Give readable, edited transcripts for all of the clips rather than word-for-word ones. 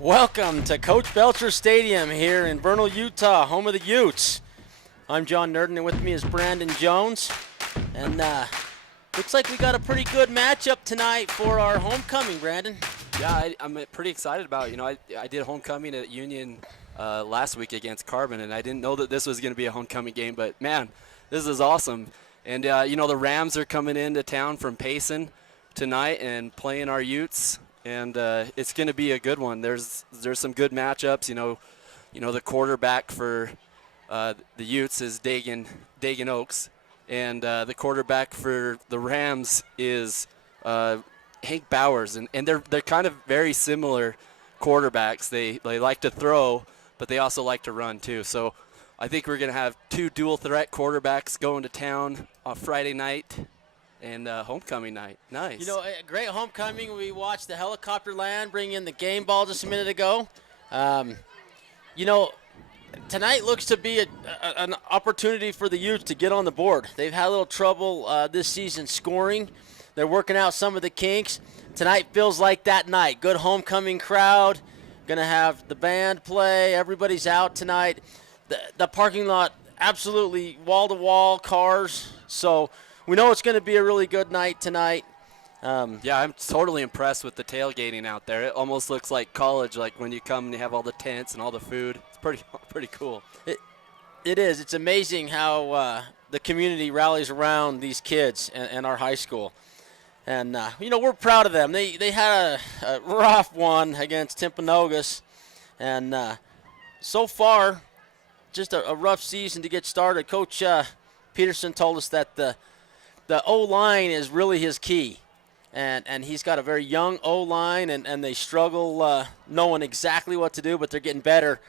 Welcome to Coach Belcher Stadium here in Vernal, Utah, home of the Utes. I'm John Nerden, and with me is Brandon Jones. And looks like we got a pretty good matchup tonight for our homecoming, Brandon. Yeah, I'm pretty excited about it. I did homecoming at Union last week against Carbon, and I didn't know that this was going to be a homecoming game, but man, this is awesome. And the Rams are coming into town from Payson tonight and playing our Utes, and it's going to be a good one. There's some good matchups. The quarterback for the Utes is Dagan Oaks, and the quarterback for the Rams is Hank Bowers, and they're kind of very similar quarterbacks. They like to throw, but they also like to run too. So I think we're going to have two dual threat quarterbacks going to town on Friday night and homecoming night. Nice. A great homecoming. We watched the helicopter land, bring in the game ball just a minute ago. Tonight looks to be an opportunity for the Utes to get on the board. They've had a little trouble this season scoring. They're working out some of the kinks. Tonight feels like that night. Good homecoming crowd. Going to have the band play. Everybody's out tonight. The parking lot, absolutely wall-to-wall cars. So we know it's going to be a really good night tonight. Yeah, I'm totally impressed with the tailgating out there. It almost looks like college, like when you come and you have all the tents and all the food. It's pretty cool. It is. It's amazing how the community rallies around these kids and our high school. And, we're proud of them. They had a rough one against Timpanogos. And so far, just a rough season to get started. Coach Peterson told us that the O-line is really his key. And he's got a very young O-line, and they struggle knowing exactly what to do, but they're getting better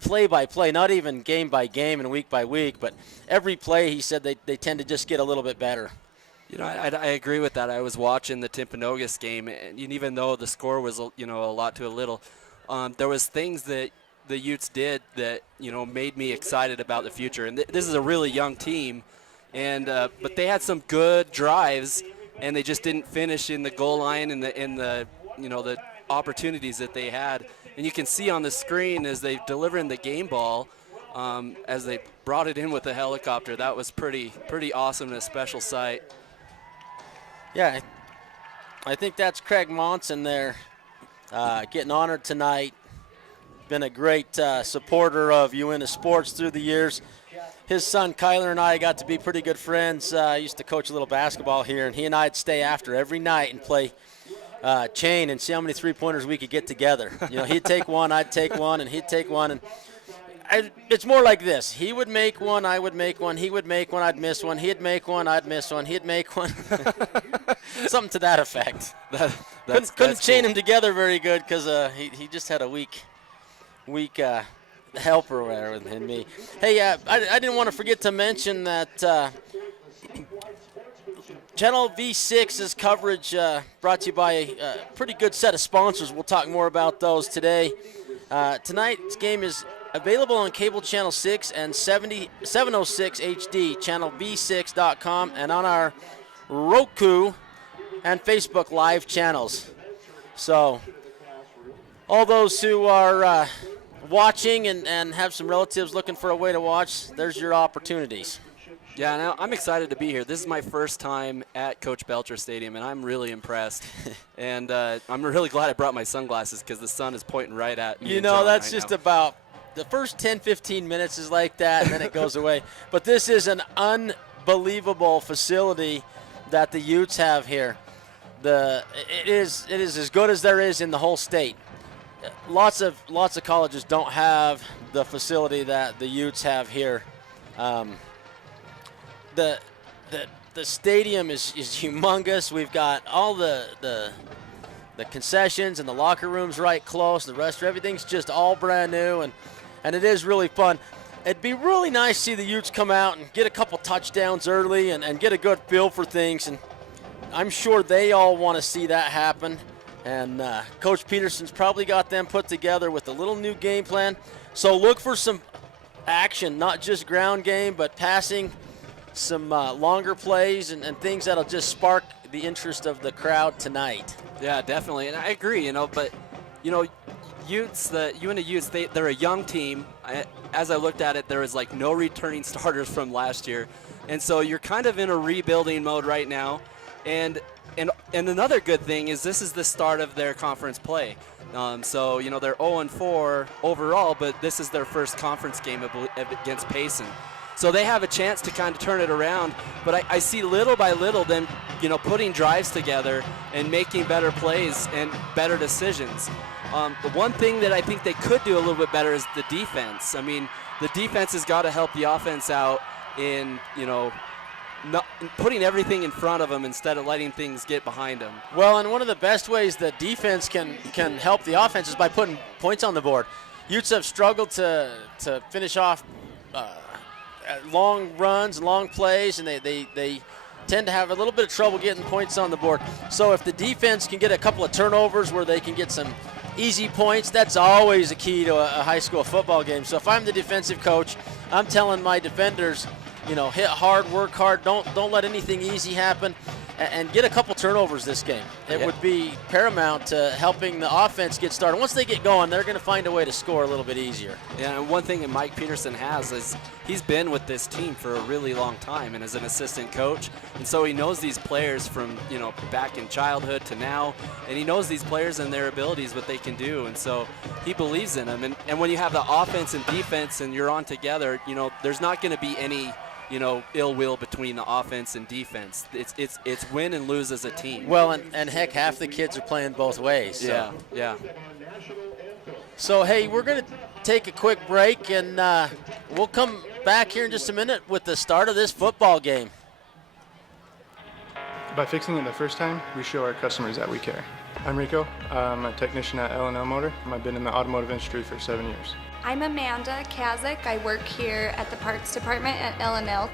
play by play, not even game by game and week by week. But every play, he said, they tend to just get a little bit better. I agree with that. I was watching the Timpanogos game, and even though the score was, a lot to a little, there was things that the Utes did that, made me excited about the future. And this is a really young team, and but they had some good drives, and they just didn't finish in the goal line and the opportunities that they had. And you can see on the screen as they delivering the game ball, as they brought it in with the helicopter. That was pretty awesome and a special sight. Yeah, I think that's Craig Monson there getting honored tonight. Been a great supporter of Uintah sports through the years. His son Kyler and I got to be pretty good friends. I used to coach a little basketball here, and he and I'd stay after every night and play chain and see how many three-pointers we could get together. He'd take one, I'd take one, and he'd take one. And it's more like this. He would make one, I would make one. He would make one, I'd miss one. He'd make one, I'd miss one. He'd make one. Something to that effect. Couldn't chain him together very good because he just had a weak helper there than me. Hey, I didn't want to forget to mention that Channel V6's coverage brought to you by a pretty good set of sponsors. We'll talk more about those today. Tonight's game is available on cable channel 6 and 706 HD, channelv6.com, and on our Roku and Facebook Live channels. So all those who are watching and have some relatives looking for a way to watch, there's your opportunities. Yeah, now I'm excited to be here. This is my first time at Coach Belcher Stadium, and I'm really impressed. And I'm really glad I brought my sunglasses because the sun is pointing right at me. That's just about the first 10, 15 minutes is like that, and then it goes away. But this is an unbelievable facility that the Utes have here. It is as good as there is in the whole state. Lots of colleges don't have the facility that the Utes have here. The stadium is humongous. We've got all the concessions and the locker rooms right close. The rest of everything's just all brand new, and it is really fun. It'd be really nice to see the Utes come out and get a couple touchdowns early and get a good feel for things. And I'm sure they all want to see that happen. And Coach Peterson's probably got them put together with a little new game plan. So look for some action, not just ground game, but passing, some longer plays and things that'll just spark the interest of the crowd tonight. Yeah, definitely. And I agree, but Utes, the Uintah Utes, they're a young team. As I looked at it, there was like no returning starters from last year. And so you're kind of in a rebuilding mode right now. And another good thing is this is the start of their conference play. So, you know, they're 0-4 overall, but this is their first conference game against Payson. So they have a chance to kind of turn it around, but I see little by little them, you know, putting drives together and making better plays and better decisions. The one thing that I think they could do a little bit better is the defense. I mean, the defense has got to help the offense out in, you know, putting everything in front of them instead of letting things get behind them. Well, and one of the best ways that defense can help the offense is by putting points on the board. Utes have struggled to finish off long runs, long plays, and they tend to have a little bit of trouble getting points on the board. So if the defense can get a couple of turnovers where they can get some easy points, that's always a key to a high school football game. So if I'm the defensive coach, I'm telling my defenders, you know, hit hard, work hard, don't let anything easy happen, and get a couple turnovers this game. It would be paramount to helping the offense get started. Once they get going, they're going to find a way to score a little bit easier. Yeah, and one thing that Mike Peterson has is he's been with this team for a really long time and as an assistant coach, and so he knows these players from, you know, back in childhood to now, and he knows these players and their abilities, what they can do, and so he believes in them. And when you have the offense and defense and you're on together, you know, there's not going to be any, you know, ill will between the offense and defense. It's win and lose as a team. Well, and heck, half the kids are playing both ways. So. Yeah. So, hey, we're going to take a quick break, and we'll come back here in just a minute with the start of this football game. By fixing it the first time, we show our customers that we care. I'm Rico. I'm a technician at L&L Motor. I've been in the automotive industry for 7 years. I'm Amanda Kazik. I work here at the parts department at L&L.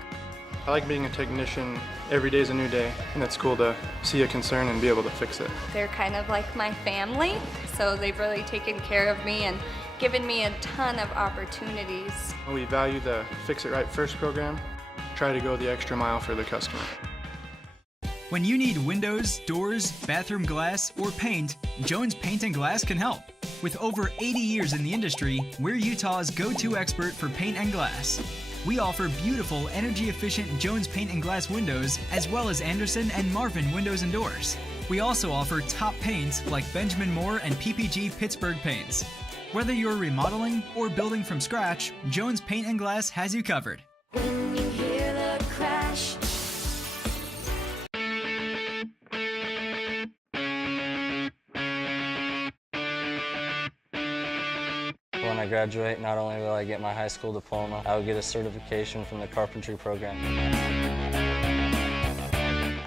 I like being a technician. Every day is a new day, and it's cool to see a concern and be able to fix it. They're kind of like my family, so they've really taken care of me and given me a ton of opportunities. We value the Fix It Right First program. Try to go the extra mile for the customer. When you need windows, doors, bathroom glass, or paint, Jones Paint and Glass can help. With over 80 years in the industry, we're Utah's go-to expert for paint and glass. We offer beautiful, energy-efficient Jones Paint and Glass windows, as well as Anderson and Marvin windows and doors. We also offer top paints like Benjamin Moore and PPG Pittsburgh paints. Whether you're remodeling or building from scratch, Jones Paint and Glass has you covered. When you hear the crash, when I graduate, not only will I get my high school diploma, I will get a certification from the carpentry program.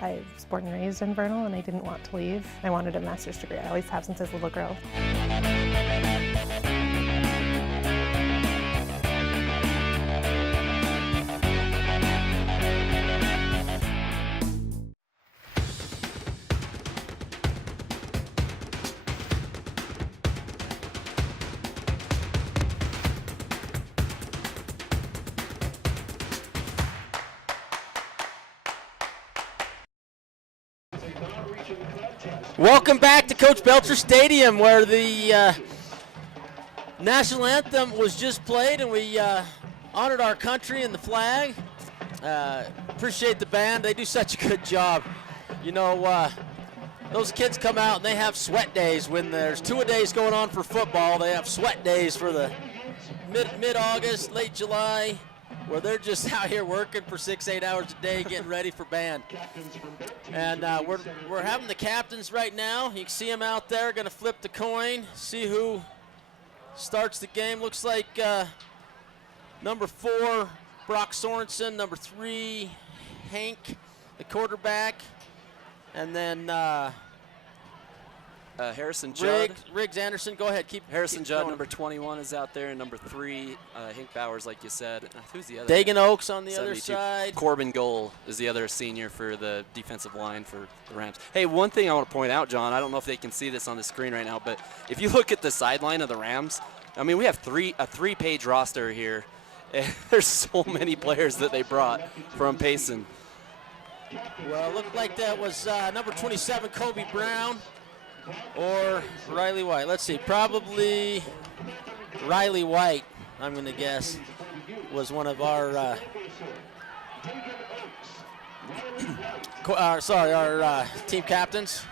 I was born and raised in Vernal, and I didn't want to leave. I wanted a master's degree. I always have since I was a little girl. Welcome back to Coach Belcher Stadium, where the national anthem was just played, and we honored our country and the flag. Appreciate the band. They do such a good job. You know, those kids come out and they have sweat days. When there's two-a-days going on for football, they have sweat days for the mid-August, late July, where they're just out here working for 6-8 hours a day getting ready for band. And we're having the captains right now. You can see them out there, going to flip the coin, see who starts the game. Looks like number 4, Brock Sorensen, number 3, Hank, the quarterback, and then Harrison Judd. Riggs Anderson, go ahead. Harrison keep Judd, going. number 21, is out there, and number 3, Hank Bowers, like you said. Who's the other? Dagan Oaks on the 72. other side. Corbin Goal is the other senior for the defensive line for the Rams. Hey, one thing I want to point out, John, I don't know if they can see this on the screen right now, but if you look at the sideline of the Rams, I mean, we have a three-page roster here. There's so many players that they brought from Payson. Well, it looked like that was number 27, Kobe Brown, or Riley White. Let's see. Probably Riley White, I'm going to guess, was one of our our team captains.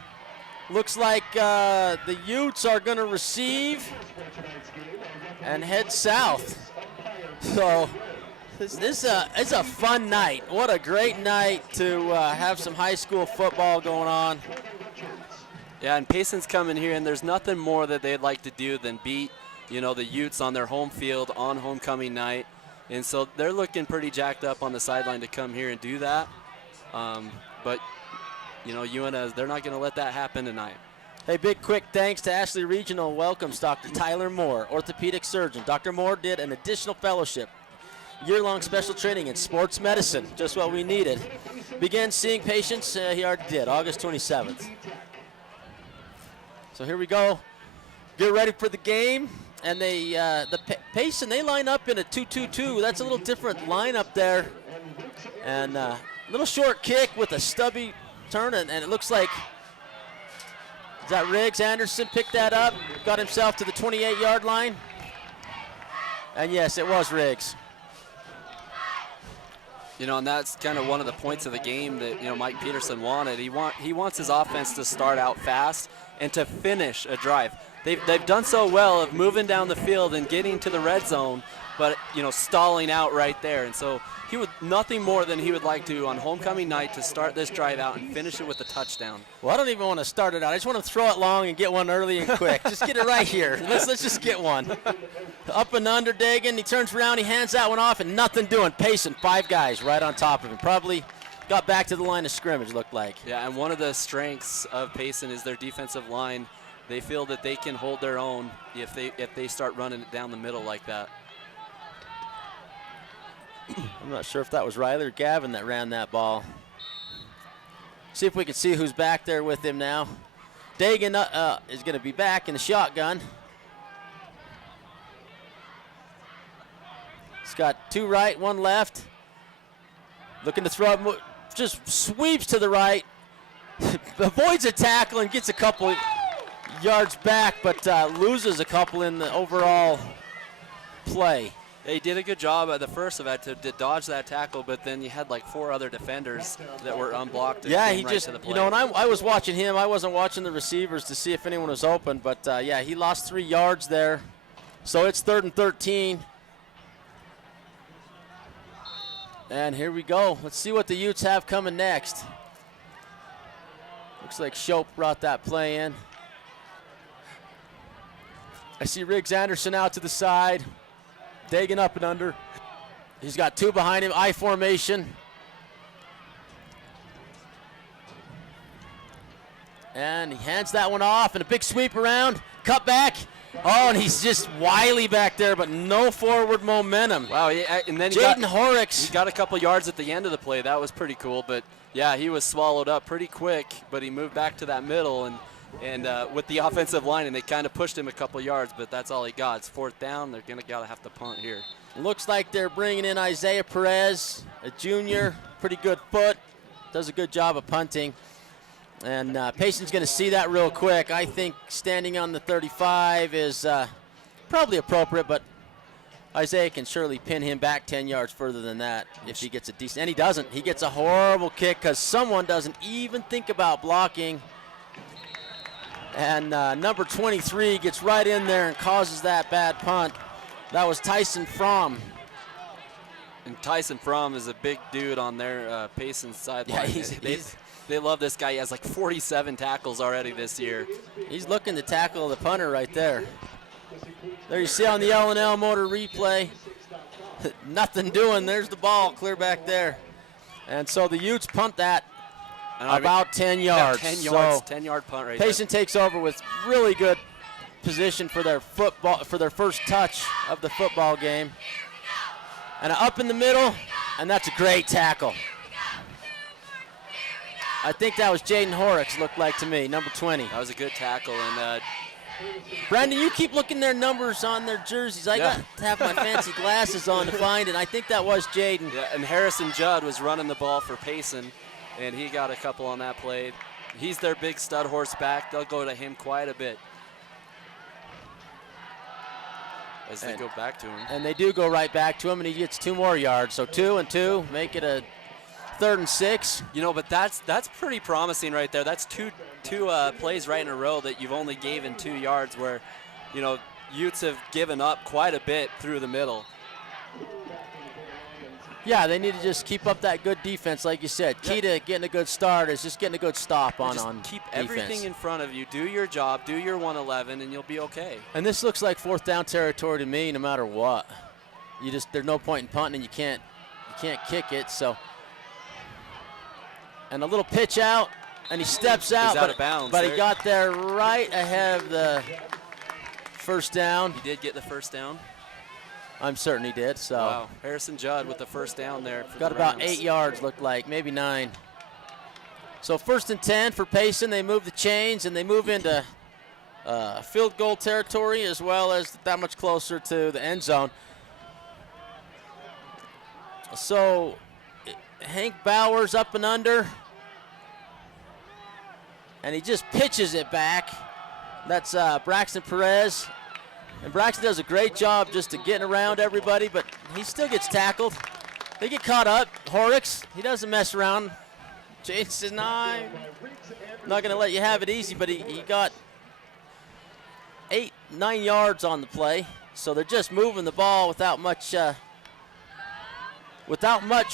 Looks like the Utes are going to receive and head south. So this is a fun night. What a great night to have some high school football going on. Yeah, and Payson's coming here, and there's nothing more that they'd like to do than beat, the Utes on their home field on homecoming night. And so they're looking pretty jacked up on the sideline to come here and do that. But, Uintah, they're not going to let that happen tonight. Hey, big quick thanks to Ashley Regional welcomes Dr. Tyler Moore, orthopedic surgeon. Dr. Moore did an additional fellowship, year-long special training in sports medicine, just what we needed. Began seeing patients, he already did, August 27th. So here we go. Get ready for the game. And Payson, they line up in a 2-2-2. That's a little different lineup there. And a little short kick with a stubby turn, and it looks like, is that Riggs? Anderson picked that up, got himself to the 28-yard line. And yes, it was Riggs. And that's kind of one of the points of the game that, Mike Peterson wanted. He wants his offense to start out fast and to finish a drive. They've done so well of moving down the field and getting to the red zone, but, stalling out right there. And so nothing more than he would like to on homecoming night to start this drive out and finish it with a touchdown. Well, I don't even want to start it out. I just want to throw it long and get one early and quick. Just get it right here. Let's just get one. Up and under Dagan. He turns around. He hands that one off, and nothing doing. Payson, 5 guys right on top of him. Probably got back to the line of scrimmage, looked like. Yeah, and one of the strengths of Payson is their defensive line. They feel that they can hold their own if they start running it down the middle like that. I'm not sure if that was Riley or Gavin that ran that ball. See if we can see who's back there with him now. Dagan is going to be back in the shotgun. He's got 2 right, 1 left. Looking to throw it, just sweeps to the right. Avoids a tackle and gets a couple yards back, but loses a couple in the overall play. They did a good job at the first of that to dodge that tackle, but then you had like 4 other defenders that were unblocked. And yeah, came he right just, to the play. and I was watching him. I wasn't watching the receivers to see if anyone was open, but yeah, he lost 3 yards there. So it's 3rd and 13. And here we go. Let's see what the Utes have coming next. Looks like Shope brought that play in. I see Riggs Anderson out to the side. Dagan up and under. He's got 2 behind him, I formation. And he hands that one off, and a big sweep around, cut back. Oh, and he's just wily back there, but no forward momentum. Wow, and then Jaden Horrocks. He got a couple yards at the end of the play. That was pretty cool, but yeah, he was swallowed up pretty quick, but he moved back to that middle and with the offensive line, and they kind of pushed him a couple yards, but that's all he got. It's 4th down. They're gotta have to punt here. Looks like they're bringing in Isaiah Perez, a junior, pretty good foot, does a good job of punting. And Payson's going to see that real quick. I think standing on the 35 is probably appropriate, but Isaiah can surely pin him back 10 yards further than that if he gets a decent. And he doesn't. He gets a horrible kick because someone doesn't even think about blocking. And number 23 gets right in there and causes that bad punt. That was Tyson Fromm. And Tyson Fromm is a big dude on their Payson sideline. Yeah, they love this guy. He has like 47 tackles already this year. He's looking to tackle the punter right there. There you see on the L&L Motor replay. Nothing doing. There's the ball clear back there. And so the Utes punt that about 10 yards. 10 yards, so 10-yard punt right Payson takes over with really good position for their first touch of the football game. And up in the middle, and that's a great tackle. I think that was Jaden Horrocks, looked like to me, number 20. That was a good tackle. And Brandon, you keep looking their numbers on their jerseys. I got to have my fancy glasses on to find it. I think that was Jaden. Yeah, and Harrison Judd was running the ball for Payson, and he got a couple on that play. He's their big stud horse back. They'll go to him quite a bit. as they go back to him. And they do go right back to him, and he gets 2 more yards. So 2 and 2, make it a 3rd and 6. You know, but that's pretty promising right there. That's two plays right in a row that you've only given 2 yards, where, you know, Utes have given up quite a bit through the middle. Yeah, they need to just keep up that good defense, like you said. Key to getting a good start is just getting a good stop on keep defense. Everything in front of you. Do your job. Do your 111, and you'll be okay. And this looks like 4th down territory to me, no matter what. There's no point in punting, and you can't kick it. So, and a little pitch out, and he steps out. He's out of bounds. But he got there right ahead of the 1st down. He did get the 1st down. I'm certain he did. So wow, Harrison Judd with the 1st down there. Got about 8 yards, looked like, maybe 9. So 1st and 10 for Payson. They move the chains, and they move into field goal territory, as well as that much closer to the end zone. So Hank Bowers up and under, and he just pitches it back. That's Braxton Perez. And Braxton does a great job just to getting around everybody, but he still gets tackled. They get caught up. Horrocks, he doesn't mess around. Jason says, nah, I'm not going to let you have it easy, but he got 8-9 yards on the play. So they're just moving the ball without much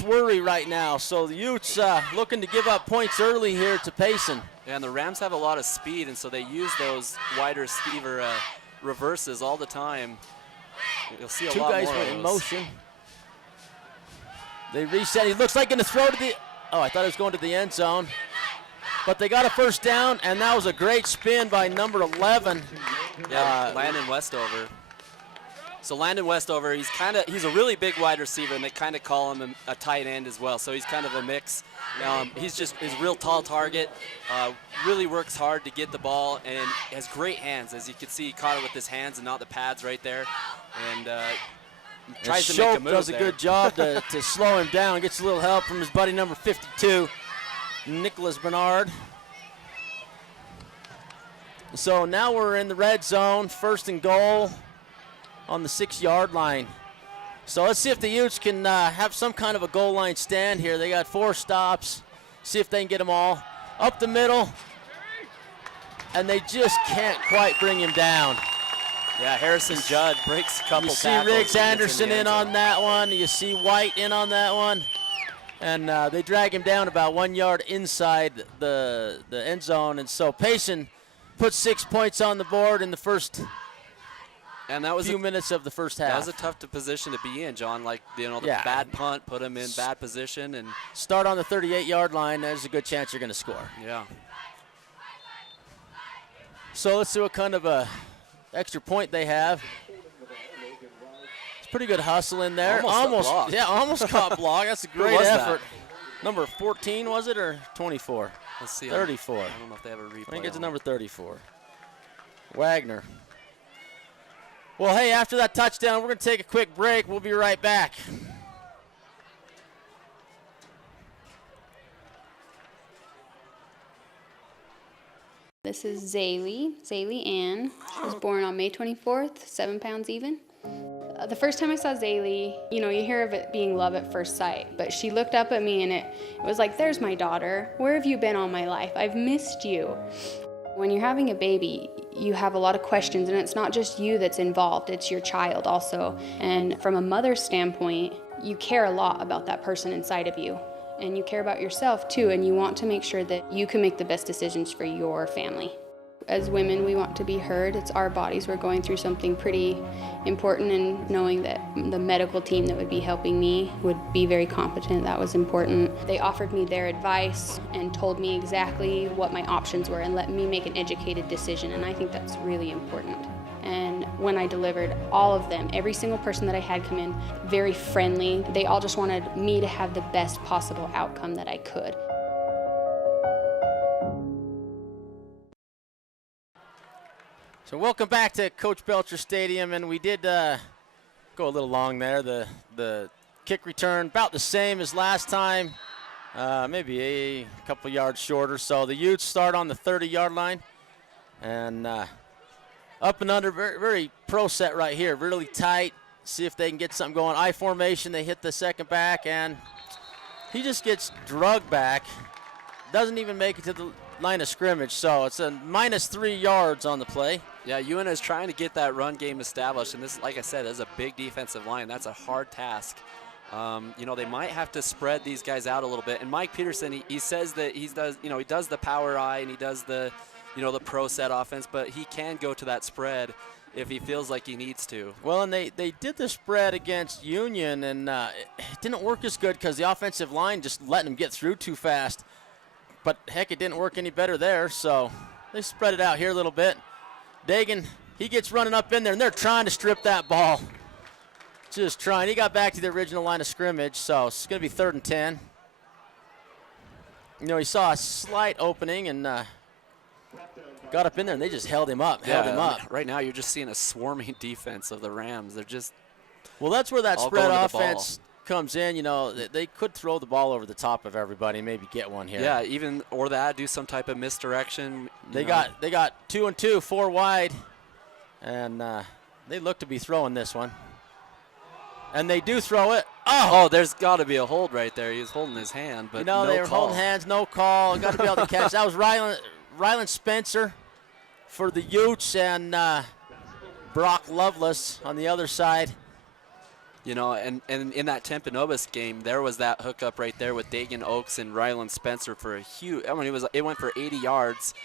worry right now. So the Utes looking to give up points early here to Payson. Yeah, and the Rams have a lot of speed, and so they use those wide receiver reverses all the time. You'll see a lot more. 2 guys went in motion. They reset. He looks like going to throw to the. Oh, I thought he was going to the end zone. But they got a 1st down, and that was a great spin by number 11. Yeah, Landon Westover. So Landon Westover, he's a really big wide receiver, and they kind of call him a tight end as well. So he's kind of a mix. He's a real tall target, really works hard to get the ball, and has great hands. As you can see, he caught it with his hands and not the pads right there. And tries to make a move does a good job to slow him down, gets a little help from his buddy number 52, Nicholas Bernard. So now we're in the red zone, 1st and goal on the 6-yard line. So let's see if the Utes can have some kind of a goal line stand here. They got 4 stops. See if they can get them all up the middle. And they just can't quite bring him down. Yeah, Harrison Judd breaks a couple tackles. You see Riggs Anderson in on that one. You see White in on that one. And they drag him down about 1 yard inside the end zone. And so Payson puts 6 points on the board in the first and that was few minutes of the first half. That was a tough position to be in, John. Like, the bad punt put him in bad position. And start on the 38-yard line. There's a good chance you're going to score. Yeah. So let's see what kind of a extra point they have. It's pretty good hustle in there. Almost caught block. That's a great effort. Number 14, was it, or 24? Let's see. 34. I don't know if they have a replay. I think it's number 34. Wagner. Well, hey, after that touchdown, we're going to take a quick break. We'll be right back. This is Zaylee Ann. She was born on May 24th, 7 pounds even. The first time I saw Zaylee, you hear of it being love at first sight, but she looked up at me and it was like, there's my daughter. Where have you been all my life? I've missed you. When you're having a baby, you have a lot of questions, and it's not just you that's involved, it's your child also. And from a mother's standpoint, you care a lot about that person inside of you. And you care about yourself too, and you want to make sure that you can make the best decisions for your family. As women, we want to be heard. It's our bodies. We're going through something pretty important, and knowing that the medical team that would be helping me would be very competent, that was important. They offered me their advice and told me exactly what my options were and let me make an educated decision, and I think that's really important. And when I delivered, all of them, every single person that I had come in, very friendly. They all just wanted me to have the best possible outcome that I could. So welcome back to Coach Belcher Stadium, and we did go a little long there. The kick return about the same as last time, maybe a couple yards shorter. So the Utes start on the 30-yard line, and Up and under, very, very pro set right here, really tight. See if they can get something going. I formation, they hit the second back, and he just gets drugged back. Doesn't even make it to the line of scrimmage, so it's a -3 yards on the play. Yeah, Uintah is trying to get that run game established, and this, like I said, is a big defensive line. That's a hard task. You know, they might have to spread these guys out a little bit. And Mike Peterson, he says that he does the power eye and he does the, the pro set offense, but he can go to that spread if he feels like he needs to. Well, and they did the spread against Union, and it didn't work as good because the offensive line just letting them get through too fast. But, heck, it didn't work any better there, so they spread it out here a little bit. Dagan, he gets running up in there, and they're trying to strip that ball. Just trying. He got back to the original line of scrimmage, so it's going to be 3rd and 10. You know, he saw a slight opening and got up in there, and they just held him up, Right now you're just seeing a swarming defense of the Rams. They're just well, that's where that all spread going to the offense comes in. You know, they could throw the ball over the top of everybody and maybe get one here. Yeah, or do some type of misdirection. They got 2 and 2, 4 wide, and they look to be throwing this one. And they do throw it. Oh, there's got to be a hold right there. He was holding his hand, but no they were call. holding hands, no call. Got to be able to catch. That was Rylan Spencer for the Utes and Brock Lovelace on the other side. You know, and in that Timpanogos game, there was that hookup right there with Dagan Oaks and Rylan Spencer for a huge. I mean, it went for 80 yards,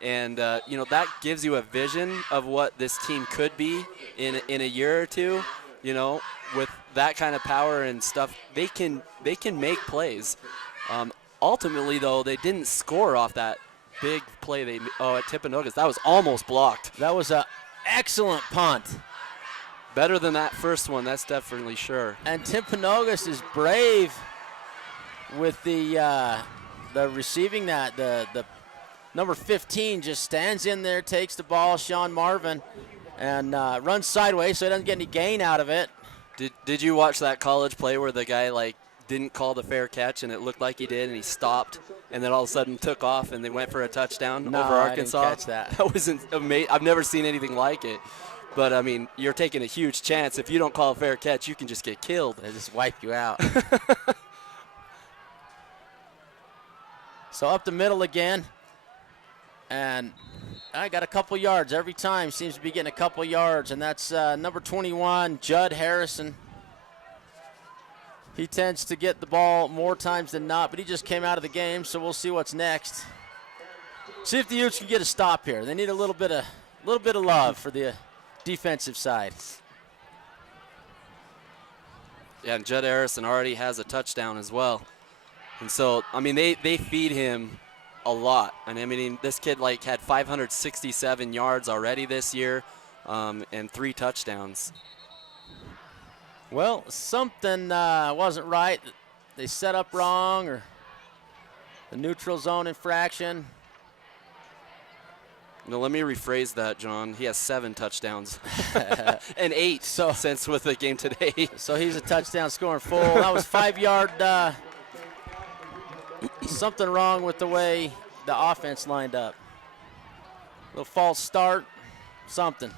and you know, that gives you a vision of what this team could be in a year or two. You know, with that kind of power and stuff, they can make plays. Ultimately, though, they didn't score off that big play at Timpanogos. That was almost blocked. That was an excellent punt. Better than that first one, that's definitely sure. And Timpanogos is brave with the receiving that. The number 15 just stands in there, takes the ball, Sean Marvin, and runs sideways so he doesn't get any gain out of it. Did you watch that college play where the guy didn't call the fair catch and it looked like he did and he stopped and then all of a sudden took off and they went for a touchdown over Arkansas? I didn't catch that. That was amazing. I've never seen anything like it. But, I mean, you're taking a huge chance. If you don't call a fair catch, you can just get killed. They just wipe you out. So up the middle again. And I got a couple yards every time. Seems to be getting a couple yards. And that's number 21, Judd Harrison. He tends to get the ball more times than not, but he just came out of the game, so we'll see what's next. See if the Utes can get a stop here. They need a little bit of love for the defensive side. Yeah, and Judd Harrison already has a touchdown as well. And so, I mean, they feed him a lot. And I mean, this kid had 567 yards already this year and 3 touchdowns. Well, something wasn't right. They set up wrong, or the neutral zone infraction. No, let me rephrase that, John. He has 7 touchdowns and 8 since with the game today. So he's a touchdown scoring fool. That was 5-yard. Something wrong with the way the offense lined up. A little false start, something.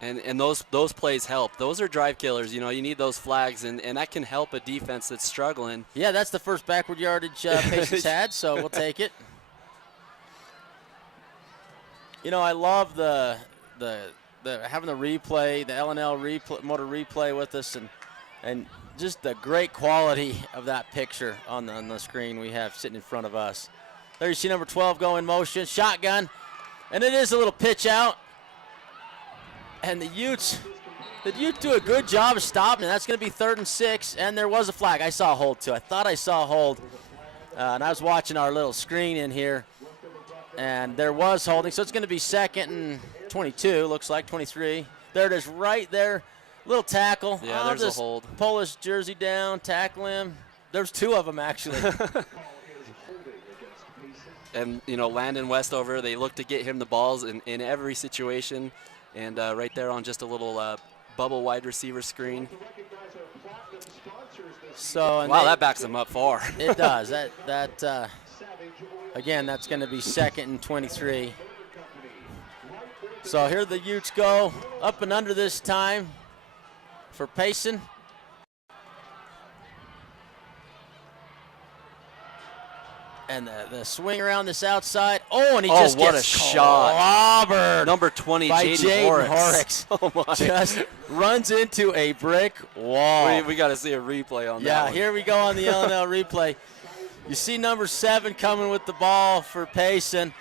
And those plays help. Those are drive killers. You know, you need those flags, and that can help a defense that's struggling. Yeah, that's the first backward yardage Payson's had, so we'll take it. You know, I love the having the replay, the L&L motor replay with us, and just the great quality of that picture on the screen we have sitting in front of us. There you see number 12 go in motion, shotgun, and it is a little pitch out. And the Utes do a good job of stopping it. That's going to be 3rd and 6, and there was a flag. I saw a hold, too. I thought I saw a hold, and I was watching our little screen in here. And there was holding, so it's going to be 2nd and 22, looks like 23. There it is right there. Little tackle. Yeah, there's a hold. Pull his jersey down, tackle him. There's 2 of them, actually. And, you know, Landon Westover, they look to get him the balls in every situation. And right there on just a little bubble wide receiver screen. So wow, that backs him up far. It does. Again, that's going to be 2nd and 23. So here the Utes go up and under this time for Payson. And the swing around this outside. Oh, and he just what gets a shot. clobbered Number 20, by Jaden Jaden Horrocks. Horrocks. Oh, my. Just runs into a brick wall. We got to see a replay on that Yeah, one. here we go on the LNL replay. You see number 7 coming with the ball for Payson.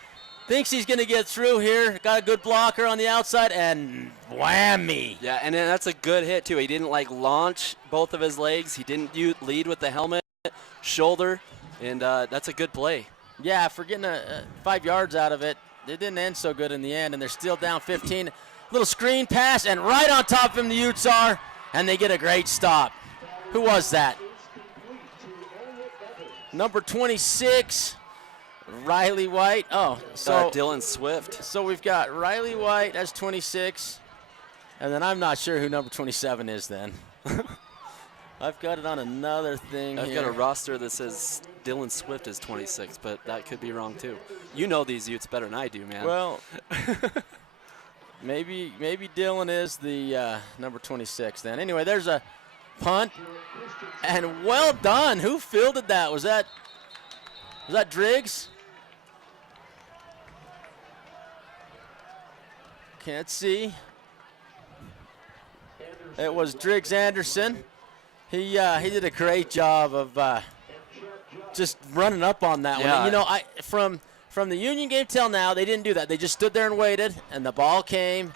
Thinks he's going to get through here. Got a good blocker on the outside, and whammy. Yeah, and then that's a good hit, too. He didn't, launch both of his legs. He didn't lead with the helmet, shoulder, and that's a good play. Yeah, for getting 5 yards out of it, it didn't end so good in the end, and they're still down 15. Little screen pass, and right on top of him the Utes are, and they get a great stop. Who was that? Number 26, Riley White. Oh, so Dylan Swift. So we've got Riley White, that's 26, and then I'm not sure who number 27 is then. I've got it on another thing I've here. got a roster that says Dylan Swift is 26, but that could be wrong too. You know these Utes better than I do, man. Well, maybe Dylan is the number 26 then. Anyway, there's a punt, and well done. Who fielded that? Was that Driggs? Can't see. It was Driggs Anderson. He did a great job of just running up on that one. And, you know, from the Union game till now, they didn't do that. They just stood there and waited, and the ball came,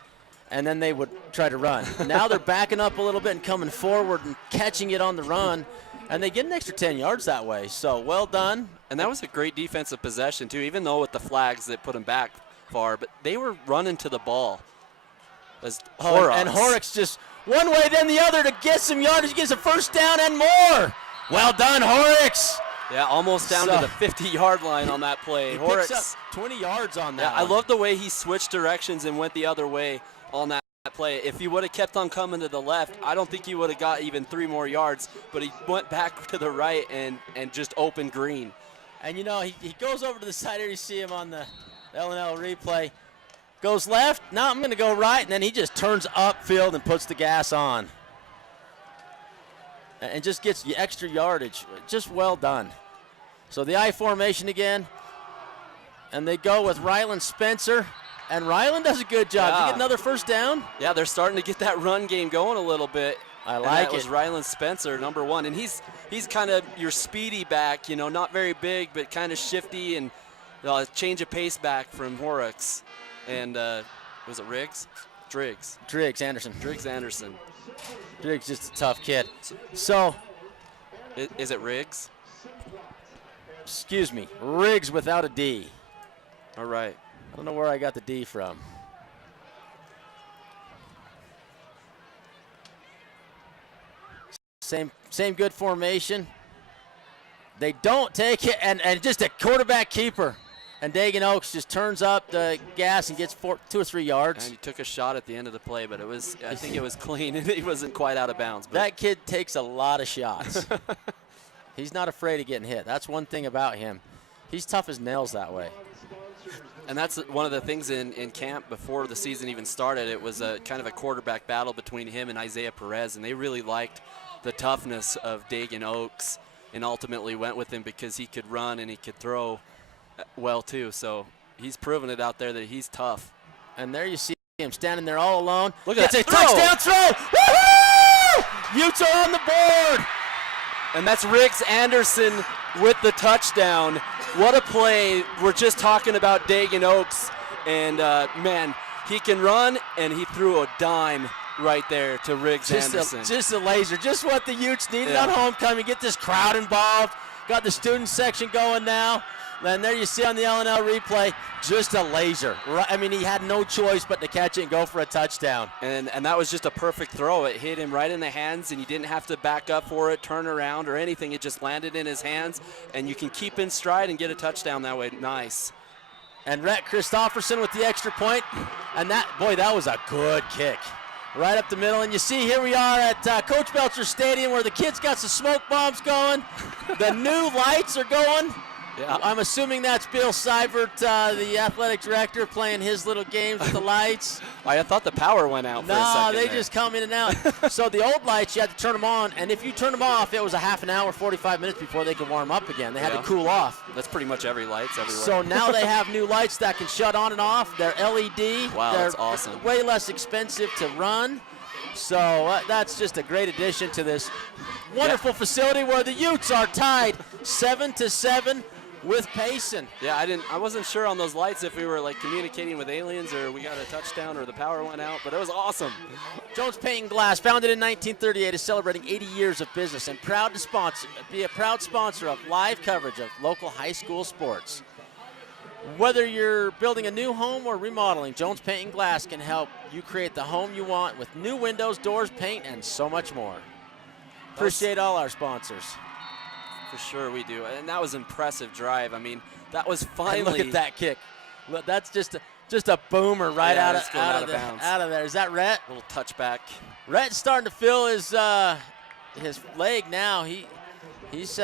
and then they would try to run. Now they're backing up a little bit and coming forward and catching it on the run, and they get an extra 10 yards that way. So well done. And that was a great defensive possession too, even though with the flags that put them back far, but they were running to the ball. As Horrocks. And Horrocks just one way then the other to get some yardage, gets a first down and more. Well done, Horrocks. Yeah, almost down to the 50-yard line on that play. He Horrocks picks up 20 yards on that. Yeah, I love the way he switched directions and went the other way on that play. If he would have kept on coming to the left, I don't think he would have got even 3 more yards, but he went back to the right and just opened green. And, you know, he goes over to the side here. You see him on the LNL replay. Goes left. Now I'm going to go right, and then he just turns upfield and puts the gas on. And just gets the extra yardage. Just well done. So the I formation again. And they go with Ryland Spencer. And Ryland does a good job. Did you get another first down? Yeah, they're starting to get that run game going a little bit. I like it. That was Ryland Spencer, number 1. And he's kind of your speedy back, you know, not very big, but kind of shifty and change of pace back from Horrocks. And was it Riggs? Driggs. Driggs Anderson. Driggs Anderson. Driggs just a tough kid. So. Is it Riggs? Excuse me. Riggs without a D. All right. I don't know where I got the D from. Same good formation. They don't take it, and just a quarterback keeper. And Dagan Oaks just turns up the gas and gets 2 or 3 yards. And he took a shot at the end of the play, but I think it was clean. He wasn't quite out of bounds. But that kid takes a lot of shots. He's not afraid of getting hit. That's one thing about him. He's tough as nails that way. And that's one of the things in camp before the season even started. It was a kind of a quarterback battle between him and Isaiah Perez, and they really liked the toughness of Dagan Oaks and ultimately went with him because he could run and he could throw well too. So he's proven it out there that he's tough. And there you see him standing there all alone. Look at that throw. Touchdown throw. Woohoo! Utes are on the board. And that's Riggs Anderson with the touchdown. What a play. We're just talking about Dagan Oaks. And, man, he can run, and he threw a dime right there to Riggs Anderson. Just a laser. Just what the Utes needed on homecoming. Get this crowd involved. Got the student section going now. And there you see on the LNL replay, just a laser. I mean, he had no choice but to catch it and go for a touchdown. And that was just a perfect throw. It hit him right in the hands, and he didn't have to back up for it, turn around, or anything. It just landed in his hands, and you can keep in stride and get a touchdown that way. Nice. And Rhett Christofferson with the extra point. And that was a good kick. Right up the middle. And you see here we are at Coach Belcher Stadium where the kids got some smoke bombs going. The new lights are going. Yeah. I'm assuming that's Bill Seibert, the athletic director, playing his little games with the lights. I thought the power went out for a No, second they there. just come in and out. So the old lights, you had to turn them on, and if you turn them off, it was a half an hour, 45 minutes before they could warm up again. They had to cool off. That's pretty much every lights everywhere. So now they have new lights that can shut on and off. They're LED. Wow, They're that's awesome. way less expensive to run. So that's just a great addition to this wonderful facility where the Utes are tied 7-7 with Payson. Yeah, I wasn't sure on those lights if we were like communicating with aliens or we got a touchdown or the power went out, but it was awesome. Jones Paint Glass, founded in 1938, is celebrating 80 years of business and proud to be a proud sponsor of live coverage of local high school sports. Whether you're building a new home or remodeling, Jones Paint and Glass can help you create the home you want with new windows, doors, paint, and so much more. Appreciate all our sponsors. For sure we do. And that was an impressive drive. I mean, that was finally. And look at that kick. Look, that's just a boomer right out of bounds. Out of there. Is that Rhett? Little touchback. Rhett's starting to feel his leg now. He's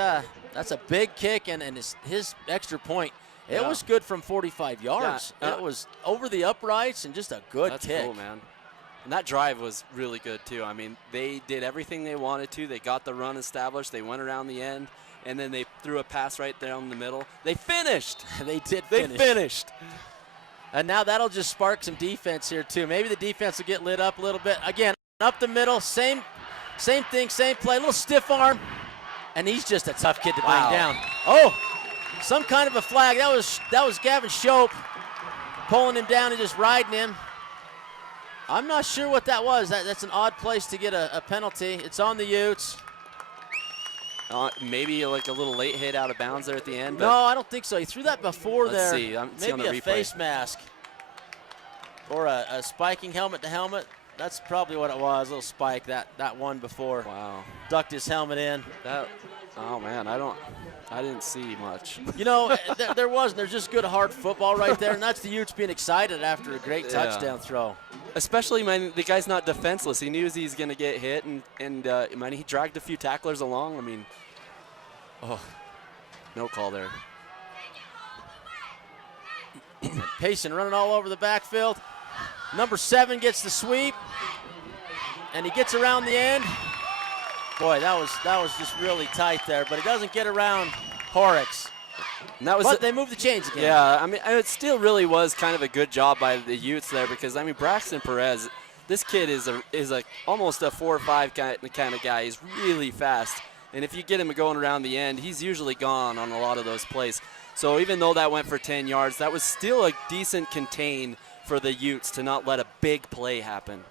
that's a big kick and his extra point. It was good from 45 yards. Yeah. It was over the uprights and just a good That's kick. cool, man. And that drive was really good, too. I mean, they did everything they wanted to. They got the run established. They went around the end, and then they threw a pass right down the middle. They finished. They did They finish. finished. And now that'll just spark some defense here, too. Maybe the defense will get lit up a little bit. Again, up the middle, same thing, same play. A little stiff arm, and he's just a tough kid to bring down. Oh, some kind of a flag. That was Gavin Shope pulling him down and just riding him. I'm not sure what that was. That's an odd place to get a penalty. It's on the Utes. Maybe like a little late hit out of bounds there at the end. No, I don't think so. He threw that before Let's there. see. See on Maybe the a replay. face mask or a spiking helmet to helmet. That's probably what it was. A little spike that one before. Wow. Ducked his helmet in. Oh man, I didn't see much. You know, there wasn't. There's just good hard football right there, and that's the Utes being excited after a great touchdown throw. Especially when the guy's not defenseless. He knew he's going to get hit, and man, he dragged a few tacklers along. I mean, no call there. Payson running all over the backfield. Number 7 gets the sweep, and he gets around the end. Boy, that was just really tight there, but he doesn't get around Horrocks. And that was but they moved the chains again. Yeah, I mean, it still really was kind of a good job by the Utes there because, I mean, Braxton Perez, this kid is almost a 4-5 kind of guy. He's really fast, and if you get him going around the end, he's usually gone on a lot of those plays. So even though that went for 10 yards, that was still a decent contain for the Utes to not let a big play happen.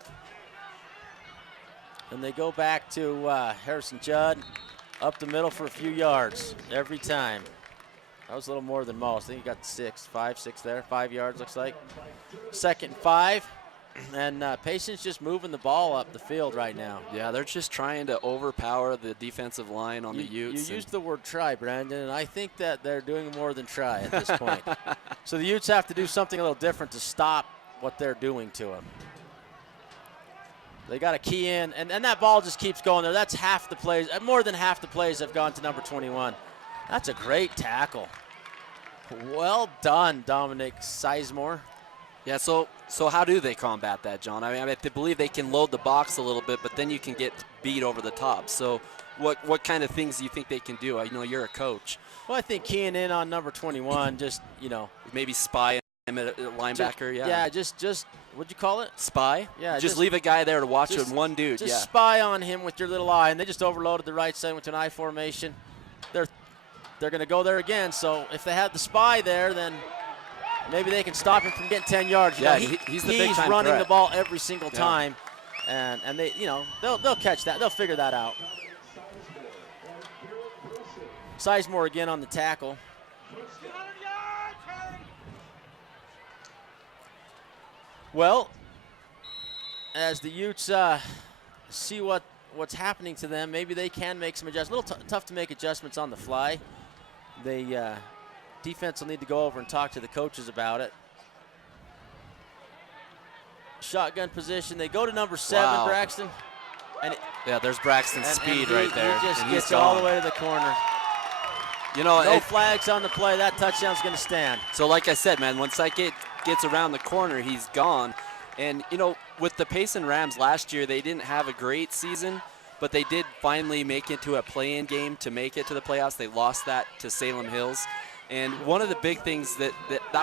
And they go back to Harrison Judd up the middle for a few yards every time. That was a little more than most. I think he got 5, 6 there, 5 yards looks like. 2nd and 5, and Payson's just moving the ball up the field right now. Yeah, they're just trying to overpower the defensive line on the Utes. You used the word try, Brandon, and I think that they're doing more than try at this point. So the Utes have to do something a little different to stop what they're doing to them. They got to key in, and that ball just keeps going there. That's half the plays. More than half the plays have gone to number 21. That's a great tackle. Well done, Dominic Sizemore. Yeah, so how do they combat that, John? I mean, I believe they can load the box a little bit, but then you can get beat over the top. So what kind of things do you think they can do? I know you're a coach. Well, I think keying in on number 21, just, maybe spy him at a linebacker, Yeah, just what'd you call it? Spy? Yeah. Just leave a guy there to watch with one dude, Just spy on him with your little eye, and they just overloaded the right side, went to an I formation. They're going to go there again, so if they had the spy there, then maybe they can stop him from getting 10 yards. Yeah, he's the big time running threat. the ball every single time, and they, they'll catch that. They'll figure that out. Sizemore again on the tackle. Well, as the Utes see what's happening to them, maybe they can make some adjustments. A little tough to make adjustments on the fly. The defense will need to go over and talk to the coaches about it. Shotgun position. They go to number 7, Braxton. And there's Braxton's speed right there. He just and gets he's all gone. the way to the corner. You know, no flags on the play. That touchdown's going to stand. So like I said, man, once that gets around the corner, he's gone. And, you know, with the Payson Rams last year, they didn't have a great season, but they did finally make it to a play-in game to make it to the playoffs. They lost that to Salem Hills. And one of the big things that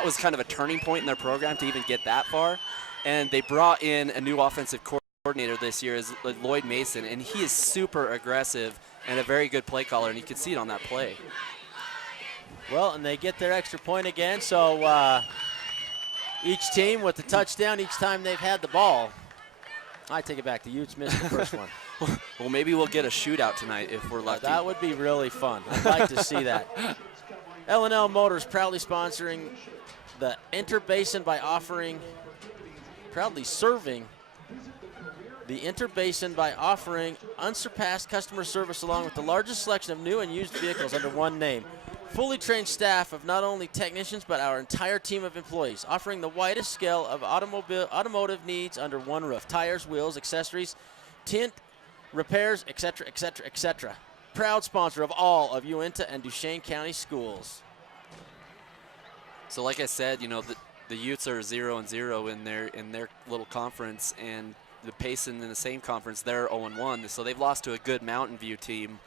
was kind of a turning point in their program to even get that far. And they brought in a new offensive coordinator this year, is Lloyd Mason, and he is super aggressive and a very good play caller, and you can see it on that play. Well, and they get their extra point again, so each team with the touchdown each time they've had the ball. I take it back. The Utes missed the first one. Well, maybe we'll get a shootout tonight if we're lucky. That would be really fun. I'd like to see that. L&L Motors proudly sponsoring the Interbasin by proudly serving the Interbasin by offering unsurpassed customer service along with the largest selection of new and used vehicles under one name. Fully trained staff of not only technicians but our entire team of employees, offering the widest scale of automotive needs under one roof. Tires, wheels, accessories, tint, repairs, etc., etc., etc. Proud sponsor of all of Uintah and Duchesne County schools. So like I said, you know, the Utes are 0-0 in their little conference, and the Payson in the same conference, they're 0-1. So they've lost to a good Mountain View team.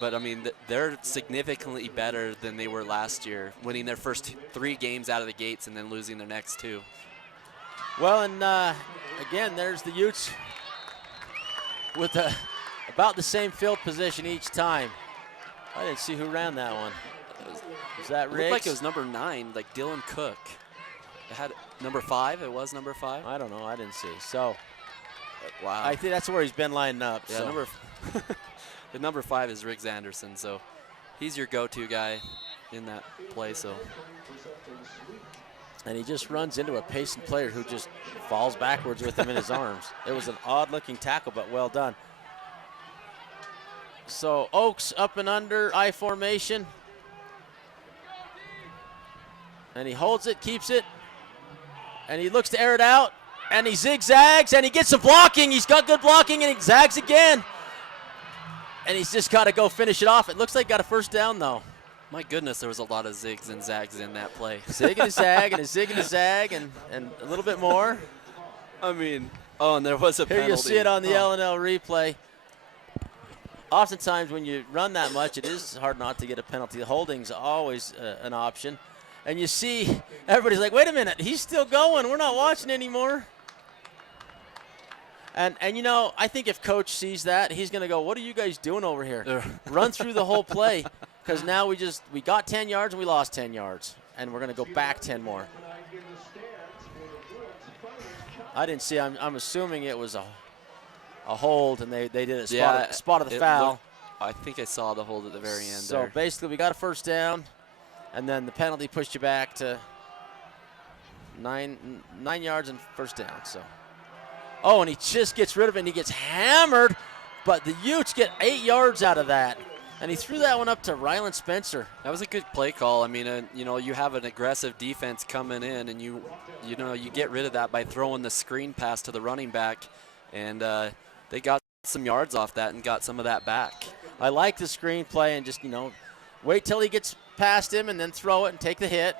But I mean, they're significantly better than they were last year, winning their first 3 games out of the gates and then losing their next 2. Well, and again, there's the Utes with about the same field position each time. I didn't see who ran that one. Was that Riggs? It looked like it was number 9, like Dylan Cook. It had number 5. It was number 5. I don't know. I didn't see. So, wow. I think that's where he's been lining up. Yeah, so. The number 5 is Riggs Anderson, so he's your go-to guy in that play. So, and he just runs into a Payson player who just falls backwards with him in his arms. It was an odd-looking tackle, but well done. So Oaks up and under I formation, and he holds it, keeps it, and he looks to air it out, and he zigzags, and he gets some blocking. He's got good blocking, and he zags again. And he's just got to go finish it off. It looks like he got a first down, though. My goodness, there was a lot of zigs and zags in that play. Zig and a zag and a zig and a zag and a little bit more. I mean, oh, and there was a penalty. Here you see it on the L&L replay. Oftentimes when you run that much, it is hard not to get a penalty. The holding's always an option. And you see everybody's like, wait a minute, he's still going. We're not watching anymore. And you know, I think if Coach sees that, he's going to go, what are you guys doing over here? Run through the whole play, because now we got 10 yards and we lost 10 yards, and we're going to go back 10 more. I didn't see. I'm assuming it was a hold, and they did a spot of the foul. I think I saw the hold at the very end. So basically, we got a first down, and then the penalty pushed you back to 9 yards and first down. So. Oh, and he just gets rid of it, and he gets hammered, but the Utes get 8 yards out of that. And he threw that one up to Ryland Spencer. That was a good play call. I mean, you know, you have an aggressive defense coming in, and you get rid of that by throwing the screen pass to the running back, and they got some yards off that and got some of that back. I like the screen play, and just, you know, wait till he gets past him and then throw it and take the hit.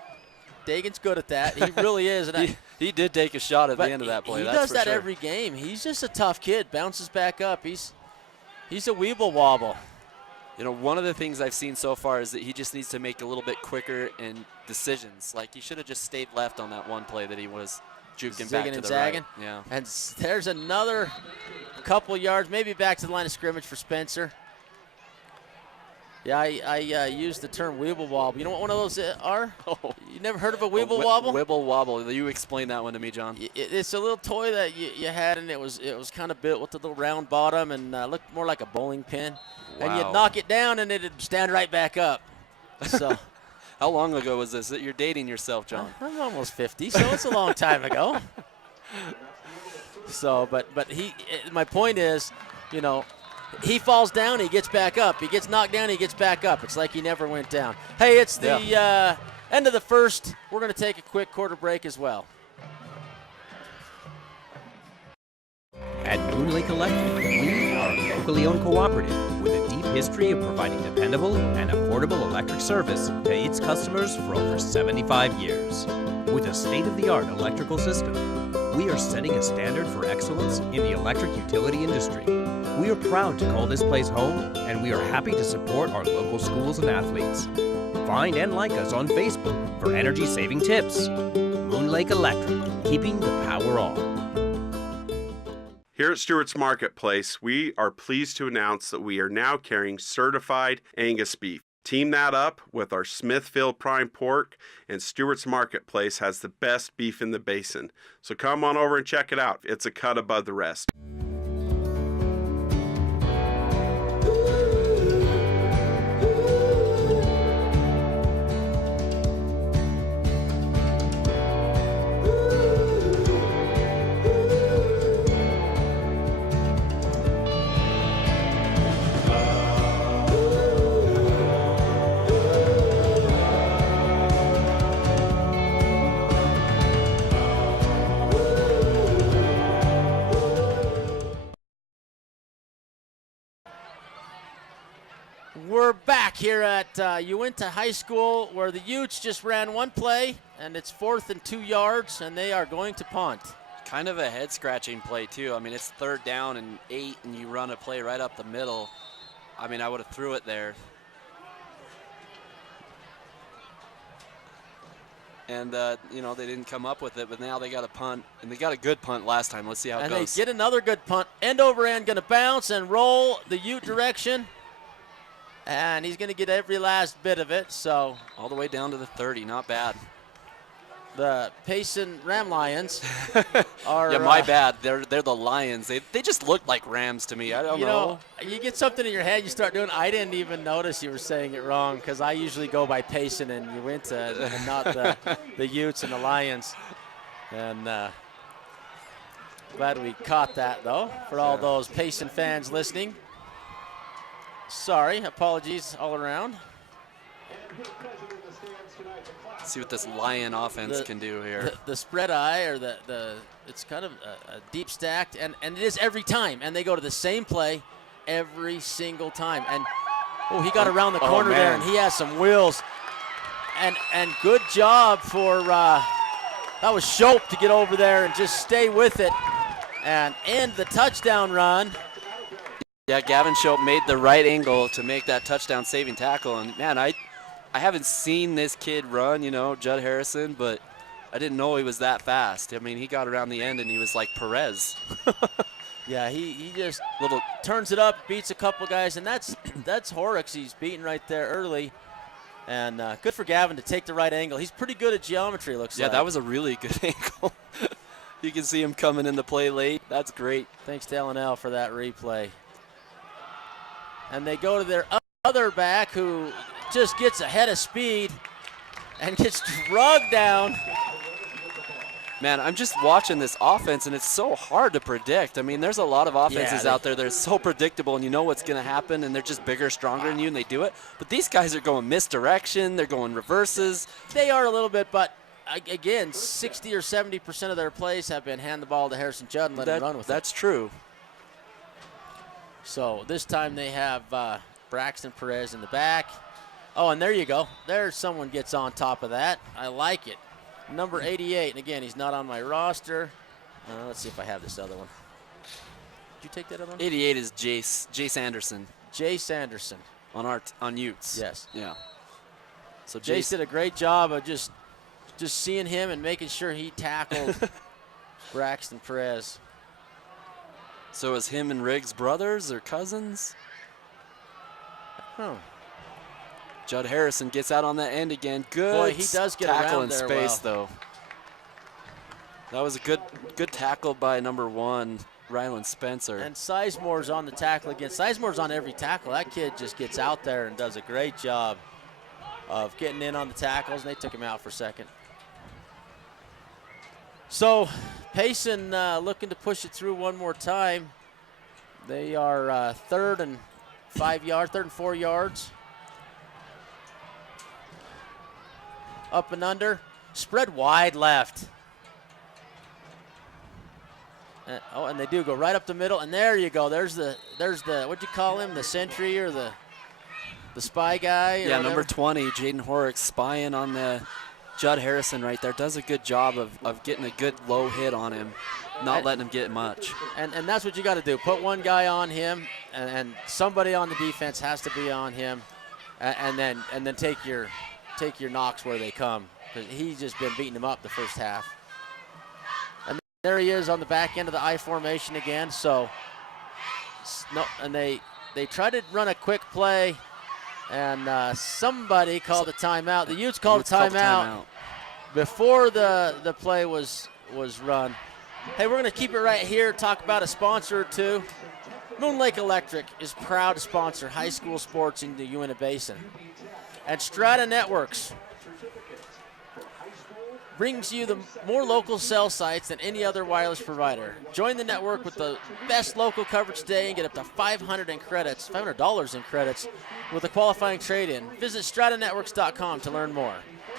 Dagan's good at that. He really is. And he did take a shot at the end of that play. He that's does for that sure. every game. He's just a tough kid. Bounces back up. He's a weeble wobble. You know, one of the things I've seen so far is that he just needs to make a little bit quicker in decisions. Like, he should have just stayed left on that one play that he was juking back to the right. Yeah. And there's another couple yards, maybe back to the line of scrimmage for Spencer. Yeah, I used the term weeble wobble. You know what one of those are? Oh. You never heard of a weeble wobble? Weeble wobble. You explain that one to me, John. It's a little toy that you had, and it was kind of built with a little round bottom and looked more like a bowling pin. Wow. And you'd knock it down, and it'd stand right back up. So, how long ago was this? You're dating yourself, John. I'm almost 50, so it's a long time ago. So, but my point is, you know, he falls down, he gets back up. He gets knocked down, he gets back up. It's like he never went down. Hey, it's the end of the first. We're going to take a quick quarter break as well. At Moon Lake Electric, we are locally owned cooperative with a deep history of providing dependable and affordable electric service to its customers for over 75 years. With a state-of-the-art electrical system, we are setting a standard for excellence in the electric utility industry. We are proud to call this place home, and we are happy to support our local schools and athletes. Find and like us on Facebook for energy-saving tips. Moon Lake Electric, keeping the power on. Here at Stewart's Marketplace, we are pleased to announce that we are now carrying certified Angus beef. Team that up with our Smithfield prime pork, and Stewart's Marketplace has the best beef in the basin. So come on over and check it out. It's a cut above the rest. We're back here at Uintah High School, where the Utes just ran one play, and it's 4th and 2 yards, and they are going to punt. Kind of a head-scratching play, too. I mean, it's 3rd down and 8, and you run a play right up the middle. I mean, I would have threw it there. And, you know, they didn't come up with it, but now they got a punt, and they got a good punt last time. Let's see how it goes. And they get another good punt. End over end, going to bounce and roll the Ute direction. And he's going to get every last bit of it, so. All the way down to the 30, not bad. The Payson Ram Lions are. Yeah, my bad. They're the Lions. They just look like Rams to me. I don't know. You get something in your head, you start doing. I didn't even notice you were saying it wrong, because I usually go by Payson and Uintah and not the Utes and the Lions. And glad we caught that, though, for all those Payson fans listening. Sorry, apologies all around. See what this Lion offense can do here. The spread eye, or it's kind of a deep stacked, and it is every time. And they go to the same play every single time. And he got around the corner there, and he has some wheels. And good job for that was Shope to get over there and just stay with it and end the touchdown run. Yeah, Gavin Shope made the right angle to make that touchdown saving tackle. And, man, I haven't seen this kid run, you know, Judd Harrison, but I didn't know he was that fast. I mean, he got around the end, and he was like Perez. Yeah, he just turns it up, beats a couple guys, and that's Horrocks he's beating right there early. And good for Gavin to take the right angle. He's pretty good at geometry, looks like. Yeah, that was a really good angle. You can see him coming in the play late. That's great. Thanks to L&L for that replay. And they go to their other back, who just gets ahead of speed and gets drugged down. Man, I'm just watching this offense, and it's so hard to predict. I mean, there's a lot of offenses out there that are so predictable, and you know what's going to happen, and they're just bigger, stronger than you, and they do it. But these guys are going misdirection. They're going reverses. They are a little bit, but, again, 60 or 70% of their plays have been hand the ball to Harrison Judd and let him run with it. That's true. So this time they have Braxton Perez in the back. Oh, and there you go. There's someone gets on top of that. I like it. Number 88, and again, he's not on my roster. Let's see if I have this other one. Did you take that other one? 88 is Jace Anderson. Jace Anderson. On Utes. Yes. Yeah. So Jace did a great job of just seeing him and making sure he tackled Braxton Perez. So is him and Riggs brothers or cousins? Huh. Judd Harrison gets out on that end again. Good. Boy, he does get tackle around in there space, though. That was a good tackle by number 1, Ryland Spencer. And Sizemore's on the tackle again. Sizemore's on every tackle. That kid just gets out there and does a great job of getting in on the tackles, and they took him out for a second. So Payson looking to push it through one more time. They are 3rd and 4 yards. Up and under. Spread wide left. And they do go right up the middle, and there you go. There's the what'd you call him? The sentry or the spy guy? Yeah, number 20, Jaden Horrocks, spying on the Judd Harrison right there. Does a good job of getting a good low hit on him, not letting him get much. And that's what you got to do. Put one guy on him, and somebody on the defense has to be on him, and then take your knocks where they come. Because he's just been beating him up the first half. And there he is on the back end of the I formation again. So, and they try to run a quick play, and somebody called a timeout. The Utes called a timeout before the play was run. Hey, we're going to keep it right here, talk about a sponsor or two. Moon Lake Electric is proud to sponsor high school sports in the Uintah Basin. And Strata Networks brings you the more local cell sites than any other wireless provider. Join the network with the best local coverage today and get up to $500 in credits with a qualifying trade-in. Visit stratanetworks.com to learn more.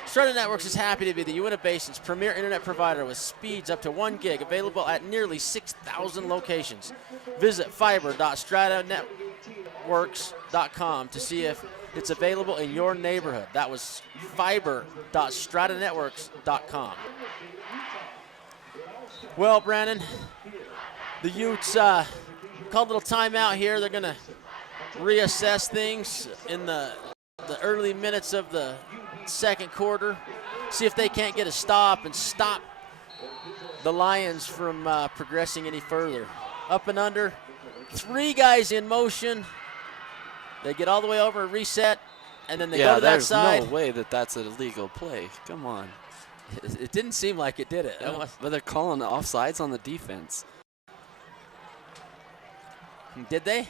Strata Networks is happy to be the Uintah Basin's premier internet provider with speeds up to 1 gig available at nearly 6,000 locations. Visit fiber.stratanetworks.com to see if it's available in your neighborhood. That was fiber.stratanetworks.com. Well, Brandon, the Utes called a little timeout here. They're going to reassess things in the early minutes of the second quarter, see if they can't get a stop and stop the Lions from progressing any further. Up and under, 3 guys in motion. They get all the way over and reset, and then they go to that side. Yeah, there's no way that's an illegal play. Come on. It didn't seem like it, did it? Yeah, but they're calling offsides on the defense. Did they?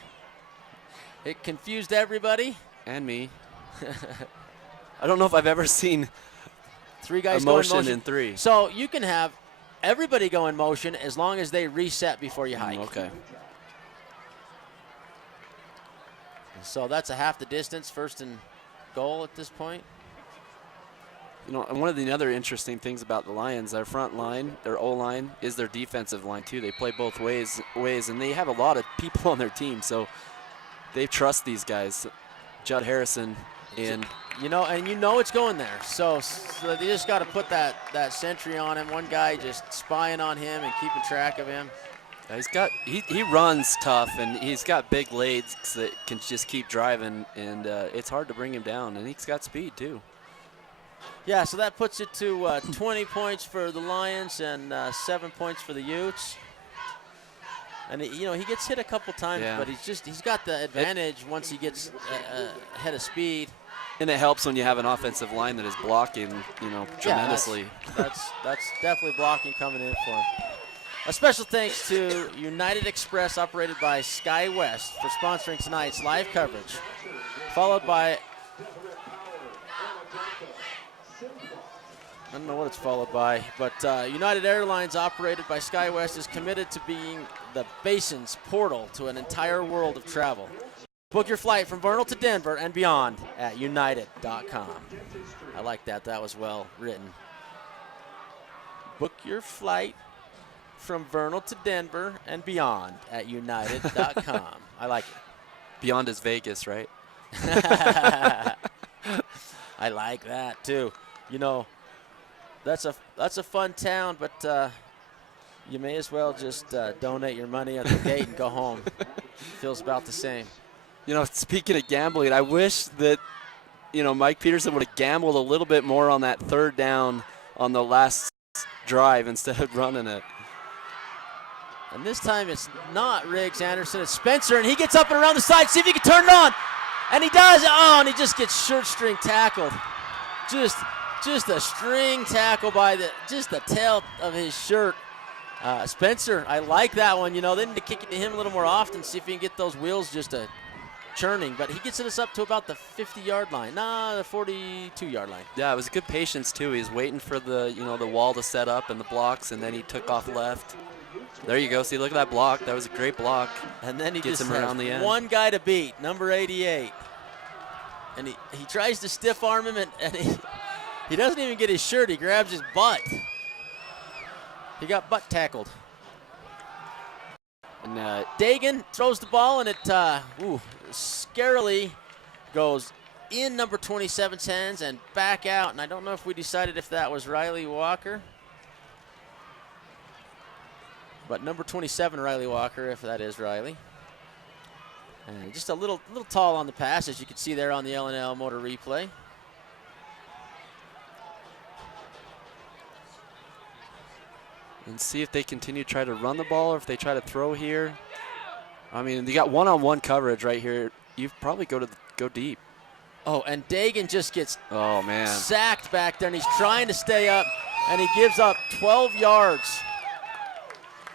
It confused everybody. And me. I don't know if I've ever seen 3 guys go in motion in 3. So you can have everybody go in motion as long as they reset before you hike. Okay. So that's a half the distance, first and goal at this point. You know, and one of the other interesting things about the Lions, their front line, their O-line, is their defensive line too. They play both ways, and they have a lot of people on their team, so they trust these guys. Judd Harrison in. You know it's going there. So they just got to put that sentry on him. One guy just spying on him and keeping track of him. He runs tough, and he's got big legs that can just keep driving, and it's hard to bring him down, and he's got speed too. Yeah, so that puts it to 20 points for the Lions and 7 points for the Utes. And he gets hit a couple times, but he's got the advantage once he gets ahead of speed. And it helps when you have an offensive line that is blocking, tremendously. Yeah, that's definitely blocking coming in for him. A special thanks to United Express, operated by SkyWest, for sponsoring tonight's live coverage. Followed by, I don't know what it's followed by, but United Airlines, operated by SkyWest, is committed to being the Basin's portal to an entire world of travel. Book your flight from Vernal to Denver and beyond at united.com. I like that. That was well written. Book your flight from Vernal to Denver and beyond at united.com. I like it. Beyond is Vegas, right? I like that too. That's a fun town, but you may as well just donate your money at the gate and go home. Feels about the same. Speaking of gambling, I wish that Mike Peterson would have gambled a little bit more on that 3rd down on the last drive instead of running it. And this time it's not Riggs Anderson, it's Spencer, and he gets up and around the side, see if he can turn it on. And he does. Oh, and he just gets shirt string tackled. Just a string tackle by the tail of his shirt. Spencer, I like that one. They need to kick it to him a little more often, see if he can get those wheels just churning. But he gets us up to about the 50-yard line. The 42-yard line. Yeah, it was good patience too. He was waiting for the the wall to set up and the blocks, and then he took off left. There you go. See, look at that block. That was a great block. And then he gets just him around the end. One guy to beat, number 88. And he tries to stiff arm him, and he doesn't even get his shirt. He grabs his butt. He got butt tackled. And Dagan throws the ball, and it scarily goes in number 27's hands and back out. And I don't know if we decided if that was Riley Walker. But number 27, Riley Walker, if that is Riley. And just a little tall on the pass, as you can see there on the L&L Motor replay. And see if they continue to try to run the ball or if they try to throw here. I mean, they got one-on-one coverage right here. You probably go deep. Oh, and Dagan just gets man sacked back there, and he's trying to stay up, and he gives up 12 yards.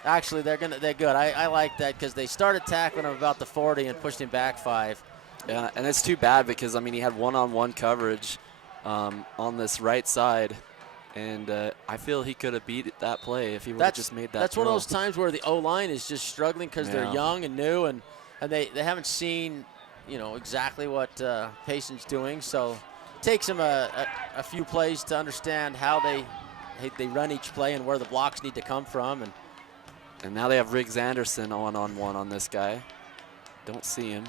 Actually, they're good. I like that because they started tackling him about the 40 and pushed him back 5. Yeah, and it's too bad because, I mean, he had one-on-one coverage on this right side, and I feel he could have beat that play if he would have just made that That's throw. one of those times where the O-line is just struggling because they're young and new, and they haven't seen, exactly what Payson's doing. So it takes them a few plays to understand how they run each play and where the blocks need to come from. And now they have Riggs Anderson one-on-one on this guy. Don't see him.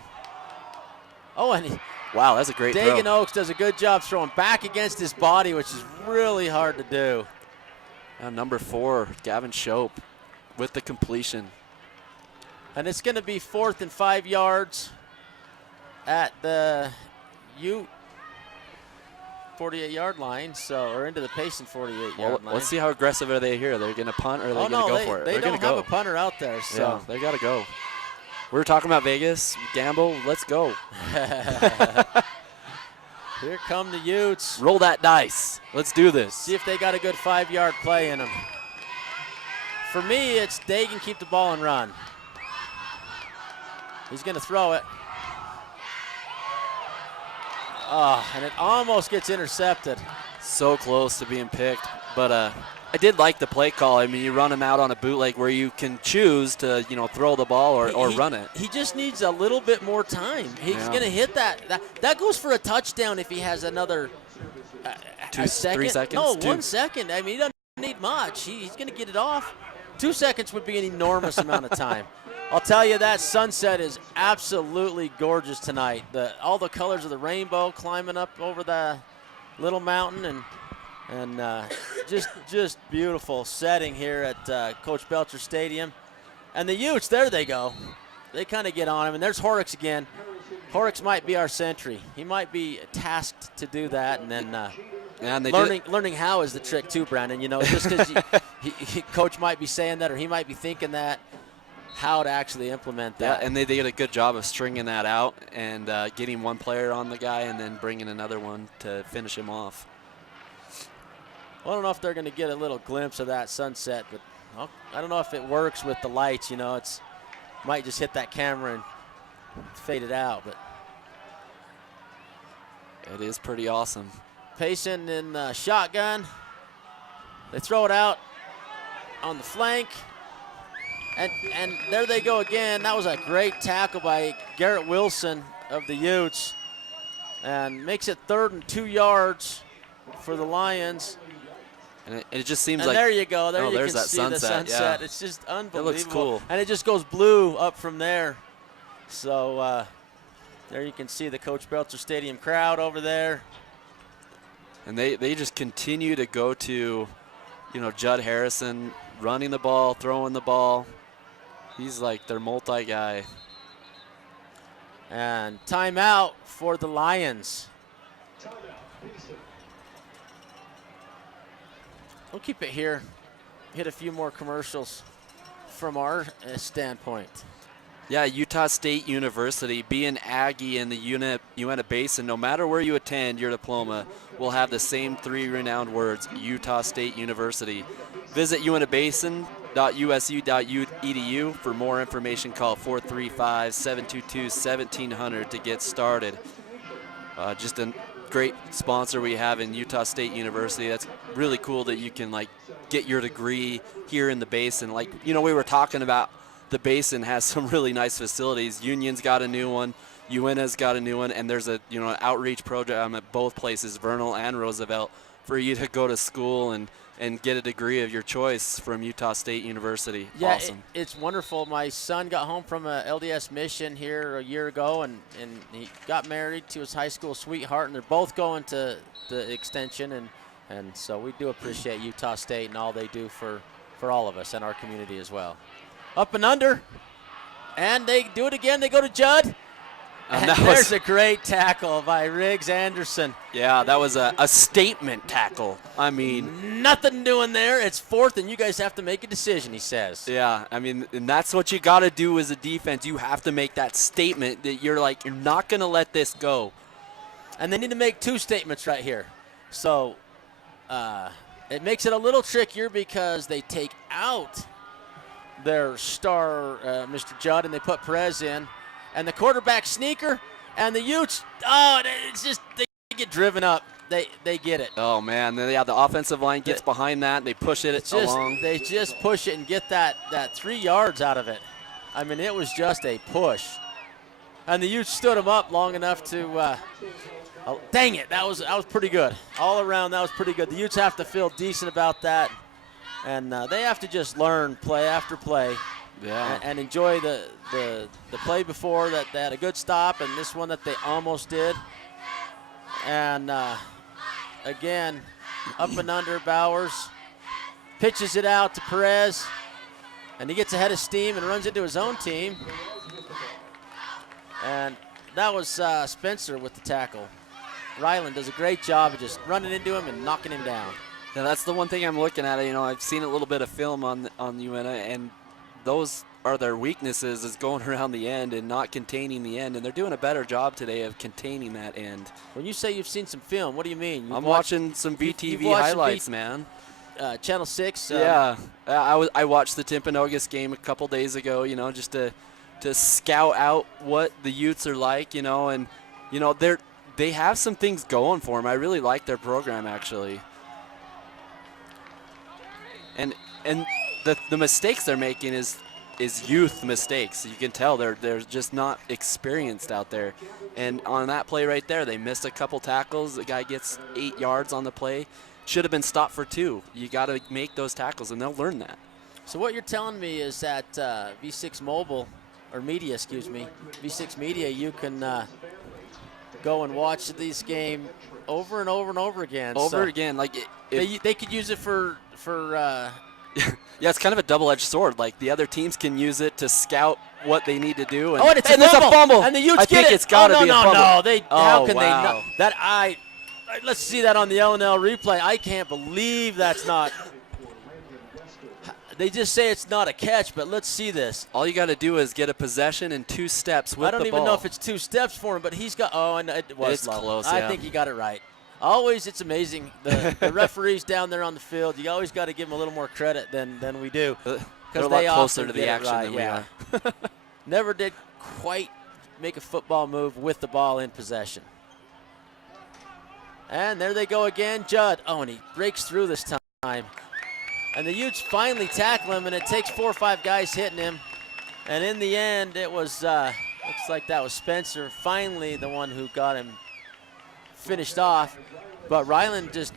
Oh, and wow, that's a great throw. Dagan Oaks does a good job throwing back against his body, which is really hard to do. Number 4, Gavin Shope with the completion. And it's going to be 4th and 5 yards at the Ute 48-yard line, or into the Payson 48-yard line. Let's see how aggressive are they here. They're going to punt or are they going to go for it? They don't have a punter out there, so. Yeah, they got to go. We were talking about Vegas, gamble, let's go. Here come the Utes. Roll that dice. Let's do this. See if they got a good 5-yard play in them. For me, it's Dagan keep the ball and run. He's going to throw it. And it almost gets intercepted. So close to being picked, but I did like the play call. I mean, you run him out on a bootleg where you can choose to, throw the ball or run it. He just needs a little bit more time. He's going to hit that. That goes for a touchdown if he has another 3 seconds? No, 1 second. I mean, he doesn't need much. He's going to get it off. 2 seconds would be an enormous amount of time. I'll tell you, that sunset is absolutely gorgeous tonight. All the colors of the rainbow climbing up over the little mountain, and just beautiful setting here at Coach Belcher Stadium. And the Utes, there they go. They kind of get on him, and there's Horrocks again. Horrocks might be our sentry. He might be tasked to do that, and then learning how is the trick too, Brandon. Just because Coach might be saying that or he might be thinking that, how to actually implement that. Yeah, and they did a good job of stringing that out and getting one player on the guy and then bringing another one to finish him off. Well, I don't know if they're going to get a little glimpse of that sunset, but I don't know if it works with the lights. It's might just hit that camera and fade it out, but it is pretty awesome. Payson in shotgun. They throw it out on the flank. And there they go again. That was a great tackle by Garrett Wilson of the Utes. And makes it 3rd and 2 yards for the Lions. And it just seems and there you go. There you can that see sunset. the sunset. Yeah. It's just unbelievable. It looks cool. And it just goes blue up from there. So there you can see the Coach Belcher Stadium crowd over there. And they just continue to go to, Judd Harrison running the ball, throwing the ball. He's like their multi-guy. And timeout for the Lions. We'll keep it here. Hit a few more commercials from our standpoint. Yeah, Utah State University, be an Aggie in the Uintah Basin. No matter where you attend, your diploma will have the same 3 renowned words, Utah State University. Visit uintabasin.usu.edu. For more information, call 435-722-1700 to get started. Just a great sponsor we have in Utah State University. That's really cool that you can get your degree here in the Basin. We were talking about, the Basin has some really nice facilities. Union's got a new one, Uintah's got a new one, and there's an outreach program at both places, Vernal and Roosevelt, for you to go to school and get a degree of your choice from Utah State University. Yeah, Awesome. It's wonderful. My son got home from a LDS mission here a year ago, and he got married to his high school sweetheart, and they're both going to the extension, and so we do appreciate Utah State and all they do for all of us and our community as well. Up and under, and they do it again. They go to Judd. And there's a great tackle by Riggs Anderson. Yeah, that was a statement tackle. I mean, nothing doing there. It's 4th, and you guys have to make a decision, he says. Yeah, I mean, and that's what you got to do as a defense. You have to make that statement that you're not going to let this go. And they need to make 2 statements right here. So it makes it a little trickier because they take out their star, Mr. Judd, and they put Perez in. And the quarterback sneaker, and the Utes, it's just, they get driven up. They get it. Oh, man. Yeah, the offensive line gets behind that. They push it along. They just push it and get that 3 yards out of it. I mean, it was just a push. And the Utes stood them up long enough to, dang it, that was pretty good. All around, that was pretty good. The Utes have to feel decent about that. And they have to just learn play after play. Yeah. And enjoy the play before that they had a good stop, and this one that they almost did. And again, up and under, Bowers pitches it out to Perez, and he gets ahead of steam and runs into his own team. And that was Spencer with the tackle. Ryland does a great job of just running into him and knocking him down. Yeah, that's the one thing I'm looking at. I've seen a little bit of film on Uintah, and those are their weaknesses, is going around the end and not containing the end, and they're doing a better job today of containing that end. When you say you've seen some film, what do you mean? I'm watching some VTV highlights, man. Channel 6? Yeah. I watched the Timpanogos game a couple days ago, just to scout out what the Utes are like, and, they have some things going for them. I really like their program, actually. And the mistakes they're making is youth mistakes. You can tell they're just not experienced out there. And on that play right there, they missed a couple tackles. The guy gets 8 yards on the play. Should have been stopped for 2. You got to make those tackles, and they'll learn that. So what you're telling me is that V6 Mobile, or Media, excuse me, V6 Media, you can go and watch this game over and over and over again. Again, they could use it for yeah, it's kind of a double-edged sword. Like, the other teams can use it to scout what they need to do. And it's a fumble. And the Utes get it. It's got to be a fumble. No. How can they not? Let's see that on the LNL replay. I can't believe that's not. They just say it's not a catch, but let's see this. All you got to do is get a possession and 2 steps with the ball. I don't even know if it's 2 steps for him, but he's got. Oh, and it was it's low. Close. I think he got it right. Always, it's amazing. The referees down there on the field, you always got to give them a little more credit than we do. They're a lot closer to the action than we are. Never did quite make a football move with the ball in possession. And there they go again, Judd. Oh, and he breaks through this time. And the Utes finally tackle him, and it takes 4 or 5 guys hitting him. And in the end, it was, looks like that was Spencer, finally the one who got him finished off. But Ryland that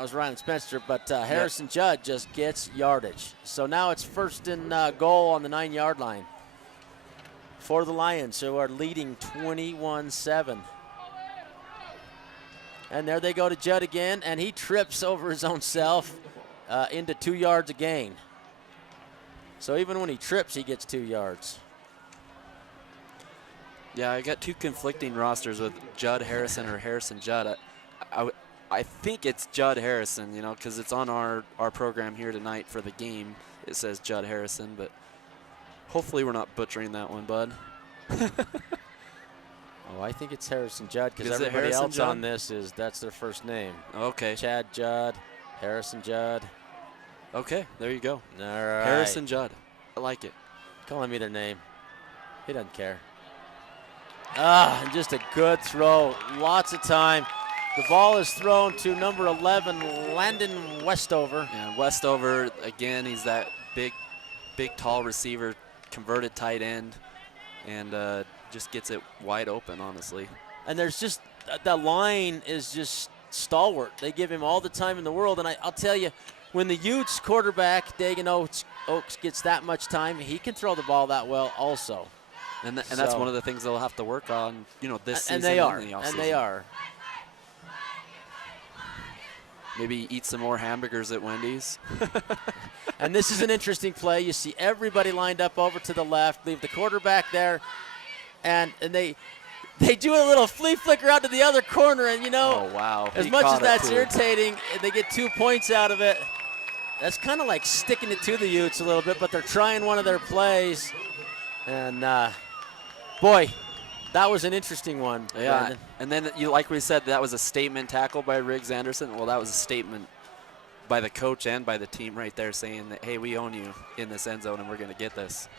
was Ryland Spencer, but Harrison Judd just gets yardage. So now it's 1st and goal on the 9-yard line for the Lions, who are leading 21-7. And there they go to Judd again, and he trips over his own self into 2 yards of gain. So even when he trips, he gets 2 yards. Yeah, I got 2 conflicting rosters with Judd Harrison or Harrison Judd. I think it's Judd Harrison, because it's on our program here tonight for the game. It says Judd Harrison, but hopefully we're not butchering that one, bud. Oh, I think it's Harrison Judd, because everybody else on this that's their first name. Okay. Chad Judd, Harrison Judd. Okay, there you go. All right. Harrison Judd. I like it. Call him either name. He doesn't care. And just a good throw. Lots of time. The ball is thrown to number 11, Landon Westover. Yeah, Westover, again, he's that big, tall receiver, converted tight end, and just gets it wide open, honestly. And there's just, the line is just stalwart. They give him all the time in the world, and I'll tell you, when the Utes quarterback, Dagan Oaks, gets that much time, he can throw the ball that well also. And that's one of the things they'll have to work on, this season. And they are. In the offseason. And they are. Maybe eat some more hamburgers at Wendy's. And this is an interesting play. You see everybody lined up over to the left, leave the quarterback there, and they do a little flea flicker out to the other corner, and oh, wow. As much as that's irritating, they get 2 points out of it. That's kind of like sticking it to the Utes a little bit, but they're trying one of their plays. And, boy, that was an interesting one. Yeah, Brandon. and then, like we said, that was a statement tackle by Riggs Anderson. Well, that was a statement by the coach and by the team right there saying that, hey, we own you in this end zone and we're going to get this.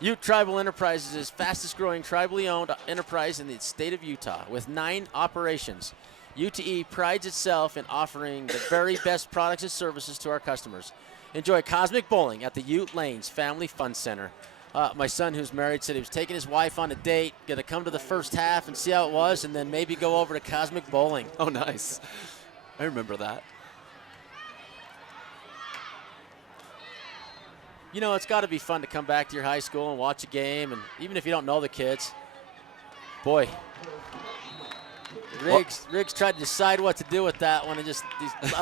Ute Tribal Enterprises is fastest growing tribally owned enterprise in the state of Utah with 9 operations. UTE prides itself in offering the very best products and services to our customers. Enjoy cosmic bowling at the Ute Lanes Family Fun Center. My son, who's married, said he was taking his wife on a date, going to come to the first half and see how it was, and then maybe go over to cosmic bowling. Oh, nice. I remember that. It's got to be fun to come back to your high school and watch a game, and even if you don't know the kids, boy, Riggs tried to decide what to do with that one and just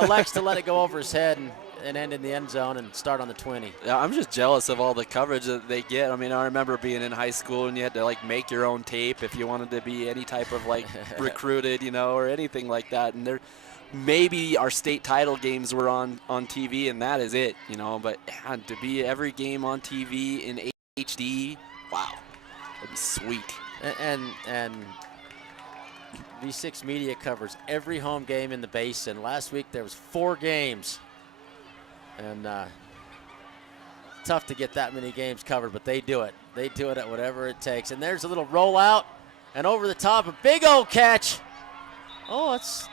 elects to let it go over his head and end in the end zone and start on the 20. Yeah, I'm just jealous of all the coverage that they get. I mean, I remember being in high school and you had to make your own tape if you wanted to be any type of recruited, or anything like that. And maybe our state title games were on TV and that is it, but to be every game on TV in HD, wow, that'd be sweet. And V6 Media covers every home game in the Basin. Last week there was 4 games, and tough to get that many games covered, but they do it. They do it at whatever it takes. And there's a little rollout, and over the top, a big old catch. Oh, that's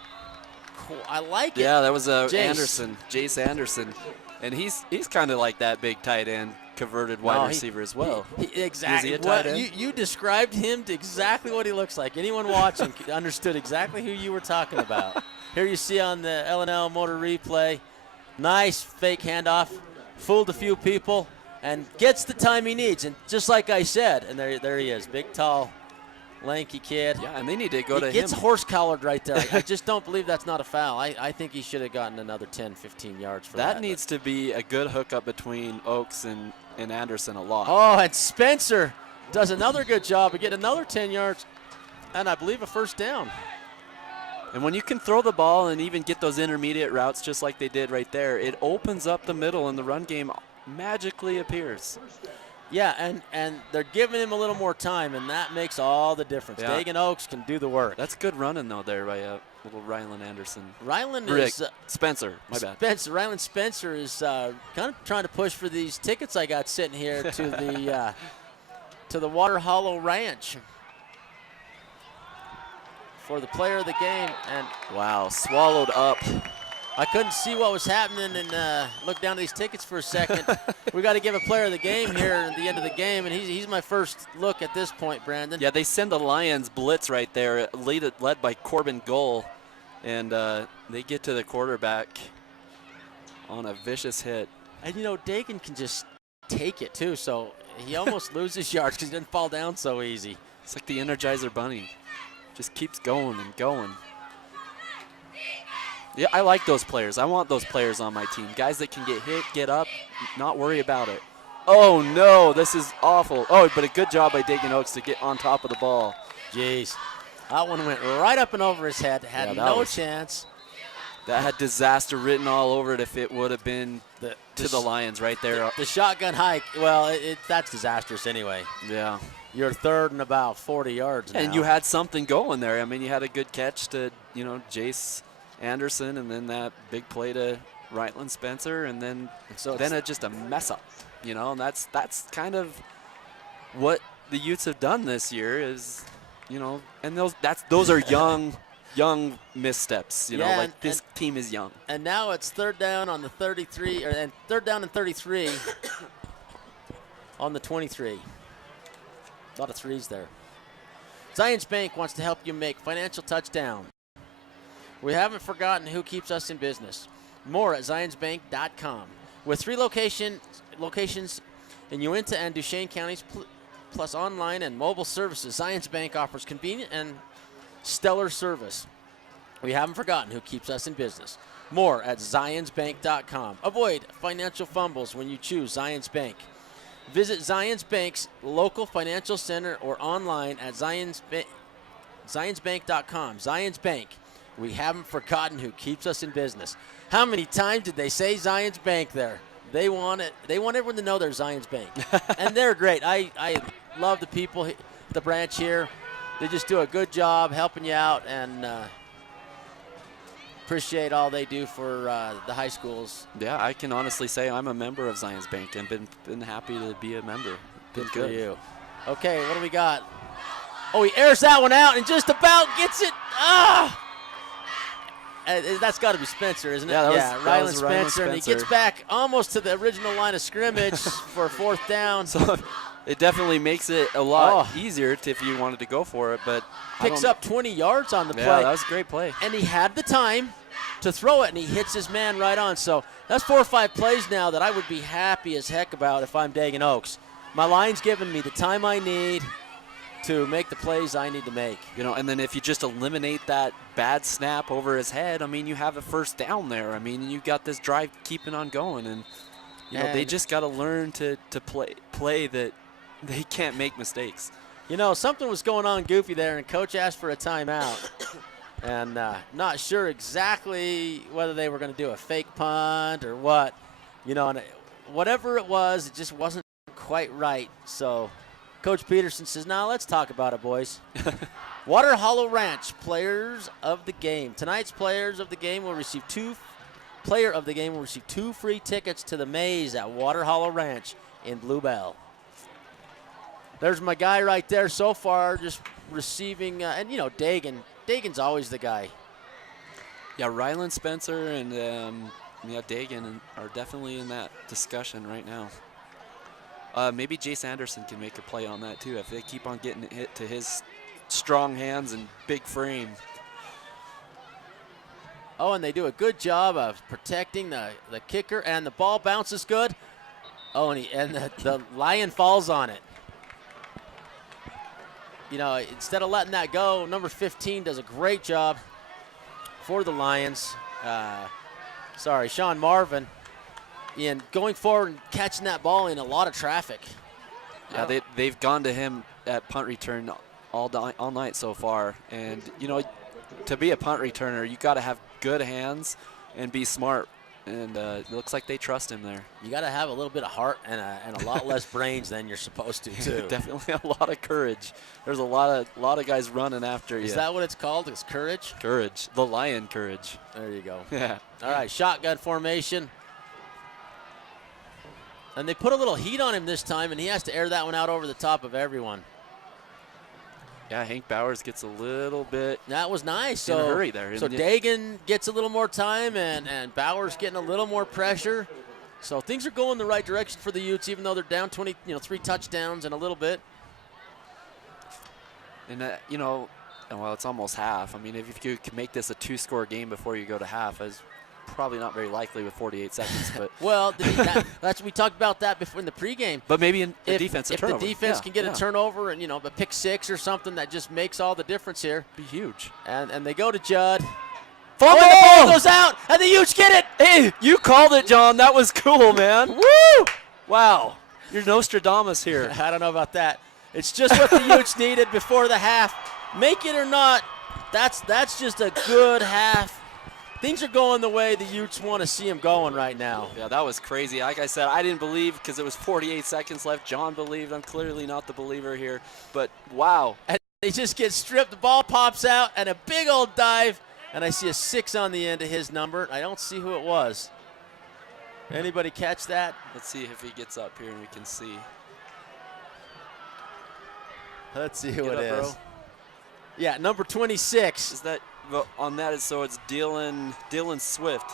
cool. I like it. Yeah, that was Jace Anderson, and he's kind of like that big tight end. Converted wide receiver as well. Exactly. Is he a tight end? You described him to exactly what he looks like. Anyone watching understood exactly who you were talking about. Here you see on the L&L Motor replay, nice fake handoff, fooled a few people, and gets the time he needs. And just like I said, and there he is, big, tall, lanky kid. Yeah, and they need to go to him. He gets horse-collared right there. I just don't believe that's not a foul. I think he should have gotten another 10, 15 yards for that. That needs to be a good hookup between Oaks and Anderson a lot. Oh, and Spencer does another good job of getting another 10 yards, and I believe a first down. And when you can throw the ball and even get those intermediate routes just like they did right there, it opens up the middle and the run game magically appears. Yeah, and they're giving him a little more time, and that makes all the difference. Yeah. Dagan Oaks can do the work. That's good running, though, there by little Rylan Anderson. Spencer, my bad. Rylan Spencer is kind of trying to push for these tickets I got sitting here to the Water Hollow Ranch for the player of the game. And wow, swallowed up. I couldn't see what was happening and look down at these tickets for a second. We got to give a player of the game here at the end of the game, and he's my first look at this point, Brandon. Yeah, they send the Lions blitz right there, led by Corbin Gull, and they get to the quarterback on a vicious hit. And, Dagan can just take it, too, so he almost loses yards because he doesn't fall down so easy. It's like the Energizer Bunny. Just keeps going and going. Yeah, I like those players. I want those players on my team. Guys that can get hit, get up, not worry about it. Oh, no, this is awful. Oh, but a good job by Dagan Oaks to get on top of the ball. Jeez. That one went right up and over his head. Had no chance. That had disaster written all over it if it would have been to the Lions right there. The shotgun hike, well, that's disastrous anyway. Yeah. You're third and about 40 yards now. And you had something going there. I mean, you had a good catch to, Jace Anderson, and then that big play to Rylan Spencer, and then just a mess up, and that's kind of what the Utes have done this year is, and those are young missteps, this team is young. And now it's third down on the 33, and third down and 33 on the 23. A lot of threes there. Zions Bank wants to help you make financial touchdown. We haven't forgotten who keeps us in business. More at zionsbank.com. With 3 locations in Uintah and Duchesne counties, plus online and mobile services, Zions Bank offers convenient and stellar service. We haven't forgotten who keeps us in business. More at zionsbank.com. Avoid financial fumbles when you choose Zions Bank. Visit Zions Bank's local financial center or online at zionsbank.com. Zions Bank. We haven't forgotten who keeps us in business. How many times did they say Zions Bank there? They want it. They want everyone to know they're Zions Bank. And they're great. I love the people at the branch here. They just do a good job helping you out, and appreciate all they do for the high schools. Yeah, I can honestly say I'm a member of Zions Bank and been happy to be a member. Good for you. Okay, what do we got? Oh, he airs that one out and just about gets it. That's got to be Spencer, isn't it? Yeah, Rylan Spencer, and he gets back almost to the original line of scrimmage for 4th down. So it definitely makes it a lot easier if you wanted to go for it, but picks up 20 yards on the play. Yeah, that was a great play. And he had the time to throw it, and he hits his man right on. So that's 4 or 5 plays now that I would be happy as heck about if I'm Dagan Oaks. My line's giving me the time I need to make the plays I need to make. You know, and then if you just eliminate that bad snap over his head, I mean, you have a 1st down there. I mean, you got this drive keeping on going, and you know, they just got to learn to play that they can't make mistakes. You know, something was going on goofy there, and Coach asked for a timeout. And not sure exactly whether they were going to do a fake punt or what. You know, and whatever it was, it just wasn't quite right. So Coach Peterson says, "Now let's talk about it, boys." Water Hollow Ranch players of the game. Tonight's players of the game will receive 2 free tickets to the maze at Water Hollow Ranch in Blue Bell. There's my guy right there so far, just receiving, and you know, Dagan's always the guy. Yeah, Rylan Spencer and Dagan are definitely in that discussion right now. Maybe Jace Anderson can make a play on that too if they keep on getting it hit to his strong hands and big frame. Oh, and they do a good job of protecting the kicker, and the ball bounces good. Oh, and the Lion falls on it. You know, instead of letting that go, number 15 does a great job for the Lions. Sean Marvin, in going forward and catching that ball in a lot of traffic. Yeah, they've gone to him at punt return all night so far. And, you know, to be a punt returner, you got to have good hands and be smart. And it looks like they trust him there. You got to have a little bit of heart and a lot less brains than you're supposed to, too. Definitely a lot of courage. There's a lot of guys running after you. Is that what it's called? It's courage? Courage. The Lion courage. There you go. Yeah. All right, shotgun formation. And they put a little heat on him this time, and he has to air that one out over the top of everyone. Yeah, Hank Bowers gets a little bit. That was nice. In a hurry there. So Dagan gets a little more time, and Bowers getting a little more pressure. So things are going the right direction for the Utes, even though they're down 20, 3 touchdowns and a little bit. And you know, well, it's almost half. I mean, if you can make this a 2-score game before you go to half, is probably not very likely with 48 seconds. But well, we talked about that before in the pregame. But maybe in the defense, if the defense can get a turnover and a pick 6 or something, that just makes all the difference here. Be huge. And they go to Judd. Fumble! Oh, the ball goes out, and the Utes get it. Hey, you called it, John. That was cool, man. Woo! Wow, you're Nostradamus here. I don't know about that. It's just what the Utes needed before the half. Make it or not, that's just a good half. Things are going the way the Utes want to see them going right now. Yeah, that was crazy. Like I said, I didn't believe because it was 48 seconds left. John believed. I'm clearly not the believer here. But, wow. And they just get stripped. The ball pops out, and a big old dive. And I see a 6 on the end of his number. I don't see who it was. Anybody catch that? Let's see if he gets up here and we can see. Let's see who it is. Bro. Yeah, number 26. Is that on that? So it's Dylan Swift.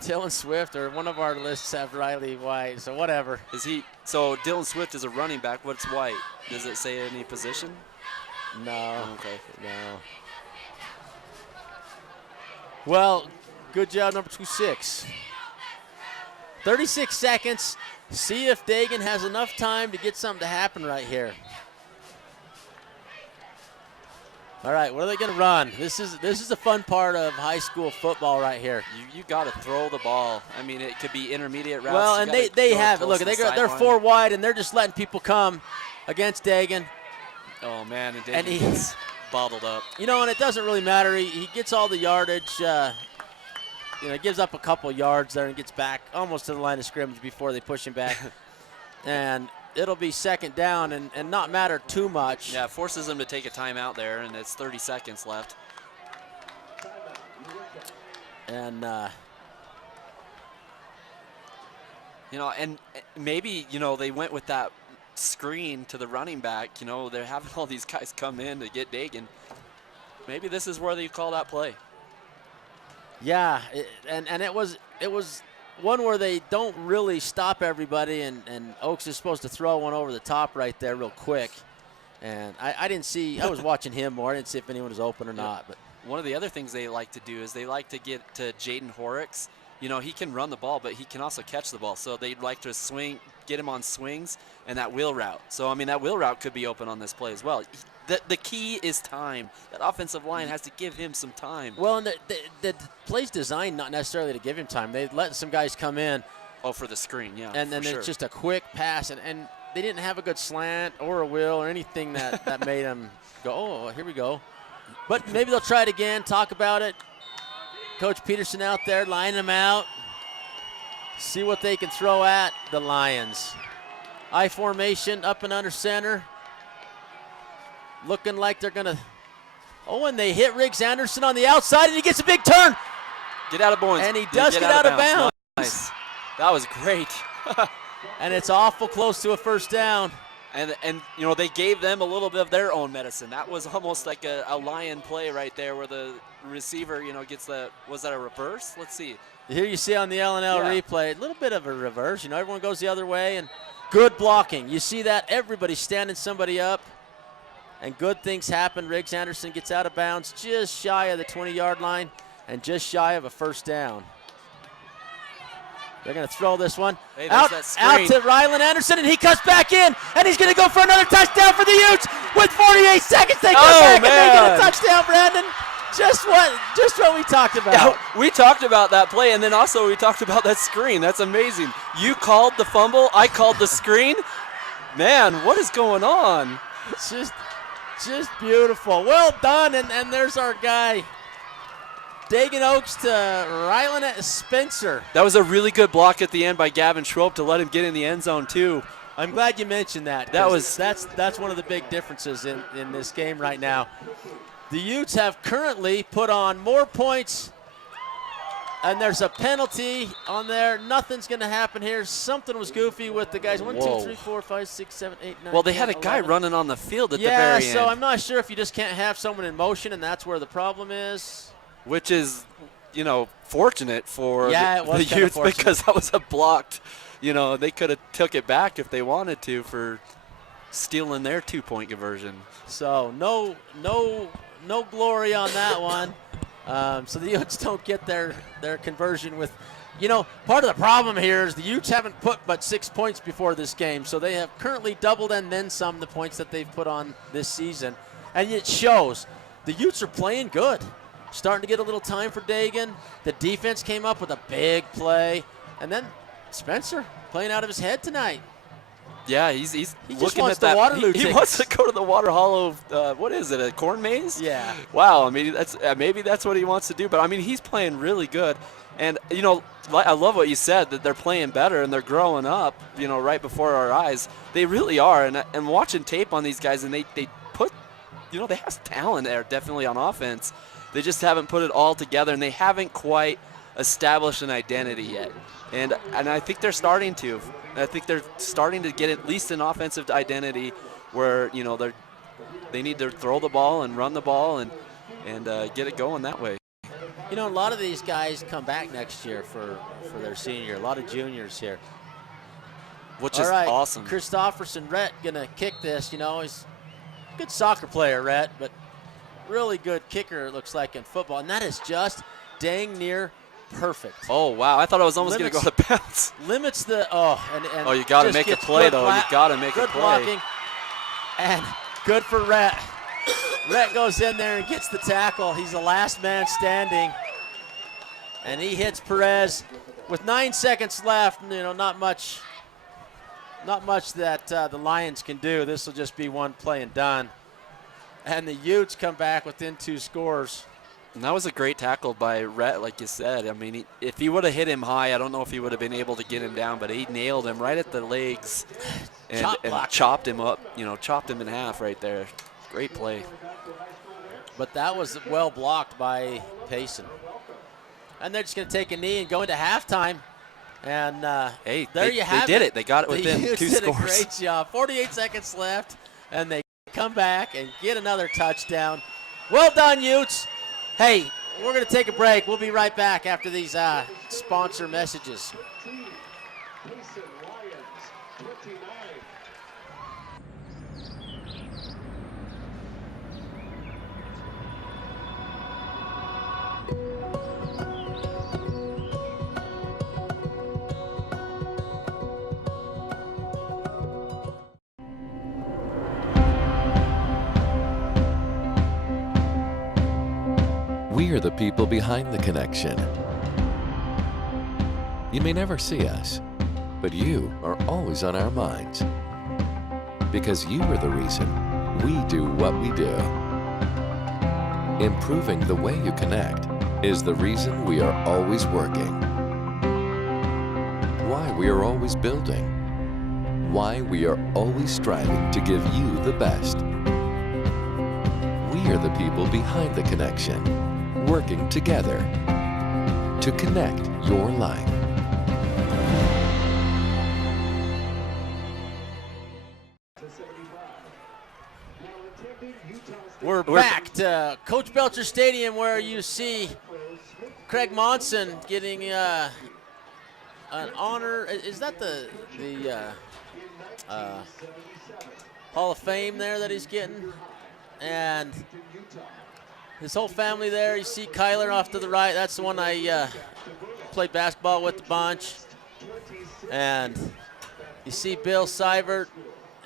Dylan Swift, or one of our lists have Riley White. So whatever. Is he? So Dylan Swift is a running back. What's White? Does it say any position? No. Okay. No. Well, good job, number 26. 36 seconds. See if Dagan has enough time to get something to happen right here. All right, what are they going to run? This is the fun part of high school football right here. You got to throw the ball. I mean, it could be intermediate routes. Well, and they have it. Look, they're 4 wide, and they're just letting people come against Dagan. Oh, man, and Dagan gets bottled up. You know, and it doesn't really matter. He gets all the yardage. You know, gives up a couple yards there and gets back almost to the line of scrimmage before they push him back. And it'll be second down and not matter too much. Yeah, forces them to take a timeout there, and it's 30 seconds left. And, you know, and maybe, you know, they went with that screen to the running back. You know, they're having all these guys come in to get Dagan. Maybe this is where they call that play. Yeah, and it was one where they don't really stop everybody, and Oaks is supposed to throw one over the top right there real quick. And I didn't see, I was watching him more. I didn't see if anyone was open or not. But one of the other things they like to do is they like to get to Jaden Horrocks. You know, he can run the ball, but he can also catch the ball. So they'd like to get him on swings and that wheel route. So, I mean, that wheel route could be open on this play as well. The key is time. That offensive line has to give him some time. Well, and the play's designed not necessarily to give him time. They let some guys come in. Oh, for the screen, yeah. And then it's just a quick pass, and they didn't have a good slant or a wheel or anything that made them go, oh, here we go. But maybe they'll try it again, talk about it. Coach Peterson out there lining them out. See what they can throw at the Lions. I formation up and under center. Looking like they're going to, and they hit Riggs Anderson on the outside, and he gets a big turn. Get out of bounds. And he does get out of bounds. Nice. That was great. And it's awful close to a first down. And you know, they gave them a little bit of their own medicine. That was almost like a Lion play right there where the receiver, you know, gets was that a reverse? Let's see. Here you see on the L&L replay, a little bit of a reverse. You know, everyone goes the other way, and good blocking. You see that? Everybody's standing somebody up. And good things happen. Riggs Anderson gets out of bounds just shy of the 20-yard line and just shy of a first down. They're going to throw this one out to Rylan Anderson, and he cuts back in, and he's going to go for another touchdown for the Utes with 48 seconds. They come back and they get a touchdown, Brandon. Just what we talked about. Yeah, we talked about that play, and then also we talked about that screen. That's amazing. You called the fumble. I called the screen. Man, what is going on? It's just beautiful. Well done, and there's our guy. Dagan Oaks to Rylan Spencer. That was a really good block at the end by Gavin Schroep to let him get in the end zone too. I'm glad you mentioned that. That's one of the big differences in this game right now. The Utes have currently put on more points, and there's a penalty on there. Nothing's going to happen here. Something was goofy with the guys. 1, 2, 3, 4, 5, 6, 7, 8, 9. Well, they 10, had a guy 11. running on the field at the very end. Yeah, so I'm not sure if you just can't have someone in motion, and that's where the problem is. Which is, you know, fortunate for the Utes because that was a blocked, you know, they could have took it back if they wanted to for stealing their 2-point conversion. So no glory on that one. So the Utes don't get their conversion with, you know, part of the problem here is the Utes haven't put but 6 points before this game. So they have currently doubled and then some the points that they've put on this season. And it shows. The Utes are playing good. Starting to get a little time for Dagan. The defense came up with a big play. And then Spencer playing out of his head tonight. Yeah, he's He looking just wants at the that. Waterloo He wants to go to the Water Hollow. What is it? A corn maze? Yeah. Wow. I mean, maybe that's what he wants to do. But I mean, he's playing really good. And you know, I love what you said that they're playing better and they're growing up. You know, right before our eyes, they really are. And watching tape on these guys, and they put, you know, they have talent there definitely on offense. They just haven't put it all together, and they haven't quite established an identity yet. And I think they're starting to. I think they're starting to get at least an offensive identity where, you know, they need to throw the ball and run the ball and get it going that way. You know, a lot of these guys come back next year for their senior year. A lot of juniors here. Which is awesome. Christofferson, Rhett going to kick this. You know, he's a good soccer player, Rhett, but really good kicker, it looks like, in football. And that is just dang near perfect. Oh, wow. I thought I was almost going to go out of bounds. Limits the, and oh, you got to make a play, though. You got to make a good play. Blocking, and good for Rhett. Rhett goes in there and gets the tackle. He's the last man standing, and he hits Perez with 9 seconds left. Not much that the Lions can do. This will just be one play and done. And the Utes come back within 2 scores. And that was a great tackle by Rhett, like you said. I mean, if he would have hit him high, I don't know if he would have been able to get him down, but he nailed him right at the legs and chopped him up, chopped him in half right there. Great play. But that was well blocked by Payson. And they're just going to take a knee and go into halftime. And hey, there you have it. They did it. They got it within the 2 Utes did scores. A great job. 48 seconds left, and they come back and get another touchdown. Well done, Utes. Hey, we're going to take a break. We'll be right back after these sponsor messages. We are the people behind the connection. You may never see us, but you are always on our minds. Because you are the reason we do what we do. Improving the way you connect is the reason we are always working. Why we are always building. Why we are always striving to give you the best. We are the people behind the connection, working together to connect your life. We're back to Coach Belcher Stadium, where you see Craig Monson getting an honor. Is that the Hall of Fame there that he's getting? And his whole family there. You see Kyler off to the right. That's the one I played basketball with a bunch. And you see Bill Seivert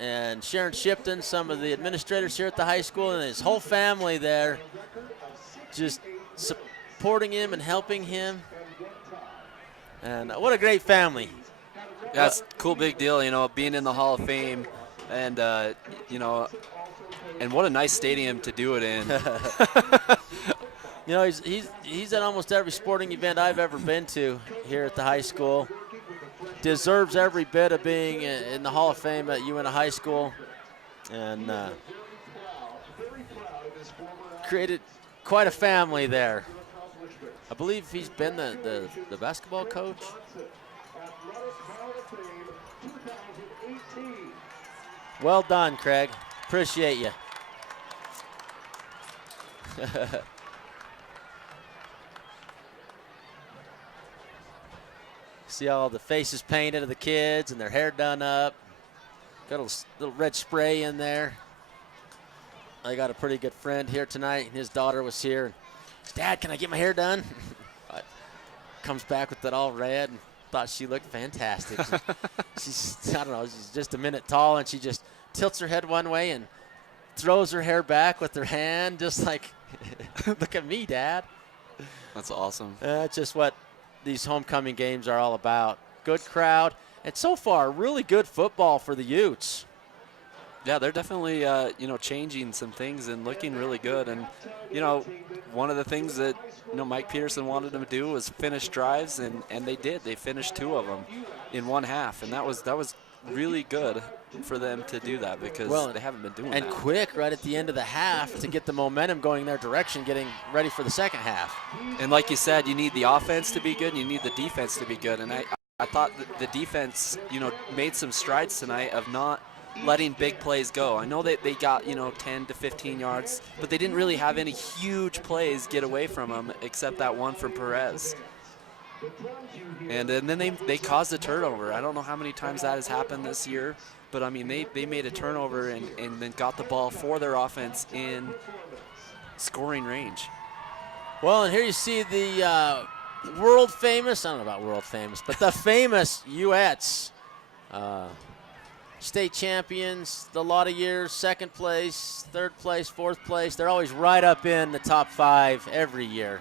and Sharon Shipton, some of the administrators here at the high school, and his whole family there just supporting him and helping him. And what a great family. Yeah, it's a cool, big deal, being in the Hall of Fame. And, and what a nice stadium to do it in. He's at almost every sporting event I've ever been to here at the high school. Deserves every bit of being in the Hall of Fame at Uintah High School. And created quite a family there. I believe he's been the basketball coach. Well done, Craig. Appreciate you. See all the faces painted of the kids and their hair done up. Got a little red spray in there. I got a pretty good friend here tonight, and his daughter was here. Dad, can I get my hair done? Comes back with it all red and thought she looked fantastic. She's, I don't know, she's just a minute tall, and she just tilts her head one way and throws her hair back with her hand, just like, look at me, Dad. That's awesome. That's just what these homecoming games are all about. Good crowd, and so far, really good football for the Utes. Yeah, they're definitely, changing some things and looking really good. And, one of the things that, Mike Peterson wanted them to do was finish drives, and they did. They finished 2 of them in one half, and that was really good for them to do that, because they haven't been doing that. And quick right at the end of the half to get the momentum going their direction, getting ready for the second half. And like you said, you need the offense to be good, and you need the defense to be good. And I thought the defense, made some strides tonight of not letting big plays go. I know that they got, 10 to 15 yards, but they didn't really have any huge plays get away from them, except that one from Perez. And then they caused a turnover. I don't know how many times that has happened this year, but I mean, they made a turnover and then got the ball for their offense in scoring range. Well, and here you see the world famous, I don't know about world famous, but the famous Uintahs. State champions a lot of years, second place, third place, fourth place. They're always right up in the top 5 every year.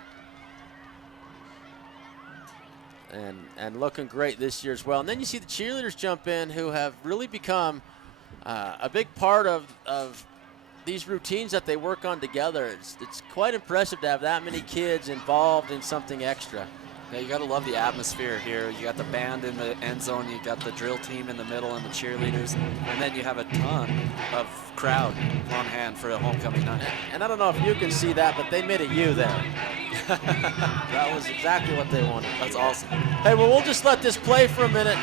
And looking great this year as well. And then you see the cheerleaders jump in who have really become a big part of these routines that they work on together. It's quite impressive to have that many kids involved in something extra. Yeah, you got to love the atmosphere here. You got the band in the end zone, you got the drill team in the middle and the cheerleaders, and then you have a ton of crowd on hand for a homecoming night. And I don't know if you can see that, but they made a U there. That was exactly what they wanted. That's awesome. Hey, well, we'll just let this play for a minute.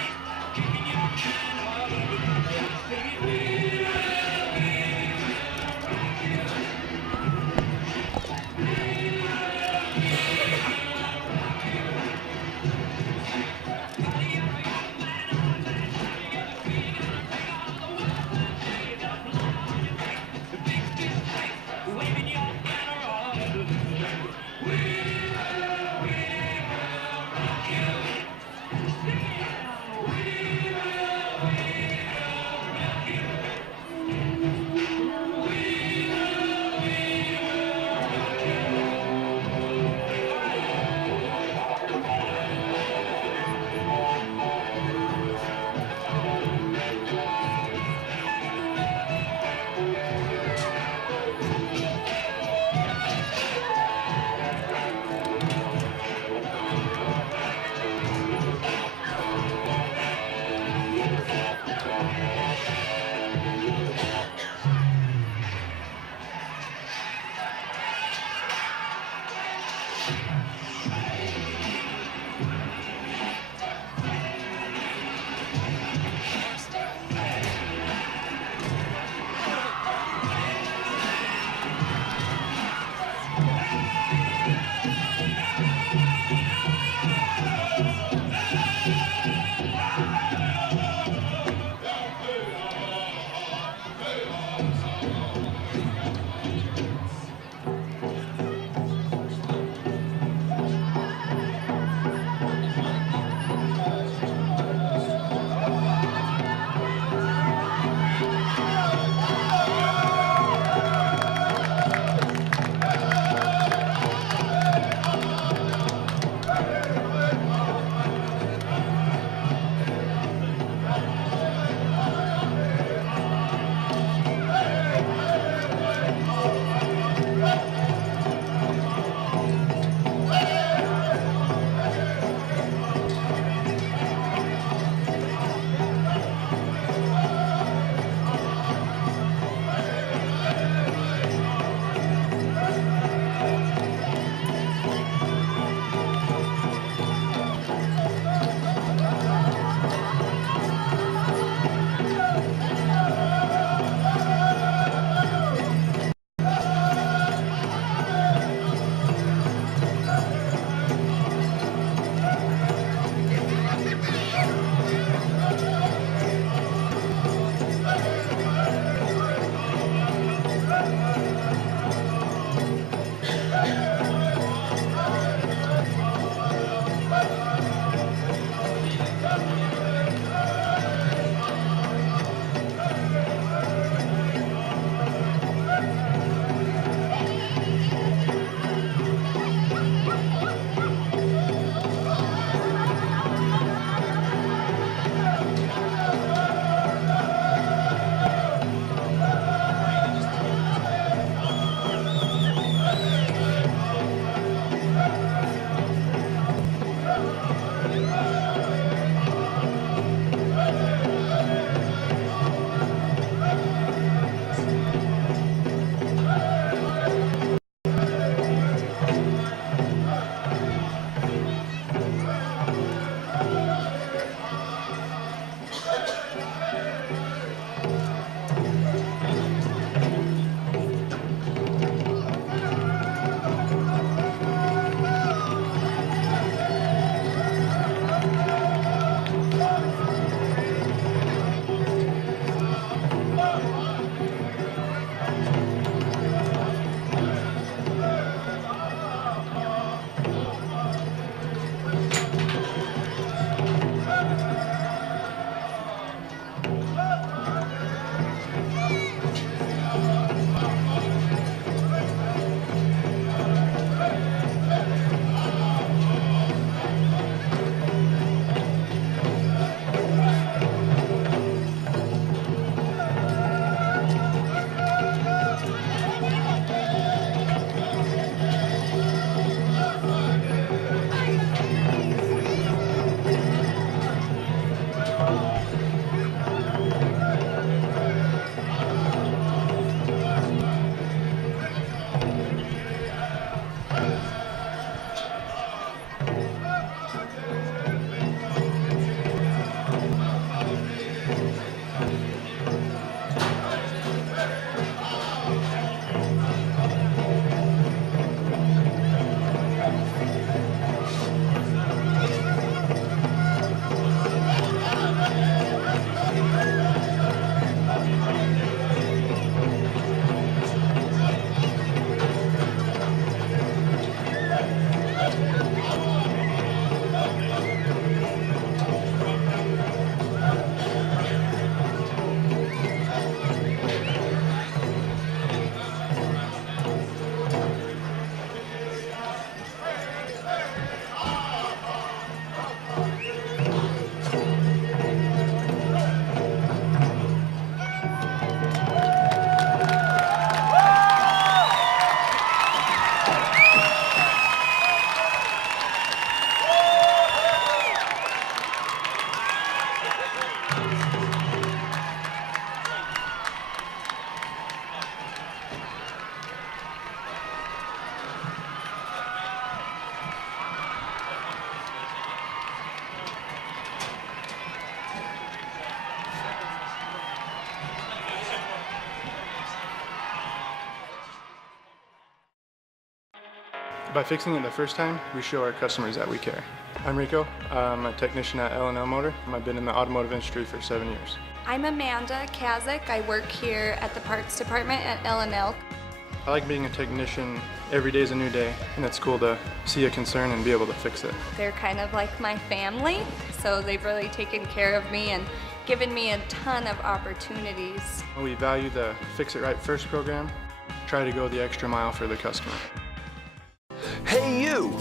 By fixing it the first time, we show our customers that we care. I'm Rico. I'm a technician at L&L Motor. I've been in the automotive industry for 7 years. I'm Amanda Kazik. I work here at the parts department at L&L. I like being a technician. Every day is a new day, and it's cool to see a concern and be able to fix it. They're kind of like my family, so they've really taken care of me and given me a ton of opportunities. We value the Fix It Right First program. Try to go the extra mile for the customer. Hey you!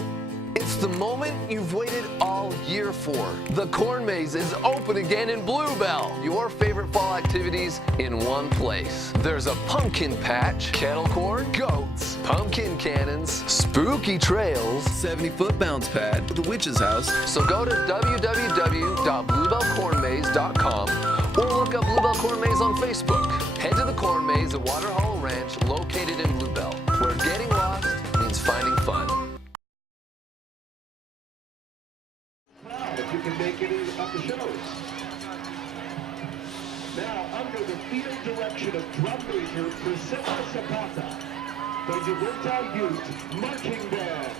It's the moment you've waited all year for. The Corn Maze is open again in Bluebell. Your favorite fall activities in one place. There's a pumpkin patch, kettle corn, goats, pumpkin cannons, spooky trails, 70-foot bounce pad, the witch's house. So go to www.bluebellcornmaze.com or look up Bluebell Corn Maze on Facebook. Head to the Corn Maze at Water Hollow Ranch, located in Bluebell, where getting lost means finding fun. If you can make any of the shows. Now, under the field direction of drum major Priscilla Zapata, the Uintah Youth Marching Band.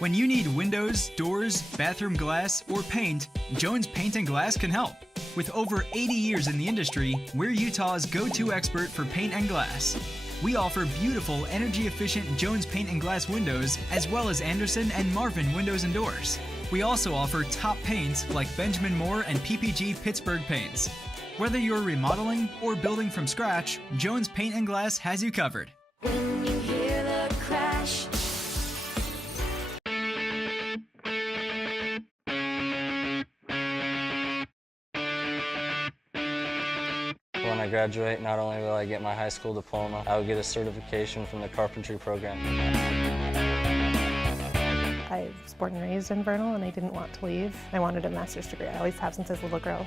When you need windows, doors, bathroom glass, or paint, Jones Paint and Glass can help. With over 80 years in the industry, we're Utah's go-to expert for paint and glass. We offer beautiful, energy-efficient Jones Paint and Glass windows, as well as Anderson and Marvin windows and doors. We also offer top paints like Benjamin Moore and PPG Pittsburgh paints. Whether you're remodeling or building from scratch, Jones Paint and Glass has you covered. When you hear the crash. When I graduate, not only will I get my high school diploma, I will get a certification from the carpentry program. I was born and raised in Vernal, and I didn't want to leave. I wanted a master's degree. I always have since I was a little girl.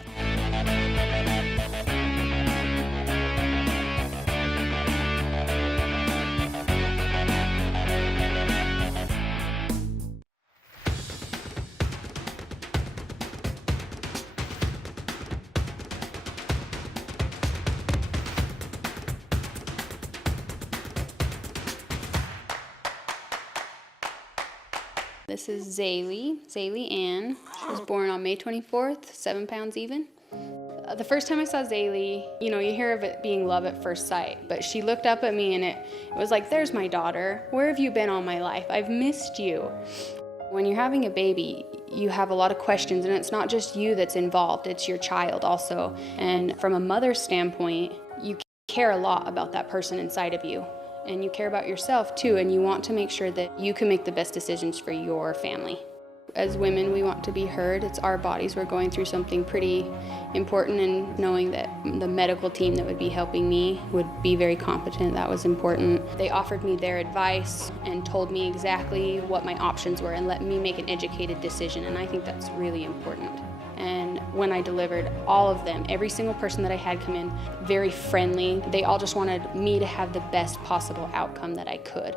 This is Zaylee Ann. She was born on May 24th, 7 pounds even. The first time I saw Zaylee, you hear of it being love at first sight, but she looked up at me and it was like, there's my daughter. Where have you been all my life? I've missed you. When you're having a baby, you have a lot of questions, and it's not just you that's involved, it's your child also. And from a mother's standpoint, you care a lot about that person inside of you. And you care about yourself too, and you want to make sure that you can make the best decisions for your family. As women, we want to be heard. It's our bodies. We're going through something pretty important, and knowing that the medical team that would be helping me would be very competent, that was important. They offered me their advice and told me exactly what my options were and let me make an educated decision, and I think that's really important. And when I delivered, all of them, every single person that I had come in, very friendly. They all just wanted me to have the best possible outcome that I could.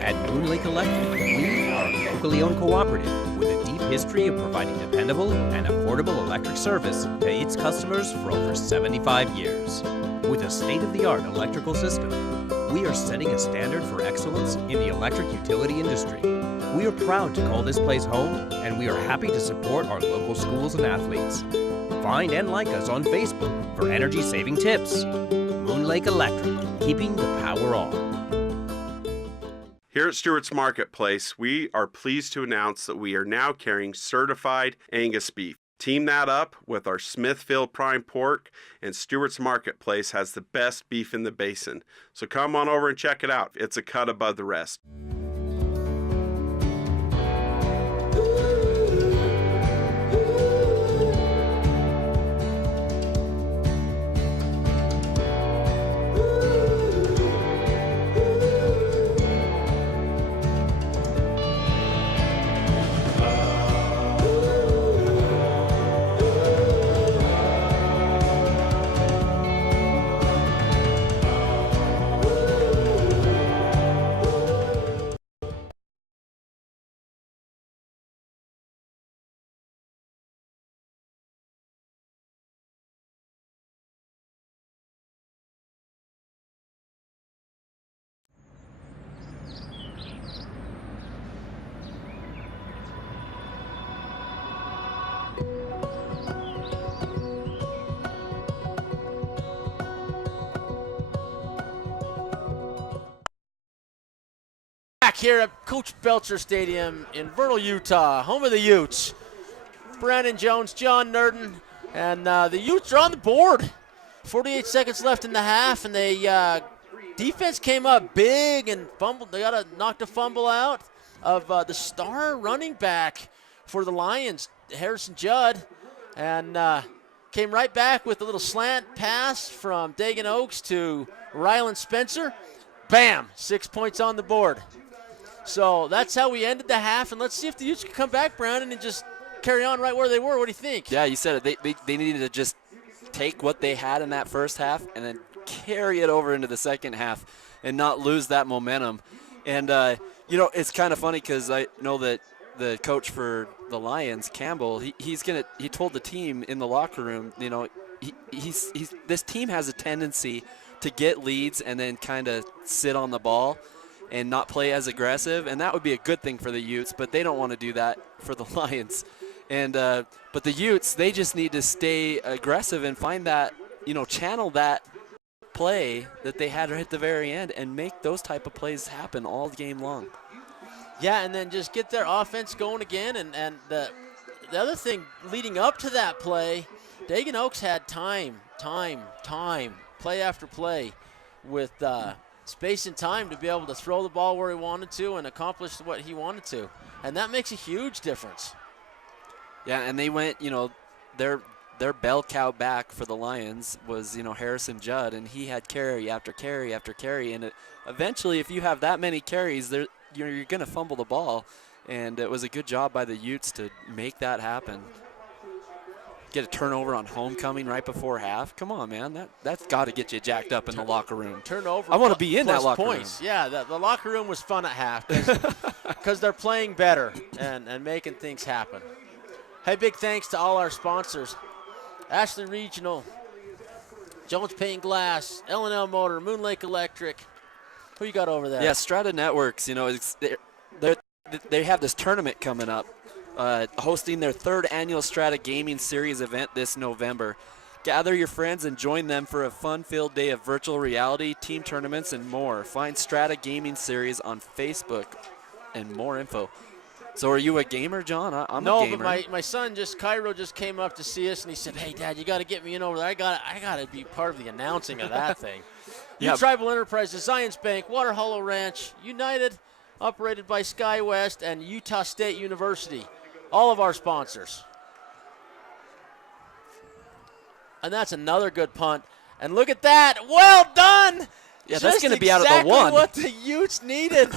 At Moon Lake Electric, we are a locally owned cooperative with a deep history of providing dependable and affordable electric service to its customers for over 75 years. With a state-of-the-art electrical system, we are setting a standard for excellence in the electric utility industry. We are proud to call this place home, and we are happy to support our local schools and athletes. Find and like us on Facebook for energy-saving tips. Moon Lake Electric, keeping the power on. Here at Stewart's Marketplace, we are pleased to announce that we are now carrying certified Angus beef. Team that up with our Smithfield prime pork, and Stewart's Marketplace has the best beef in the basin. So come on over and check it out. It's a cut above the rest. Back here at Coach Belcher Stadium in Vernal, Utah, home of the Utes. Brandon Jones, John Nurden, and the Utes are on the board. 48 seconds left in the half, and they defense came up big and fumbled. They knocked a fumble out of the star running back for the Lions, Harrison Judd, and came right back with a little slant pass from Dagan Oaks to Ryland Spencer. Bam, 6 points on the board. So that's how we ended the half, and let's see if the Utes can come back, Brandon, and just carry on right where they were. What do you think? Yeah, you said it. They needed to just take what they had in that first half and then carry it over into the second half and not lose that momentum. And, it's kind of funny because I know that the coach for the Lions, Campbell, he told the team in the locker room, this team has a tendency to get leads and then kind of sit on the ball. and not play as aggressive, and that would be a good thing for the Utes, but they don't want to do that for the Lions. And but the Utes, they just need to stay aggressive and find that, channel that play that they had right at the very end and make those type of plays happen all game long. Yeah, and then just get their offense going again. And the other thing leading up to that play, Dagan Oaks had time, play after play with space and time to be able to throw the ball where he wanted to and accomplish what he wanted to. And that makes a huge difference. Yeah, and they went, their bell cow back for the Lions was, Harrison Judd, and he had carry after carry after carry. And eventually, if you have that many carries, you're going to fumble the ball. And it was a good job by the Utes to make that happen. Get a turnover on homecoming right before half. Come on, man. That's got to get you jacked up in the locker room. Turnover. I want to be in that locker points. room. Yeah, the locker room was fun at half because they're playing better and making things happen. Hey, big thanks to all our sponsors. Ashley Regional, Jones Paint and Glass, L&L Motor, Moon Lake Electric. Who you got over there? Yeah, Strata Networks, they have this tournament coming up, hosting their 3rd annual Strata Gaming Series event this November. Gather your friends and join them for a fun-filled day of virtual reality, team tournaments, and more. Find Strata Gaming Series on Facebook and more info. So are you a gamer, John? I'm a gamer. No, but my son Cairo just came up to see us, and he said, "Hey, Dad, you got to get me in over there. I got to be part of the announcing of that thing." Yeah. Tribal Enterprises, Zions Bank, Water Hollow Ranch, United, operated by SkyWest, and Utah State University. All of our sponsors. And that's another good punt. And look at that. Well done. Yeah, that's going to be out of the one. Exactly what the Utes needed.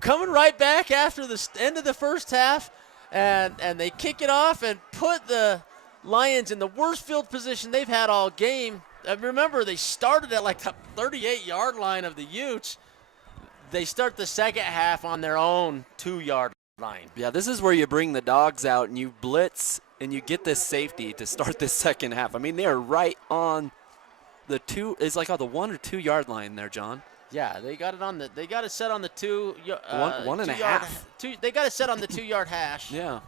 Coming right back after the end of the first half, and they kick it off and put the Lions in the worst field position they've had all game. And remember, they started at like the 38-yard line of the Utes. They start the second half on their own 2-yard line. Yeah, this is where you bring the dogs out and you blitz and you get this safety to start this second half. I mean, they are right on the 2. It's like on the 1 or 2 yard line there, John. Yeah, they got it set on the 2. One and a half. They got it set on the 2-yard hash. Yeah.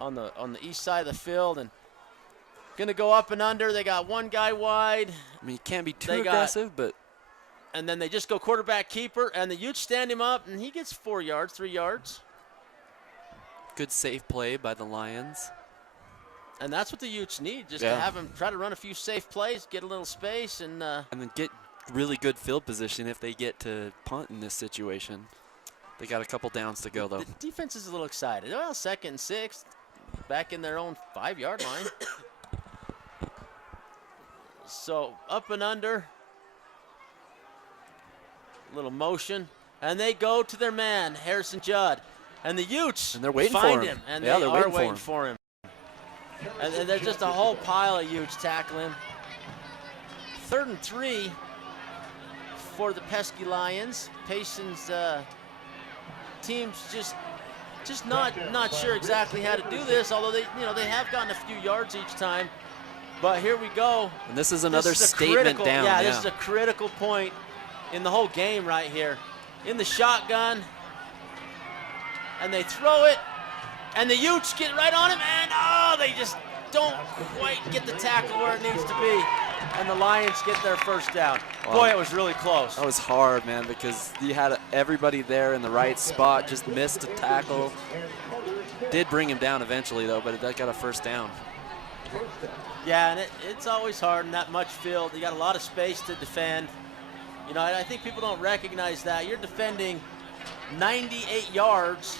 On the east side of the field, and gonna go up and under. They got one guy wide. I mean, you can't be too aggressive, but. And then they just go quarterback keeper, and the Utes stand him up, and he gets 4 yards, 3 yards. Good safe play by the Lions. And that's what the Utes need, just to have him try to run a few safe plays, get a little space, and then get really good field position if they get to punt in this situation. They got a couple downs to go, though. The defense is a little excited. Well, 2nd and 6, back in their own 5-yard line. So up and under. Little motion, and they go to their man, Harrison Judd. And the Utes and they're waiting find for him. And yeah, they are waiting for him. And there's just a whole pile of Utes tackling. 3rd and 3 for the pesky Lions. Payson's team's just not sure exactly how to do this, although they have gotten a few yards each time. But here we go. And this is another statement down. Yeah, this is a critical point in the whole game right here. In the shotgun, and they throw it, and the Utes get right on him, and they just don't quite get the tackle where it needs to be, and the Lions get their first down. Wow. Boy, it was really close. That was hard, man, because you had everybody there in the right spot, just missed a tackle. Did bring him down eventually, though, but that got a first down. Yeah, and it's always hard in that much field. You got a lot of space to defend. I think people don't recognize that. You're defending 98 yards.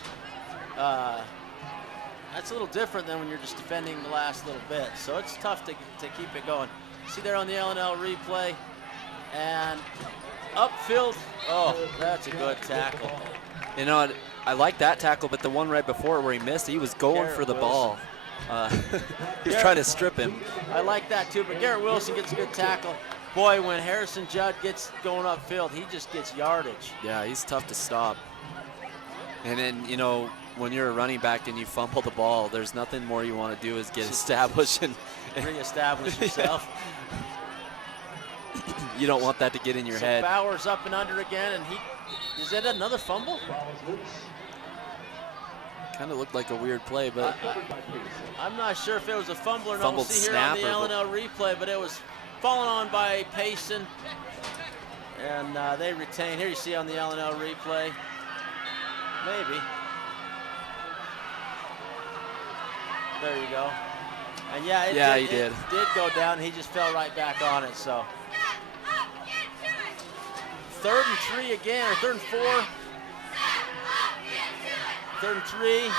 That's a little different than when you're just defending the last little bit. So it's tough to keep it going. See there on the L&L replay. And upfield. Oh, that's a good tackle. I like that tackle, but the one right before where he missed, he was going for the ball. He's trying to strip him. I like that too, but Garrett Wilson gets a good tackle. Boy, when Harrison Judd gets going upfield, he just gets yardage. Yeah, he's tough to stop. And then, when you're a running back and you fumble the ball, there's nothing more you want to do is get established and reestablish yourself. You don't want that to get in your head. Bowers up and under again, and is that another fumble? Kind of looked like a weird play, but I'm not sure if it was a fumble or not. Fumbled We'll see here on the snap or LNL replay, but it was fallen on by Payson, and they retain. Here you see on the LNL replay, maybe. There you go. And yeah, he did. It did go down, and he just fell right back on it. So 3rd and 3 again, or 3rd and 4. 3rd and 3.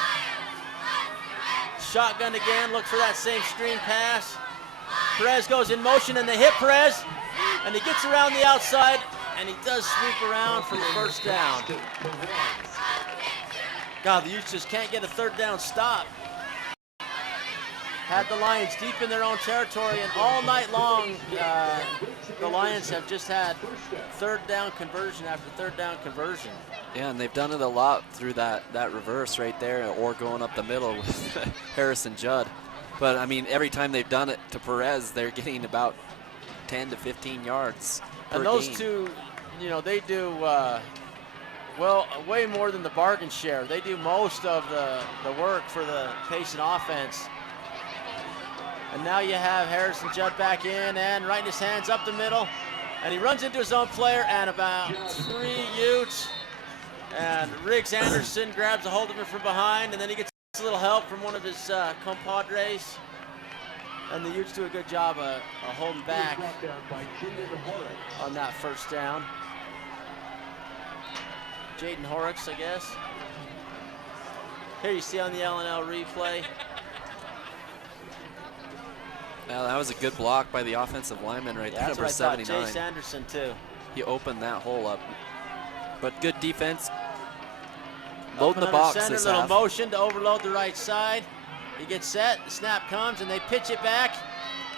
Shotgun again, look for that same screen pass. Perez goes in motion, and they hit Perez, and he gets around the outside, and he does swoop around for the 1st down. God, the Utes just can't get a 3rd down stop. Had the Lions deep in their own territory, and all night long, the Lions have just had 3rd down conversion after 3rd down conversion. Yeah, and they've done it a lot through that reverse right there, or going up the middle with Harrison Judd. But, I mean, every time they've done it to Perez, they're getting about 10 to 15 yards per And those game. two, they do, well, way more than the bargain share. They do most of the work for the Payson offense. And now you have Harrison Judd back in and right in his hands up the middle. And he runs into his own player and about 3 Utes. And Riggs Anderson grabs a hold of him from behind, and then he gets a little help from one of his compadres. And the Utes do a good job of holding back on that 1st down. Jaden Horrocks, I guess. Here you see on the LNL replay. Now that was a good block by the offensive lineman right there, That's number what I thought, 79. Chase Anderson too. He opened that hole up. But good defense. Loading the box center, this little half. motion to overload the right side. He gets set, the snap comes, and they pitch it back.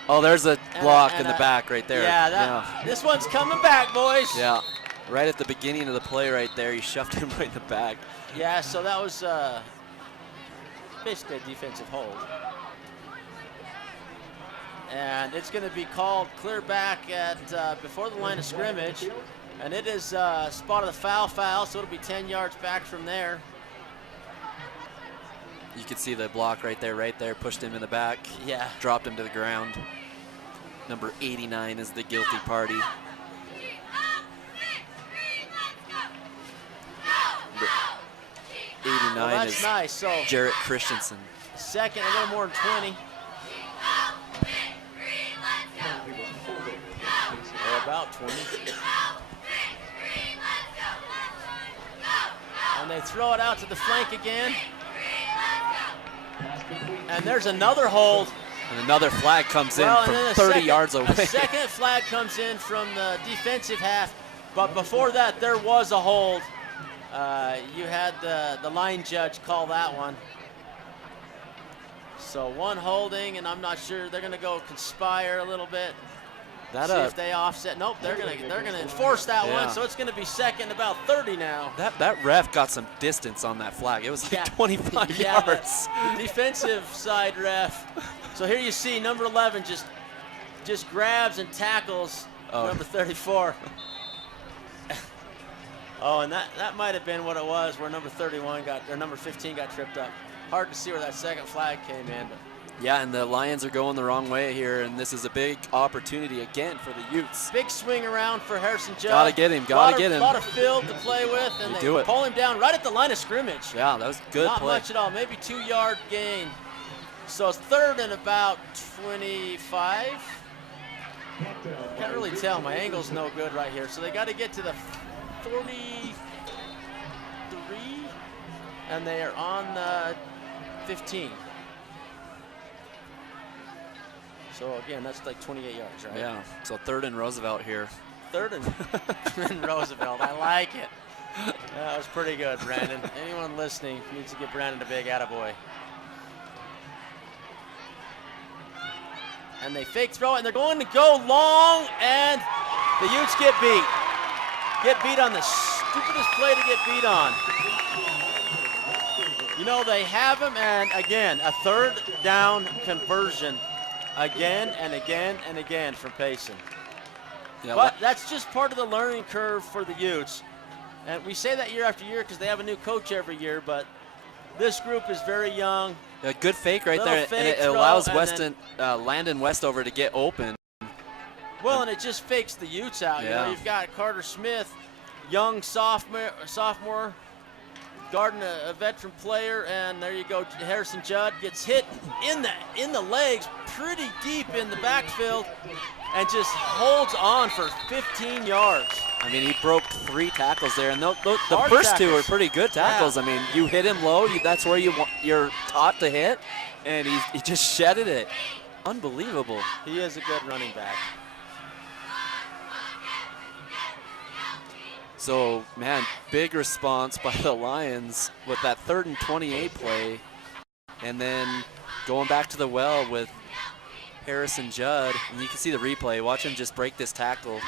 Oh, there's a block in the back right there. Yeah, this one's coming back, boys. Yeah, right at the beginning of the play right there, he shoved him right in the back. Yeah, so that was basically a defensive hold. And it's going to be called clear back at before the line of scrimmage. And it is spot of the foul, so it'll be 10 yards back from there. You can see the block right there, pushed him in the back. Yeah. Dropped him to the ground. Number 89 is the guilty party. Well, 89 that's is nice. So Jarrett Christensen. 2nd, a little more than 20. Or about 20. And they throw it out to the flank again. And there's another hold. And another flag comes in from 30 yards away. A 2nd flag comes in from the defensive half. But before that, there was a hold. You had the line judge call that one. So 1 holding, and I'm not sure they're going to go conspire a little bit. See if they offset. Nope, they're gonna enforce that one. So it's going to be 2nd, about 30 now. That ref got some distance on that flag. It was like 25 yards. The defensive side ref. So here you see number 11 just grabs and tackles number 34. Oh, and that might have been what it was, where number 15 got tripped up. Hard to see where that 2nd flag came in. But yeah, and the Lions are going the wrong way here, and this is a big opportunity again for the Utes. Big swing around for Harrison Judd. Gotta get him, A lot of field to play with, and they pull him down right at the line of scrimmage. Yeah, that was a good play. Not much at all, maybe 2-yard gain. So it's 3rd and about 25. Can't really tell, my angle's no good right here. So they got to get to the 43, and they are on 15. So again, that's like 28 yards, right? Yeah, so 3rd and Roosevelt here. 3rd and Roosevelt, I like it. That was pretty good, Brandon. Anyone listening needs to give Brandon a big attaboy. And they fake throw it, and they're going to go long, and the Utes get beat. Get beat on the stupidest play to get beat on. They have him, and again, a 3rd down conversion again and again and again from Payson. Yeah, but that's just part of the learning curve for the Utes. And we say that year after year because they have a new coach every year, but this group is very young. A good fake right Little there, fake and it throw, allows and Landon Westover to get open. Well, and it just fakes the Utes out. Yeah. You know, you've got Carter Smith, young sophomore guarding a veteran player, and there you go. Harrison Judd gets hit in the legs, pretty deep in the backfield, and just holds on for 15 yards. I mean, he broke 3 tackles there, and the Hard first 2 tackles. were pretty good tackles. Yeah. I mean, you hit him low, that's where you're taught to hit, and he just shedded it. Unbelievable. He is a good running back. So, man, big response by the Lions with that 3rd and 28 play, and then going back to the well with Harrison Judd, and you can see the replay. Watch him just break this tackle.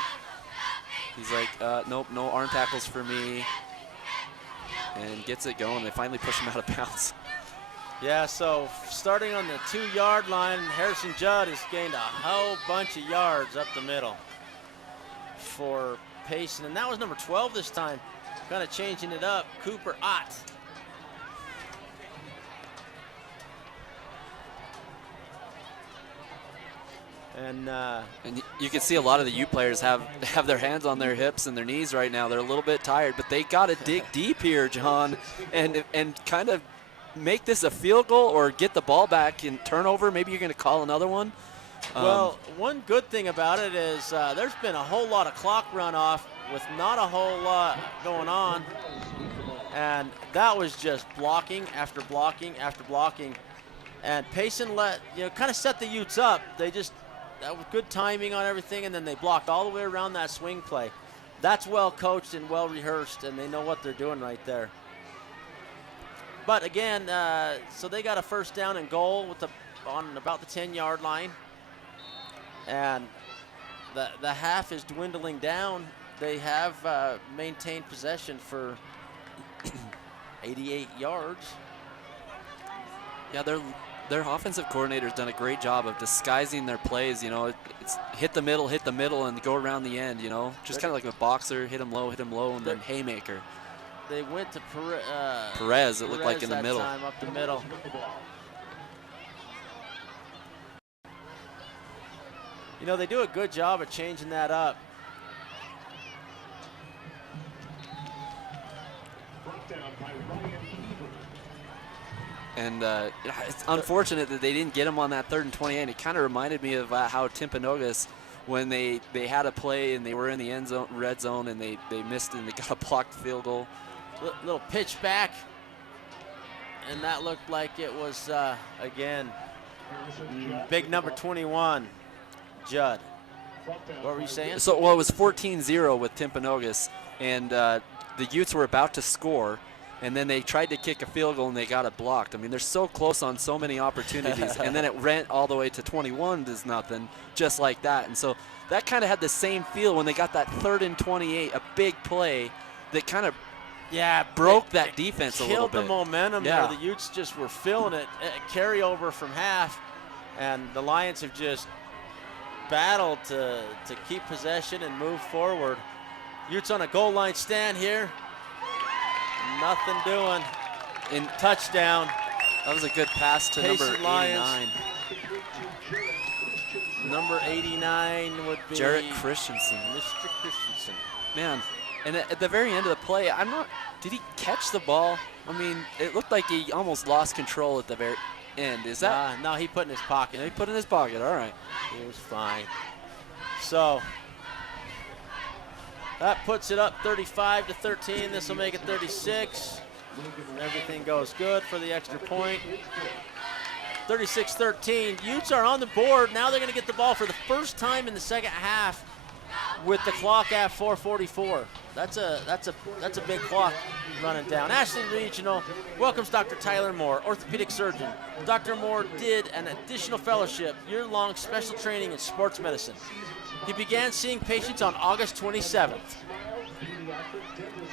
He's like, nope, no arm tackles for me, and gets it going. They finally push him out of bounds. Yeah, so starting on the 2-yard line, Harrison Judd has gained a whole bunch of yards up the middle for Payson, and that was number 12 this time, kind of changing it up, Cooper Ott. And you can see a lot of the U players have their hands on their hips and their knees right now. They're a little bit tired, but they got to dig deep here, John, and kind of make this a field goal or get the ball back in turnover. Maybe you're going to call another one. Well, one good thing about it is there's been a whole lot of clock runoff with not a whole lot going on, and that was just blocking after blocking after blocking, and Payson kind of set the Utes up. That was good timing on everything, and then they blocked all the way around that swing play. That's well coached and well rehearsed, and they know what they're doing right there. But again, so they got a 1st down and goal on about the 10-yard line. And the half is dwindling down. They have maintained possession for 88 yards. Yeah, their offensive coordinator's done a great job of disguising their plays. You know, it's hit the middle, and go around the end. You know, just kind of like a boxer, hit him low, and then haymaker. They went to Perez. It looked like in the middle. Time up the middle. You know, they do a good job of changing that up. And it's unfortunate that they didn't get him on that 3rd and 28. It kind of reminded me of how Timpanogos, when they had a play and they were in the end zone, red zone, and they missed and they got a blocked field goal. Little pitch back, and that looked like it was, again, big number 21, Judd. What were you saying? So, well, it was 14-0 with Timpanogos, and the Utes were about to score, and then they tried to kick a field goal and they got it blocked. I mean, they're so close on so many opportunities, and then it went all the way to 21-0, just like that. And so that kind of had the same feel when they got that 3rd and 28, a big play that kind of broke that defense a little bit. Killed the momentum there. The Utes just were feeling it, carryover from half, and the Lions have just battled to keep possession and move forward. Utes on a goal line stand here. Nothing doing. In touchdown. That was a good pass to Payson number 89. Lions. Number 89 would be Jarrett Christensen. Mr. Christensen. Man, and at the very end of the play, did he catch the ball? I mean, it looked like he almost lost control at the very end. Is that? No, he put it in his pocket. He put it in his pocket, all right. He was fine. So that puts it up 35-13. This will make it 36. Everything goes good for the extra point. 36-13. Utes are on the board. Now they're going to get the ball for the first time in the second half with the clock at 4:44. That's a big clock running down. Ashland Regional welcomes Dr. Tyler Moore, orthopedic surgeon. Dr. Moore did an additional fellowship, year-long special training in sports medicine. He began seeing patients on August 27th.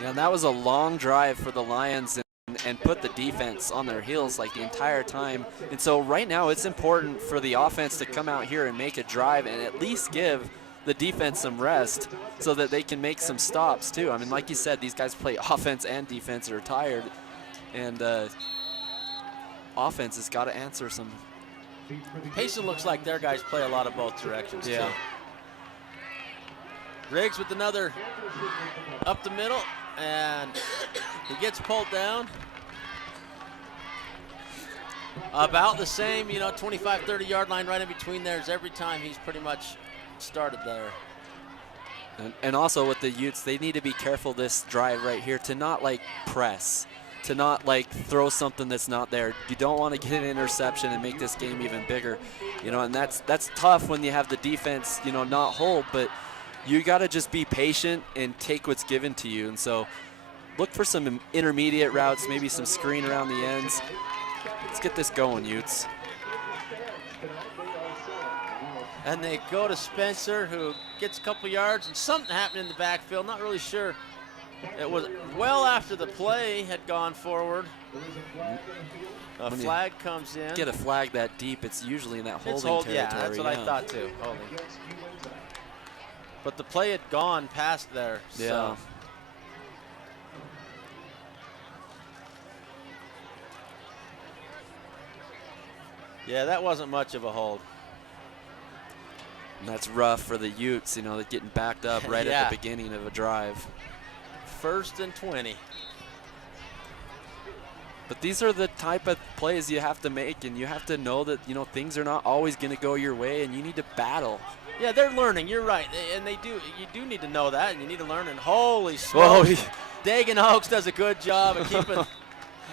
Yeah, that was a long drive for the Lions and put the defense on their heels like the entire time. And so right now it's important for the offense to come out here and make a drive and at least give the defense some rest so that they can make some stops too. I mean, like you said, these guys play offense and defense, are tired, and offense has got to answer some. Payson looks like their guys play a lot of both directions too. Riggs with another up the middle, and he gets pulled down. About the same, 25, 30-yard line right in between theirs every time he's pretty much started there. And also with the Utes, they need to be careful this drive right here to not like press, to not like throw something that's not there. You don't want to get an interception and make this game even bigger, and that's tough when you have the defense, not hold, but you got to just be patient and take what's given to you. And so look for some intermediate routes, maybe some screen around the ends. Let's get this going, Utes. And they go to Spencer, who gets a couple yards, and something happened in the backfield. Not really sure. It was well after the play had gone forward. A flag comes in. Get a flag that deep, it's usually in that holding territory. Yeah, that's what I thought too, holding. But the play had gone past there. Yeah. So. Yeah, that wasn't much of a hold. And that's rough for the Utes, they're getting backed up right at the beginning of a drive. 1st and 20. But these are the type of plays you have to make, and you have to know that, things are not always going to go your way, and you need to battle. Yeah, they're learning. You're right, and you do need to know that, and you need to learn. And holy smokes, Dagan Oaks does a good job of keeping,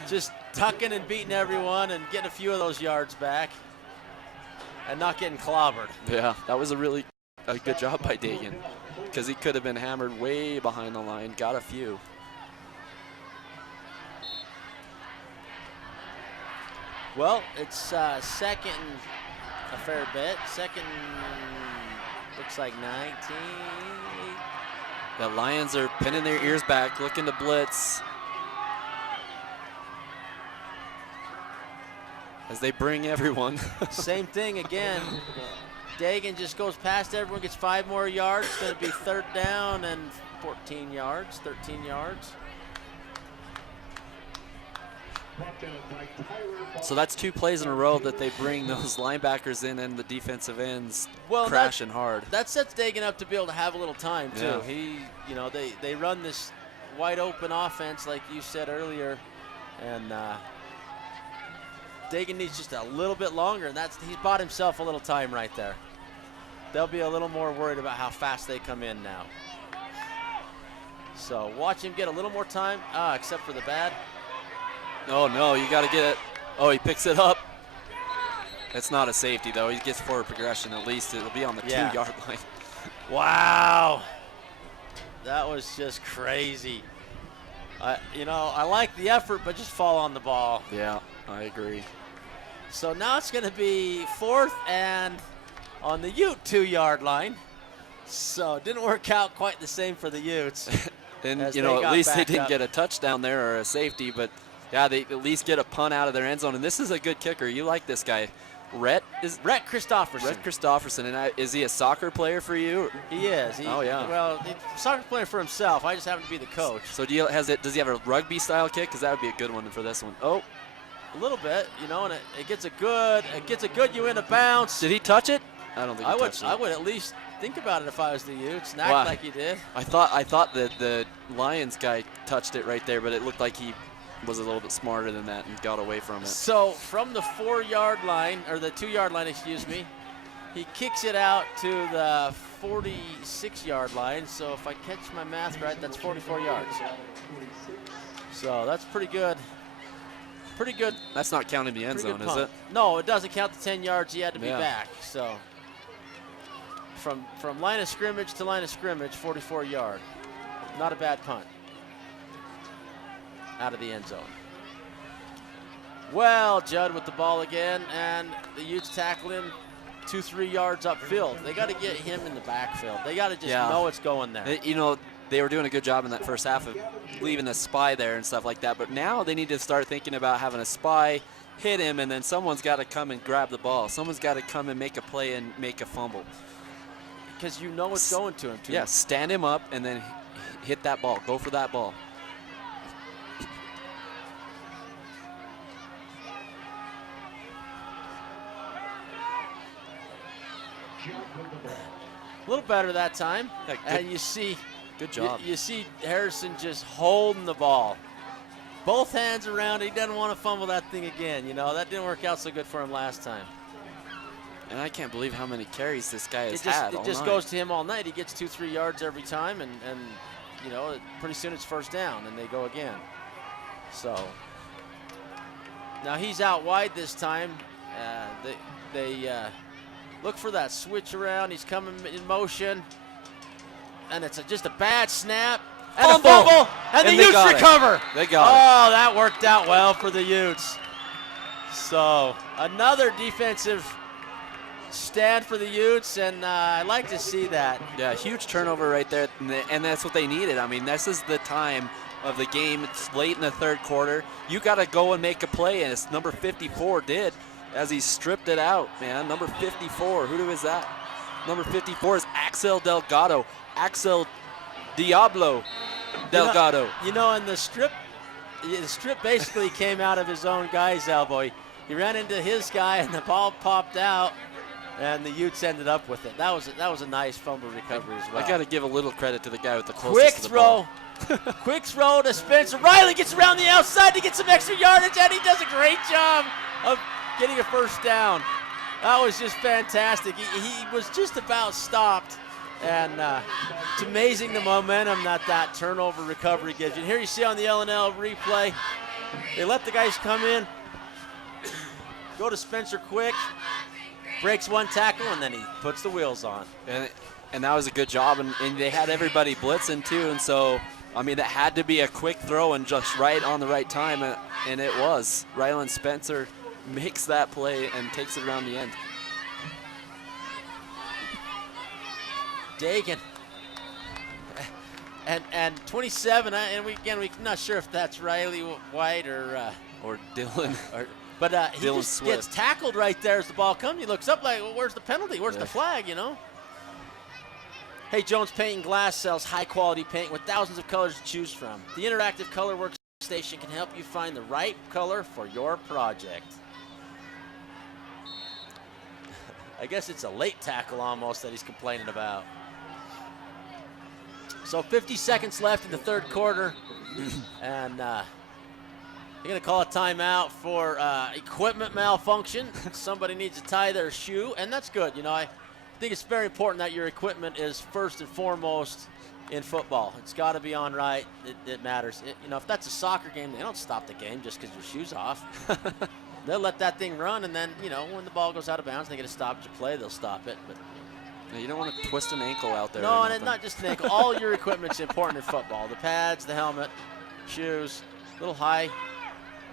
just tucking and beating everyone, and getting a few of those yards back, and not getting clobbered. Yeah, that was a really good job by Dagan, because he could have been hammered way behind the line. Got a few. Well, it's second and a fair bit. Second, looks like 19. The Lions are pinning their ears back, looking to blitz. As they bring everyone. Same thing again. Dagan just goes past everyone, gets 5 more yards. It's going to be 3rd down and 14 yards, 13 yards. So that's 2 plays in a row that they bring those linebackers in and the defensive ends crashing hard. That sets Dagan up to be able to have a little time too. Yeah. They run this wide open offense like you said earlier, and Dagan needs just a little bit longer, and he's bought himself a little time right there. They'll be a little more worried about how fast they come in now. So watch him get a little more time, except for the bad. Oh no, you got to get it. Oh, he picks it up. It's not a safety though. He gets forward progression. At least it'll be on the 2-yard line. Wow, that was just crazy. I like the effort, but just fall on the ball. Yeah, I agree. So now it's going to be 4th and on the Ute 2-yard line. So it didn't work out quite the same for the Utes. And at least they didn't get a touchdown there or a safety, but yeah, they at least get a punt out of their end zone. And this is a good kicker. You like this guy. Rhett Christopherson. Rhett Christopherson. And is he a soccer player for you? He is. Oh, yeah. Well, soccer player for himself. I just happen to be the coach. So does he have a rugby-style kick? Because that would be a good one for this one. Oh. A little bit, and it gets a good Uintah bounce. Did he touch it? I don't think he touched it. I would at least think about it if I was the Utes and act like he did. I thought that the Lions guy touched it right there, but it looked like he was a little bit smarter than that and got away from it. So from the 4-yard line, or the 2-yard line, excuse me, he kicks it out to the 46-yard line. So if I catch my math right, that's 44 yards. So that's pretty good. Pretty good. That's not counting the end zone, is it? No, it doesn't count the 10 yards he had to be back. So from line of scrimmage to line of scrimmage, 44-yard. Not a bad punt. Out of the end zone. Well, Judd with the ball again, and the Utes tackle him 2-3 yards upfield. They got to get him in the backfield. They got to just know it's going there. They were doing a good job in that first half of leaving a spy there and stuff like that, but now they need to start thinking about having a spy hit him, and then someone's got to come and grab the ball. Someone's got to come and make a play and make a fumble. because you know it's going to him, too. Yeah, stand him up and then hit that ball. Go for that ball. A little better that time. Yeah, and you see, good job. You see Harrison just holding the ball. Both hands around. He doesn't want to fumble that thing again. You know, that didn't work out so good for him last time. And I can't believe how many carries this guy has It just, had it all just night. goes to him all night. He gets 2-3 yards every time, and you know, pretty soon it's first down, and they go again. So now he's out wide this time. They look for that switch around. He's coming in motion, and it's just a bad snap. And a fumble, and the Utes recover. They got it. Oh, that worked out well for the Utes. So another defensive stand for the Utes, and I like to see that. Yeah, huge turnover right there, and that's what they needed. I mean, this is the time of the game. It's late in the third quarter. You got to go and make a play, and it's number 54 did as he stripped it out, man. Number 54, who is that? Number 54 is Axel Delgado. Axel Diablo Delgado. You know, and the strip basically came out of his own guy's elbow. He ran into his guy, and the ball popped out, and the Utes ended up with it. That was a nice fumble recovery as well. I got to give a little credit to the guy with the closest to the ball. Quick throw to Spencer. Riley gets around the outside to get some extra yardage, and he does a great job of getting a first down. That was just fantastic. He was just about stopped. And it's amazing the momentum that turnover recovery gives you. And here you see on the L&L replay, they let the guys come in, go to Spencer quick, breaks one tackle, and then he puts the wheels on. And that was a good job, and they had everybody blitzing too, and so, I mean, that had to be a quick throw and just right on the right time, and it was. Rylan Spencer makes that play and takes it around the end. Dagan. And 27, and we're not sure if that's Riley White or Dylan. But he Dylan just Swift. gets tackled right there as the ball comes. He looks up like, well, where's the penalty? Where's the flag, you know? Hey, Jones Paint and Glass sells high-quality paint with thousands of colors to choose from. The interactive color workstation can help you find the right color for your project. I guess it's a late tackle almost that he's complaining about. So 50 seconds left in the third quarter, and they're going to call a timeout for equipment malfunction. Somebody needs to tie their shoe, and that's good. You know, I think it's very important that your equipment is first and foremost in football. It's got to be on right. It matters. You know, if that's a soccer game, they don't stop the game just because your shoe's off. They'll let that thing run, and then, you know, when the ball goes out of bounds and they get a stoppage of play, they'll stop it. But you don't want to twist an ankle out there. no, and it's not just an ankle. All your equipment's important in football. The pads, the helmet, shoes, a little high.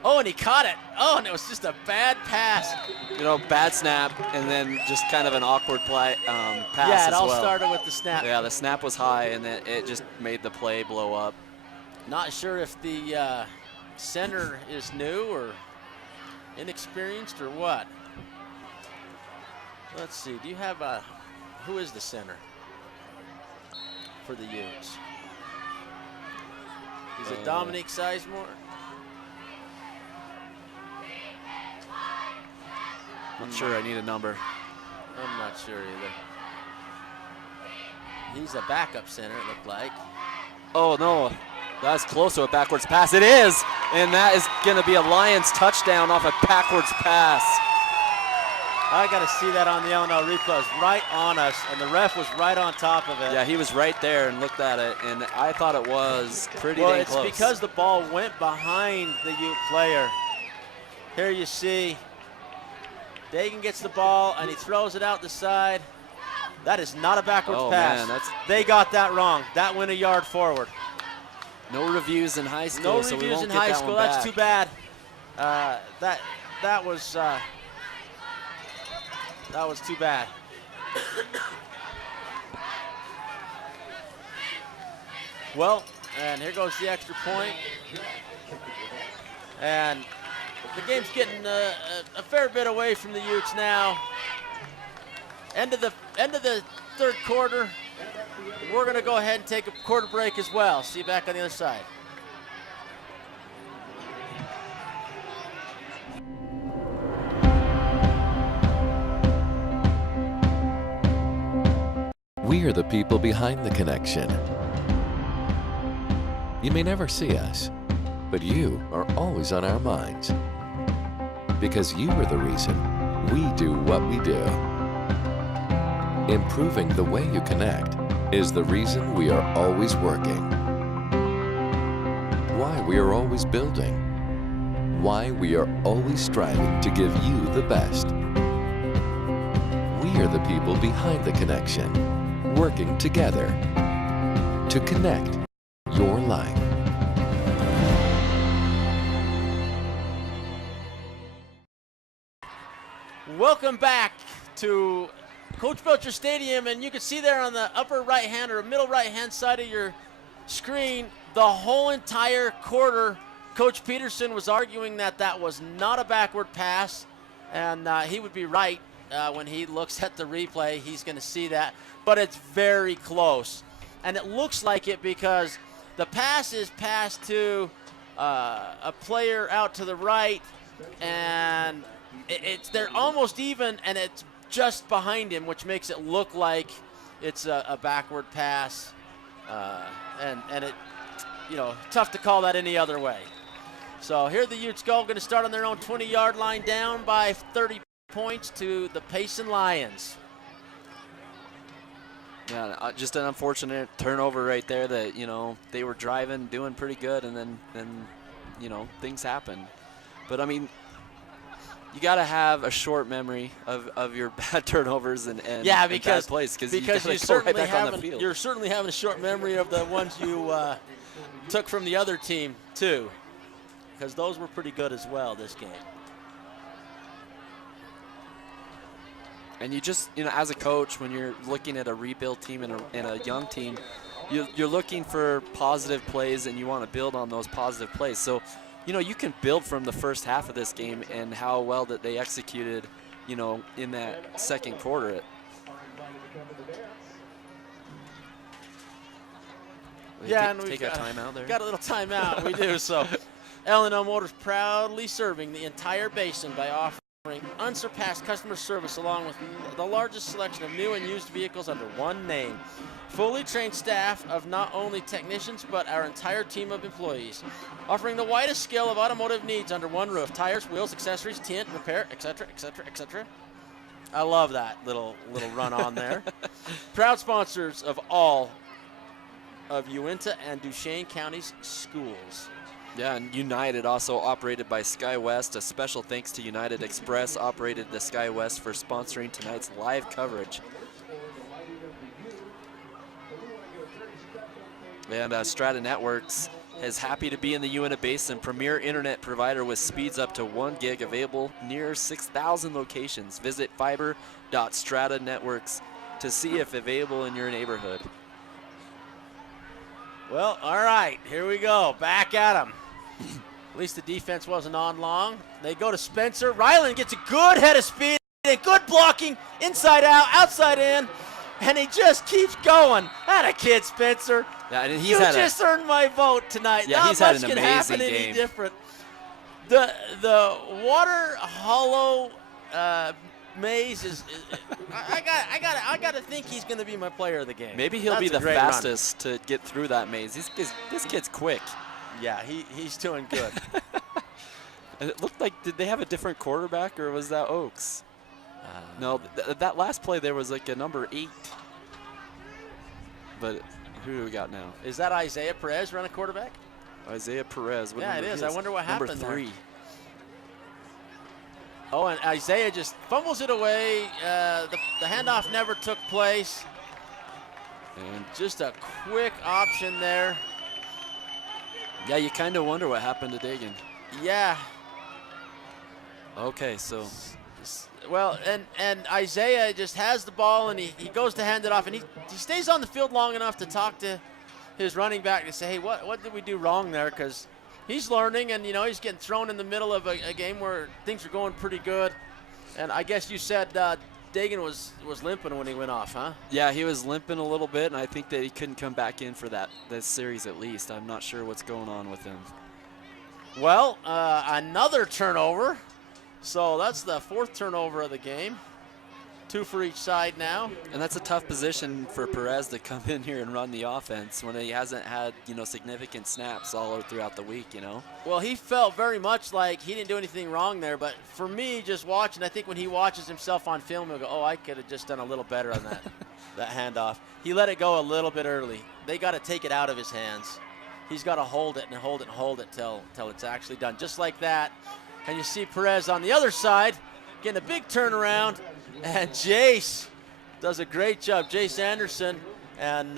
Oh, and he caught it. Oh, and it was just a bad pass. You know, bad snap, and then just kind of an awkward play, pass as well. Yeah, it all started with the snap. Yeah, the snap was high, and then it just made the play blow up. Not sure if the center is new or inexperienced or what. Let's see. Do you have who is the center for the Utes? Is it Dominique Sizemore? Not sure. I need a number. I'm not sure either. He's a backup center, it looked like. Oh, no. That's close to a backwards pass. It is! And that is going to be a Lions touchdown off a backwards pass. I got to see that on the L&L replay. It was right on us, and the ref was right on top of it. Yeah, he was right there and looked at it, and I thought it was pretty well, dang it's close. because the ball went behind the Ute player. Here you see Dagan gets the ball, and he throws it out the side. That is not a backwards pass. Man, they got that wrong. That went a yard forward. No reviews in high school, No so we reviews won't in get high that school. one That's back. too bad. That was too bad. Well, and here goes the extra point. And the game's getting a fair bit away from the Utes now. End of the third quarter. We're going to go ahead and take a quarter break as well. See you back on the other side. We are the people behind the connection. You may never see us, but you are always on our minds. Because you are the reason we do what we do. Improving the way you connect is the reason we are always working. Why we are always building. Why we are always striving to give you the best. We are the people behind the connection, working together to connect your life. Welcome back to Coach Belcher Stadium, and you can see there on the upper right hand or middle right hand side of your screen the whole entire quarter. Coach Peterson was arguing that that was not a backward pass, and he would be right. When he looks at the replay, he's going to see that, but it's very close, and it looks like it because the pass is passed to a player out to the right, and they're almost even, and it's just behind him, which makes it look like it's a backward pass, and it, tough to call that any other way. So here the Utes go, going to start on their own 20-yard line, down by 30 points to the Payson Lions. Yeah, just an unfortunate turnover right there that, they were driving, doing pretty good, and then things happen. But, I mean, you got to have a short memory of your bad turnovers and bad plays because you go right back on the field. You're certainly having a short memory of the ones you took from the other team, too, because those were pretty good as well this game. And you just, as a coach, when you're looking at a rebuild team and a young team, you're looking for positive plays and you want to build on those positive plays. So, you can build from the first half of this game and how well that they executed, in that second quarter. Yeah, and take a timeout there. Got a little timeout, we do. So, L&L Motors proudly serving the entire basin by offering unsurpassed customer service along with the largest selection of new and used vehicles under one name. Fully trained staff of not only technicians but our entire team of employees, offering the widest scale of automotive needs under one roof: tires, wheels, accessories, tint, repair, etc., etc., etc. I love that little run on there. Proud sponsors of all of Uintah and Duchesne County's schools. Yeah, and United, also operated by SkyWest. A special thanks to United Express, operated the SkyWest, for sponsoring tonight's live coverage. And Strata Networks is happy to be in the Uintah Basin, premier internet provider with speeds up to 1 gig, available near 6,000 locations. Visit fiber.stratanetworks to see if available in your neighborhood. Well, all right, here we go. Back at them. At least the defense wasn't on long. They go to Spencer. Ryland gets a good head of speed and good blocking, inside out, outside in, and he just keeps going. Atta kid, Spencer. Yeah, and you just earned my vote tonight. Yeah, Not he's had much an can amazing happen game. any different. The Water Hollow Maze is I got to think he's going to be my player of the game. Maybe he'll be the fastest to get through that maze. This kid's quick. Yeah, he's doing good. And it looked like, did they have a different quarterback, or was that Oaks? No, that last play there was like a number 8. But who do we got now? Is that Isaiah Perez running quarterback? Isaiah Perez. What yeah, it is. I wonder what happened there. Number 3. Oh, and Isaiah just fumbles it away. The handoff never took place. And just a quick option there. Yeah, you kind of wonder what happened to Dagan. Yeah. Okay, so. Well, and Isaiah just has the ball, and he goes to hand it off, and he stays on the field long enough to talk to his running back to say, hey, what did we do wrong there? Because he's learning, and, he's getting thrown in the middle of a game where things are going pretty good. And I guess you said Dagan was limping when he went off, huh? Yeah, he was limping a little bit, and I think that he couldn't come back in for this series at least. I'm not sure what's going on with him. Well, another turnover. So that's the 4th turnover of the game. 2 for each side now. And that's a tough position for Perez to come in here and run the offense when he hasn't had, significant snaps all throughout the week, Well, he felt very much like he didn't do anything wrong there, but for me, just watching, I think when he watches himself on film, he'll go, oh, I could have just done a little better on that handoff. He let it go a little bit early. They got to take it out of his hands. He's got to hold it and hold it and hold it till it's actually done, just like that. And you see Perez on the other side getting a big turnaround, and Jace does a great job, Jace Anderson, and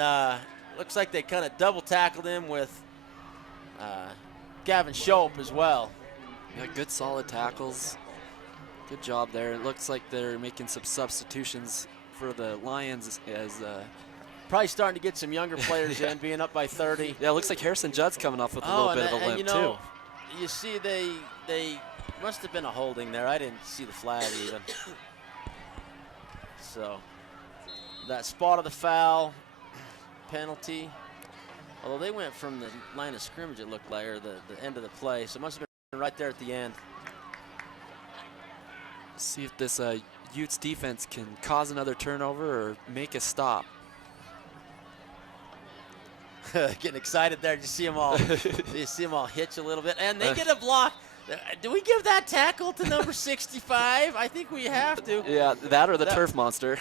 looks like they kind of double tackled him with Gavin Shope as well. Yeah, good solid tackles. Good job there. It looks like they're making some substitutions for the Lions as probably starting to get some younger players in, being up by 30. Yeah, it looks like Harrison Judd's coming off with a little bit of a limp too. You see they must have been a holding there. I didn't see the flag even. So that spot of the foul, penalty. Although they went from the line of scrimmage, it looked like, or the end of the play. So it must have been right there at the end. See if this Utes defense can cause another turnover or make a stop. Getting excited there. You see them all. You see them all hitch a little bit, and they get a block. Do we give that tackle to number 65? I think we have to. Yeah, that or the turf monster.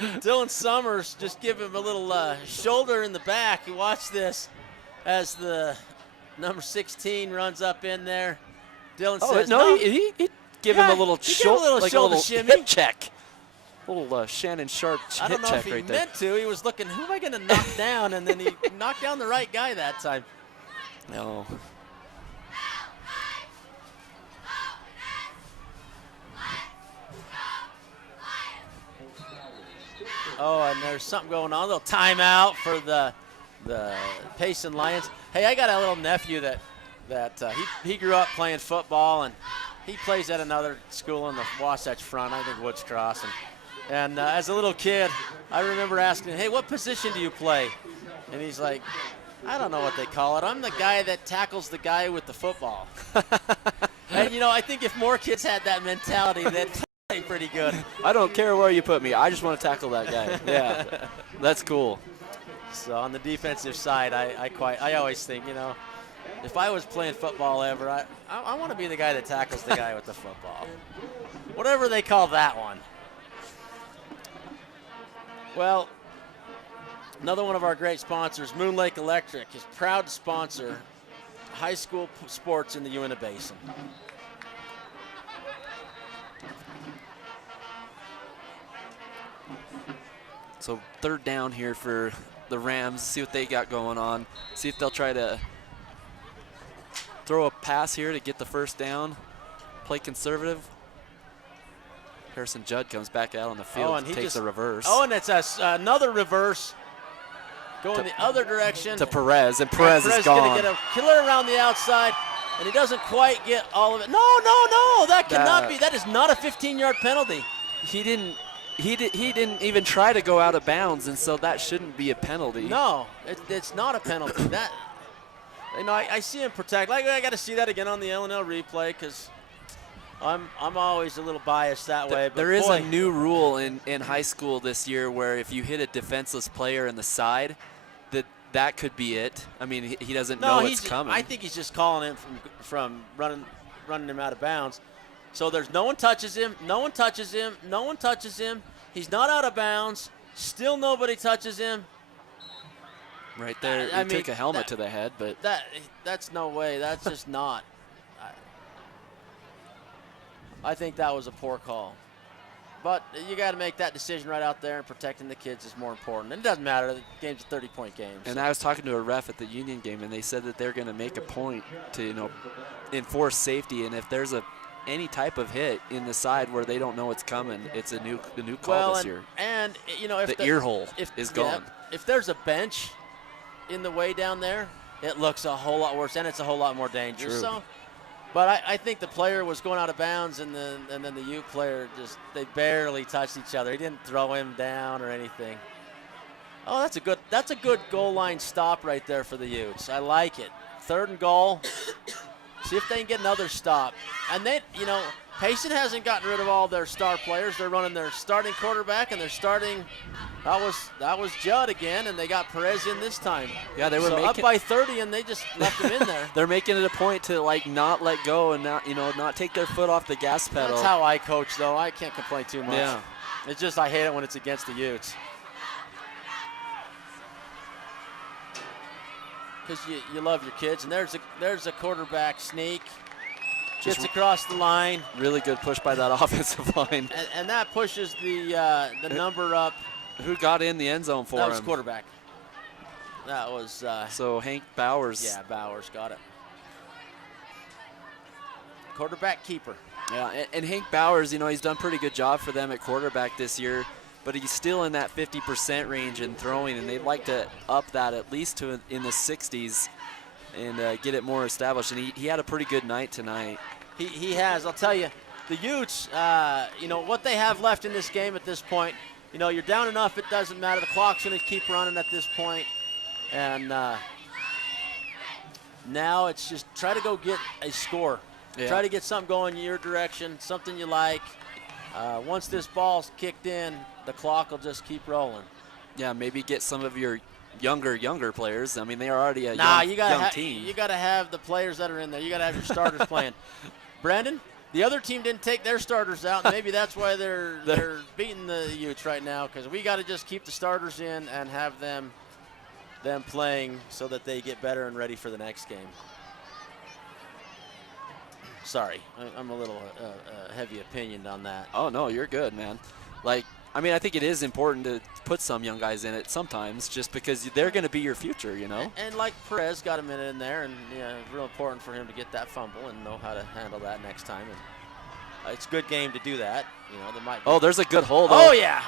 Dylan Summers just give him a little shoulder in the back. You watch this as the number 16 runs up in there. Dylan says, no, he give him a little shoulder shimmy. Hip check. A little Shannon Sharp hip check right there. I don't know if he meant to. He was looking, who am I going to knock down? And then he knocked down the right guy that time. No. Oh, and there's something going on. A little timeout for the Payson Lions. Hey, I got a little nephew that he grew up playing football, and he plays at another school in the Wasatch Front, I think Woods Cross. And as a little kid, I remember asking him, hey, what position do you play? And he's like, I don't know what they call it. I'm the guy that tackles the guy with the football. And, I think if more kids had that mentality, they'd play pretty good. I don't care where you put me. I just want to tackle that guy. Yeah, that's cool. So on the defensive side, I always think, if I was playing football ever, I want to be the guy that tackles the guy with the football. Whatever they call that one. Well, another one of our great sponsors, Moon Lake Electric, is proud to sponsor high school sports in the Uintah Basin. So 3rd down here for the Rams. See what they got going on. See if they'll try to throw a pass here to get the 1st down. Play conservative. Harrison Judd comes back out on the field and takes a reverse. Oh, and it's another reverse going the other direction. To Perez, and Perez is gone. Going to get a killer around the outside, and he doesn't quite get all of it. No, that cannot be. That is not a 15-yard penalty. He didn't even try to go out of bounds, and so that shouldn't be a penalty. No, it's not a penalty. I see him protect. I got to see that again on the LNL replay because I'm always a little biased that way. But there is a new rule in high school this year where if you hit a defenseless player in the side, that could be it. I mean, he doesn't know it's coming. I think he's just calling him from running him out of bounds. So there's no one touches him, no one touches him, no one touches him. He's not out of bounds. Still nobody touches him. Right there, he took a helmet to the head, but that's no way. That's just not. I think that was a poor call. But you got to make that decision right out there, and protecting the kids is more important. And it doesn't matter. The game's a 30-point game. And I was talking to a ref at the Union game, and they said that they're going to make a point to enforce safety. And if there's any type of hit in the side where they don't know it's coming, it's a new call this year. And if the ear hole is gone. Yeah, if there's a bench in the way down there, it looks a whole lot worse, and it's a whole lot more dangerous. True. So But I think the player was going out of bounds, and then the Ute player they barely touched each other. He didn't throw him down or anything. Oh, that's a good goal line stop right there for the Utes. I like it. 3rd and goal. See if they can get another stop. And they, Payson hasn't gotten rid of all their star players. They're running their starting quarterback, and they're starting. That was Judd again, and they got Perez in this time. Yeah, they were up by 30, and they just left him in there. They're making it a point to not let go and not take their foot off the gas pedal. That's how I coach, though. I can't complain too much. Yeah. It's just I hate it when it's against the Utes. Because you love your kids, and there's a quarterback sneak. Gets across the line. Really good push by that offensive line. And that pushes the number up. Who got in the end zone for him? That was quarterback. That was. So Hank Bowers. Yeah, Bowers got it. Quarterback keeper. Yeah, and Hank Bowers, he's done a pretty good job for them at quarterback this year, but he's still in that 50% range in throwing, and they'd like to up that at least to in the 60s and get it more established. And he had a pretty good night tonight. He has. I'll tell you, the Utes, what they have left in this game at this point, you're down enough, it doesn't matter. The clock's going to keep running at this point. And now it's just try to go get a score. Yeah. Try to get something going in your direction, something you like. Once this ball's kicked in, the clock will just keep rolling. Yeah, maybe get some of your younger players. I mean, they are already a you young team. You got to have the players that are in there. You got to have your starters playing. Brandon, the other team didn't take their starters out. Maybe that's why they're beating the Utes right now, because we got to just keep the starters in and have them playing so that they get better and ready for the next game. Sorry, I'm a little heavy opinioned on that. Oh, no, you're good, man. I think it is important to put some young guys in it sometimes just because they're going to be your future, And like Perez got a minute in there, and it's real important for him to get that fumble and know how to handle that next time. And it's a good game to do that. There might be. Oh, there's a good hold. Oh, yeah.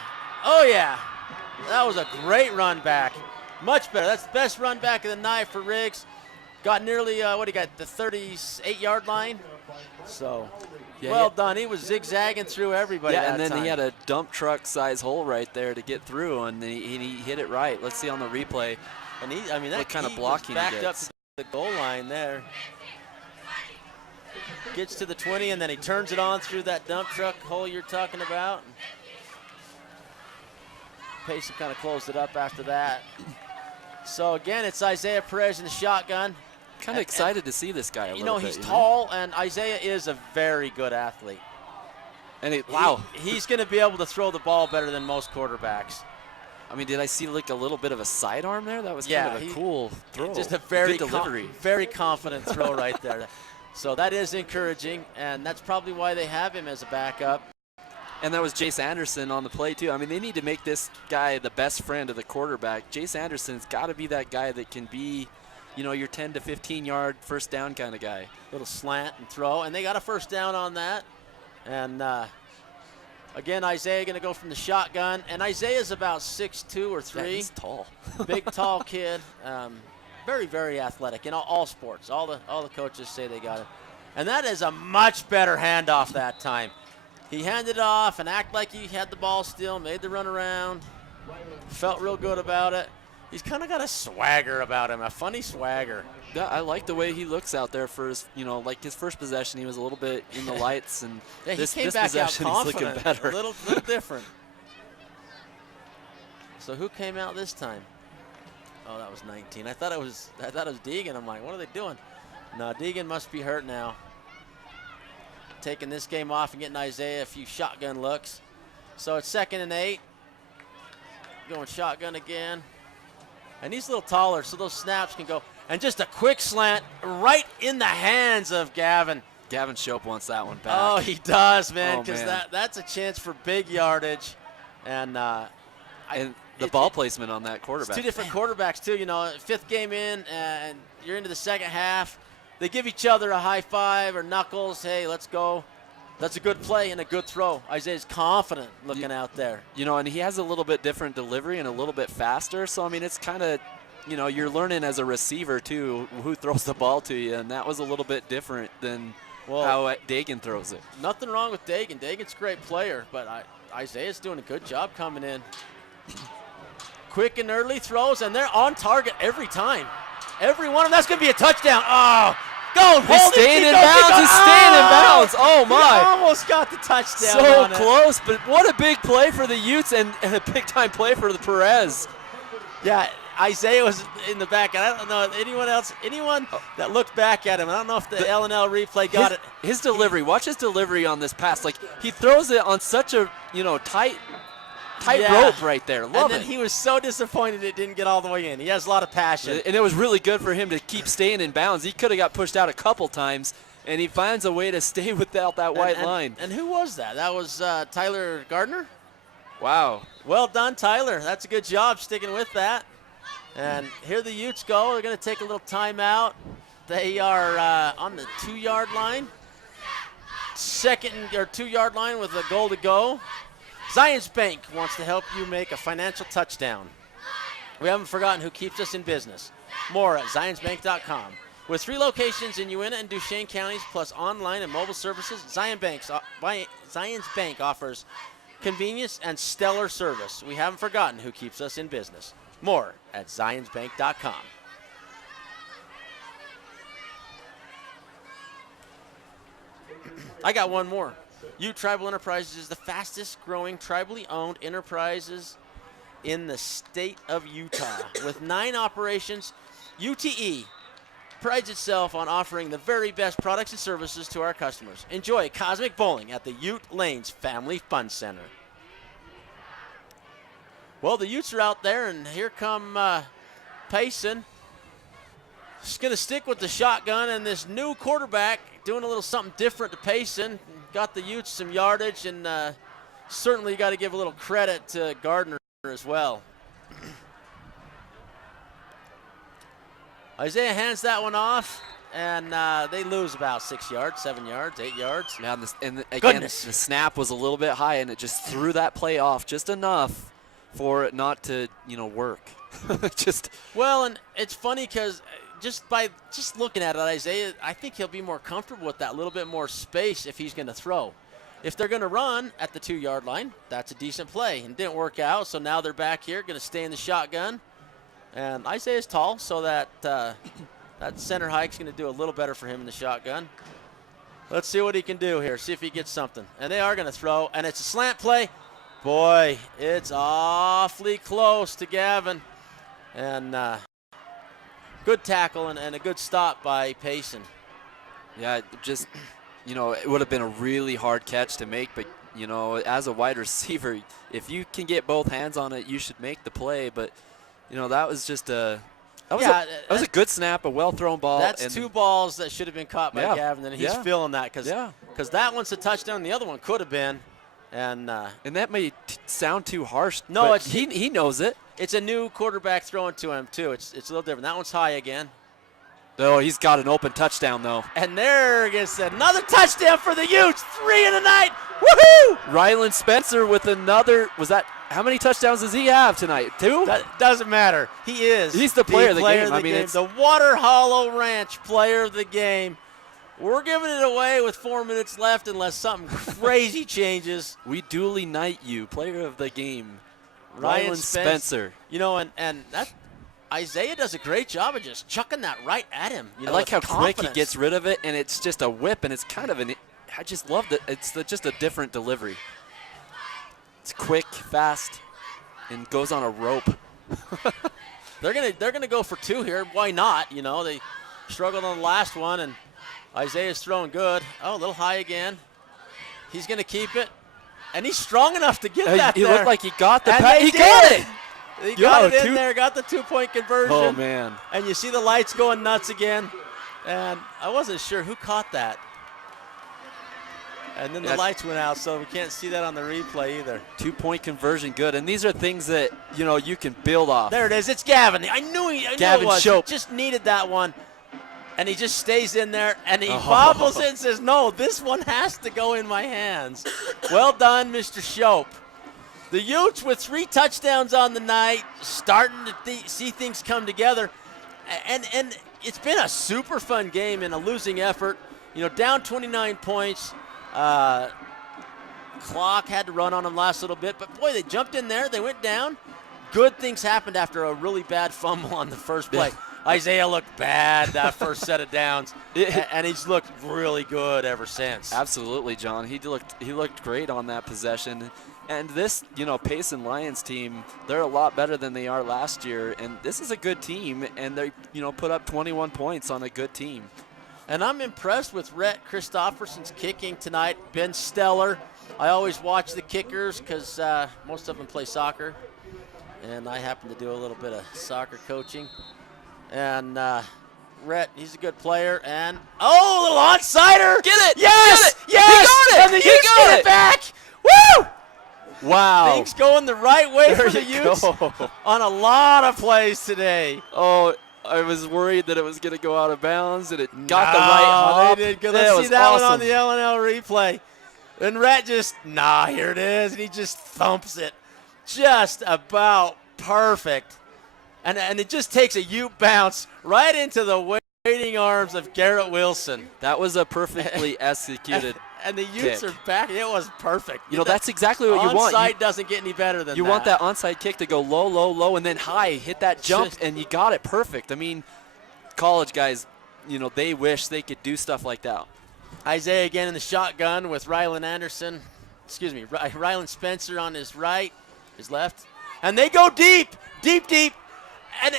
That was a great run back. Much better. That's the best run back of the night for Riggs. Got nearly, the 38-yard line? So, well done. He was zigzagging through everybody that and then time. he had a dump truck size hole right there to get through, and he hit it right. Let's see on the replay. And that kind of he blocking was he backed gets. up to the goal line there. Gets to the 20, and then he turns it on through that dump truck hole you're talking about. Payson kind of closed it up after that. So, again, it's Isaiah Perez in the shotgun. Kind of excited to see this guy a little bit. He's tall, and Isaiah is a very good athlete. And he's going to be able to throw the ball better than most quarterbacks. I mean, did I see a little bit of a sidearm there? That was kind of a cool throw. Just a very good delivery. Very confident throw right there. So that is encouraging, and that's probably why they have him as a backup. And that was Jace Anderson on the play, too. I mean, they need to make this guy the best friend of the quarterback. Jace Anderson's got to be that guy that can be, your 10 to 15-yard first down kind of guy. Little slant and throw, and they got a first down on that. And, again, Isaiah going to go from the shotgun. And Isaiah's about 6'2" or 3. Yeah, he's tall. Big, tall kid. Very, very athletic in all sports. All the coaches say they got it. And that is a much better handoff that time. He handed it off and acted like he had the ball still, made the run around. Felt real good about it. He's kind of got a swagger about him, a funny swagger. Yeah, I like the way he looks out there for his, his first possession. He was a little bit in the lights, and this possession he's looking better. A little different. So who came out this time? Oh, that was 19. I thought it was Deegan. I'm like, what are they doing? No, Deegan must be hurt now. Taking this game off and getting Isaiah a few shotgun looks. So it's 2nd and 8. Going shotgun again. And he's a little taller, so those snaps can go. And just a quick slant right in the hands of Gavin. Gavin Shope wants that one back. Oh, he does, man, because man. that's a chance for big yardage. And the ball placement on that quarterback. It's 2 different quarterbacks, too. 5th game in, and you're into the second half. They give each other a high five or knuckles. Hey, let's go. That's a good play and a good throw. Isaiah's confident looking out there. And he has a little bit different delivery and a little bit faster. So, I mean, it's kind of, you're learning as a receiver, too, who throws the ball to you. And that was a little bit different than how Dagan throws it. Nothing wrong with Dagan. Dagan's a great player, but Isaiah's doing a good job coming in. Quick and early throws, and they're on target every time. Every one of them. That's going to be a touchdown. Oh, go. He's staying in bounds. He's staying in bounds. Oh, my. He almost got the touchdown. So close, but what a big play for the Utes and a big-time play for the Perez. Yeah, Isaiah was in the back, and I don't know anyone that looked back at him. I don't know if the L&L replay got it. His delivery, watch his delivery on this pass. Like, he throws it on such a, tight rope right there. Love it. And then he was so disappointed it didn't get all the way in. He has a lot of passion. And it was really good for him to keep staying in bounds. He could have got pushed out a couple times, and he finds a way to stay without that white line. And who was that? That was Tyler Gardner? Wow. Well done, Tyler. That's a good job sticking with that. And here the Utes go. They're going to take a little timeout. They are on the 2-yard line. 2-yard line with a goal to go. Zions Bank wants to help you make a financial touchdown. We haven't forgotten who keeps us in business. More at zionsbank.com. With 3 locations in Uintah and Duchesne counties, plus online and mobile services, Zions Bank offers convenience and stellar service. We haven't forgotten who keeps us in business. More at zionsbank.com. I got one more. Ute Tribal Enterprises is the fastest growing tribally owned enterprises in the state of Utah. With 9 operations, UTE prides itself on offering the very best products and services to our customers. Enjoy cosmic bowling at the Ute Lanes Family Fun Center. Well, the Utes are out there, and here come Payson. Just going to stick with the shotgun, and this new quarterback doing a little something different to Payson. Got the Utes some yardage, and certainly you got to give a little credit to Gardner as well. Isaiah hands that one off, and they lose about 6 yards, 7 yards, 8 yards. Yeah, and again, the snap was a little bit high, and it just threw that play off just enough for it not to, work. Well, and it's funny because just looking at it, Isaiah, I think he'll be more comfortable with that little bit more space if he's going to throw. If they're going to run at the 2-yard line, that's a decent play. And it didn't work out, so now they're back here, going to stay in the shotgun. And Isaiah's tall, so that center hike's going to do a little better for him in the shotgun. Let's see what he can do here, see if he gets something. And they are going to throw, and it's a slant play. Boy, it's awfully close to Gavin. And good tackle and a good stop by Payson. Yeah, just, it would have been a really hard catch to make, but, as a wide receiver, if you can get both hands on it, you should make the play. But, that was just that was a good snap, a well-thrown ball. That's 2 balls that should have been caught by Gavin, and he's feeling that because that one's a touchdown, the other one could have been. And that may sound too harsh. No, but he knows it. It's a new quarterback throwing to him, too. It's a little different. That one's high again. Oh, he's got an open touchdown, though. And there gets another touchdown for the Utes. 3 in the night. Woohoo! Ryland Spencer with another. How many touchdowns does he have tonight? 2? That doesn't matter. He is. He's the player of the game. It's the Water Hollow Ranch player of the game. We're giving it away with 4 minutes left unless something crazy changes. We duly knight you, player of the game, Ryan Spencer. And that Isaiah does a great job of just chucking that right at him. I like how quick he gets rid of it, and it's just a whip, and it's kind of I just love that. It's just a different delivery. It's quick, fast, and goes on a rope. They're gonna go for 2 here. Why not? They struggled on the last one, and Isaiah's throwing good. Oh, a little high again. He's going to keep it. And he's strong enough to get that there. He looked like he got the pass. He got it. He got it in there, got the 2-point conversion. Oh, man. And you see the lights going nuts again. And I wasn't sure who caught that. And then the lights went out, so we can't see that on the replay either. 2-point conversion, good. And these are things that, you can build off. There it is. It's Gavin. I knew it was. Shope. He just needed that one. And he just stays in there, and he bobbles it and says, no, this one has to go in my hands. Well done, Mr. Shope. The Utes with 3 touchdowns on the night, starting to see things come together. And it's been a super fun game in a losing effort. down 29 points. Clock had to run on them last little bit, but boy, they jumped in there. They went down. Good things happened after a really bad fumble on the first play. Isaiah looked bad that first set of downs, and he's looked really good ever since. Absolutely, John. He looked great on that possession. And this, Payson Lions team, they're a lot better than they are last year. And this is a good team, and they, put up 21 points on a good team. And I'm impressed with Rhett Christopherson's kicking tonight. Been stellar. I always watch the kickers because most of them play soccer. And I happen to do a little bit of soccer coaching. And Rhett, he's a good player. And, a little onside-er. Get it. Yes. Get it. Yes. He got it. And the Utes get it back. Woo! Wow. Things going the right way for the Utes on a lot of plays today. Oh, I was worried that it was going to go out of bounds, and it got the right hop. They did good. Let's see that one on the LNL replay. And Rhett just, here it is, and he just thumps it. Just about perfect. And it just takes a Ute bounce right into the waiting arms of Garrett Wilson. That was a perfectly executed And the Utes are back. It was perfect. That's exactly what you want. Onside doesn't get any better than that. You want that onside kick to go low, low, low, and then high. Hit that jump, and you got it perfect. I mean, college guys, they wish they could do stuff like that. Isaiah again in the shotgun with Rylan Spencer on his right, his left. And they go deep. And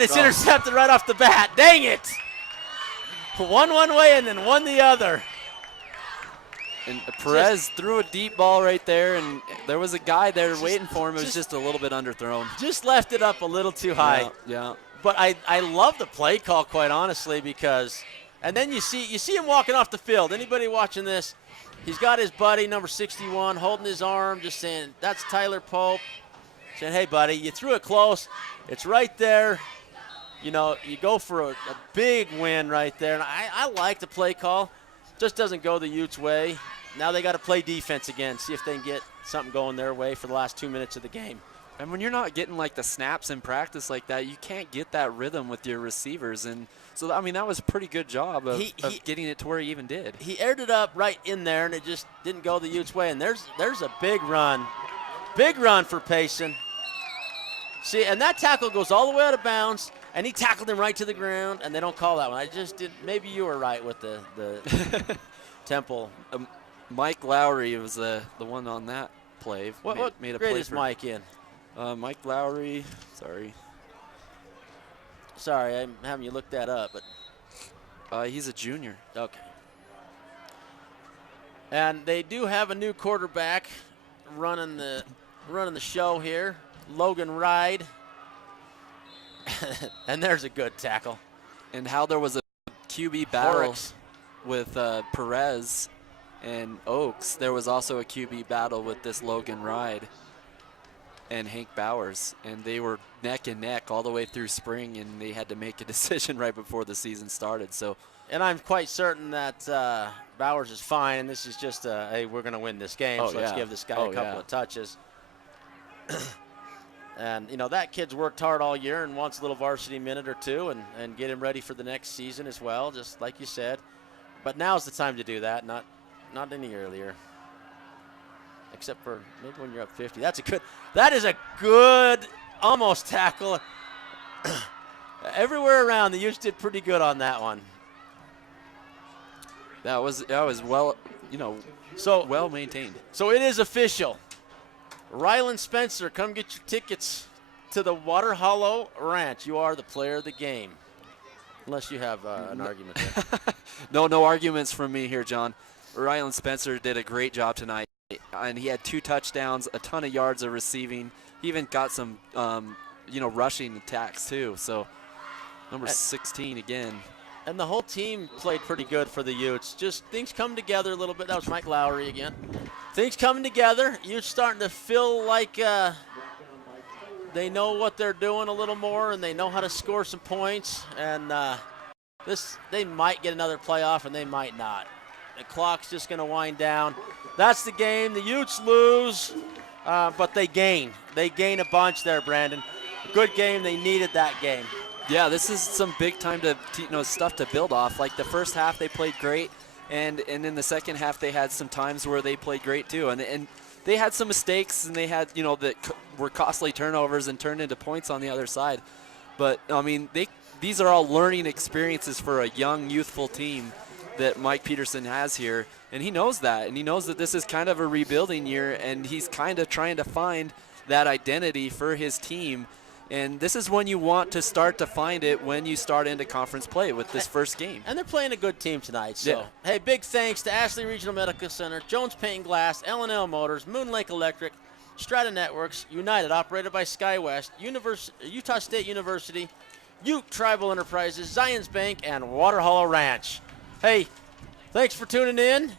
it's intercepted right off the bat. Dang it. One way and then one the other. And Perez threw a deep ball right there, and there was a guy there waiting for him. It was just a little bit underthrown. Just left it up a little too high. Yeah. But I love the play call, quite honestly, because – and then you see him walking off the field. Anybody watching this, he's got his buddy, number 61, holding his arm, just saying, that's Tyler Pope. Saying, hey, buddy, you threw it close. It's right there. You go for a big win right there. And I like the play call. Just doesn't go the Utes' way. Now they got to play defense again, see if they can get something going their way for the last 2 minutes of the game. And when you're not getting like the snaps in practice like that, you can't get that rhythm with your receivers. And so, that was a pretty good job of getting it to where he even did. He aired it up right in there, and it just didn't go the Utes' way. And there's a big run for Payson. See, and that tackle goes all the way out of bounds, and he tackled him right to the ground, and they don't call that one. I just didn't. Maybe you were right with the Temple. Mike Lowry was the one on that play. What made a grade play is Mike in? Mike Lowry, Sorry, I'm having you look that up, but he's a junior. Okay. And they do have a new quarterback running the show here, Logan Ride. And there's a good tackle. And how there was a QB battle with Perez and Oaks. There was also a QB battle with this Logan Ride and Hank Bowers, and they were neck and neck all the way through spring, and they had to make a decision right before the season started. So, and I'm quite certain that Bowers is fine, and this is just hey, we're going to win this game, so let's give this guy a couple of touches. And that kid's worked hard all year and wants a little varsity minute or two, and get him ready for the next season as well, just like you said. But now's the time to do that, not any earlier. Except for maybe when you're up 50. That is a good almost tackle. Everywhere around, the Utes did pretty good on that one. That was well, well maintained. So it is official. Rylan Spencer, come get your tickets to the Water Hollow Ranch. You are the player of the game. Unless you have an argument there. No arguments from me here, John. Rylan Spencer did a great job tonight. And he had 2 touchdowns, a ton of yards of receiving. He even got some, rushing attacks too. So, number 16 again. And the whole team played pretty good for the Utes. Just things come together a little bit. That was Mike Lowry again. Things coming together. Utes starting to feel like they know what they're doing a little more, and they know how to score some points. And they might get another playoff, and they might not. The clock's just going to wind down. That's the game. The Utes lose, but they gain. They gain a bunch there, Brandon. Good game. They needed that game. Yeah, this is some big time to stuff to build off. Like the first half, they played great, and in the second half, they had some times where they played great too. And they had some mistakes, and they had that were costly turnovers and turned into points on the other side. But I mean, these are all learning experiences for a young, youthful team that Mike Peterson has here, and he knows that, and he knows that this is kind of a rebuilding year, and he's kind of trying to find that identity for his team. And this is when you want to start to find it, when you start into conference play with this first game. And they're playing a good team tonight. So, yeah. Hey, big thanks to Ashley Regional Medical Center, Jones Paint and Glass, L&L Motors, Moon Lake Electric, Strata Networks, United, operated by SkyWest, Utah State University, Ute Tribal Enterprises, Zions Bank, and Water Hollow Ranch. Hey, thanks for tuning in.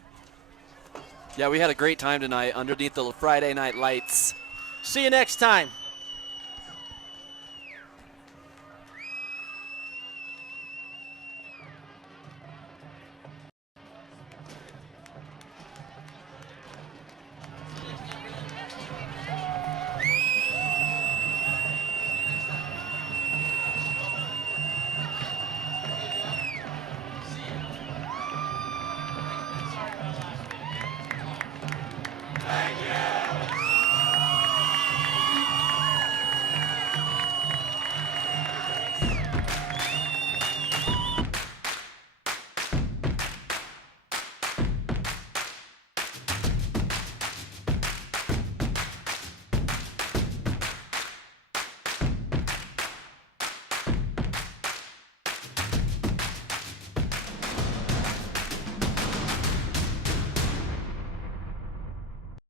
Yeah, we had a great time tonight underneath the Friday night lights. See you next time. Thank you.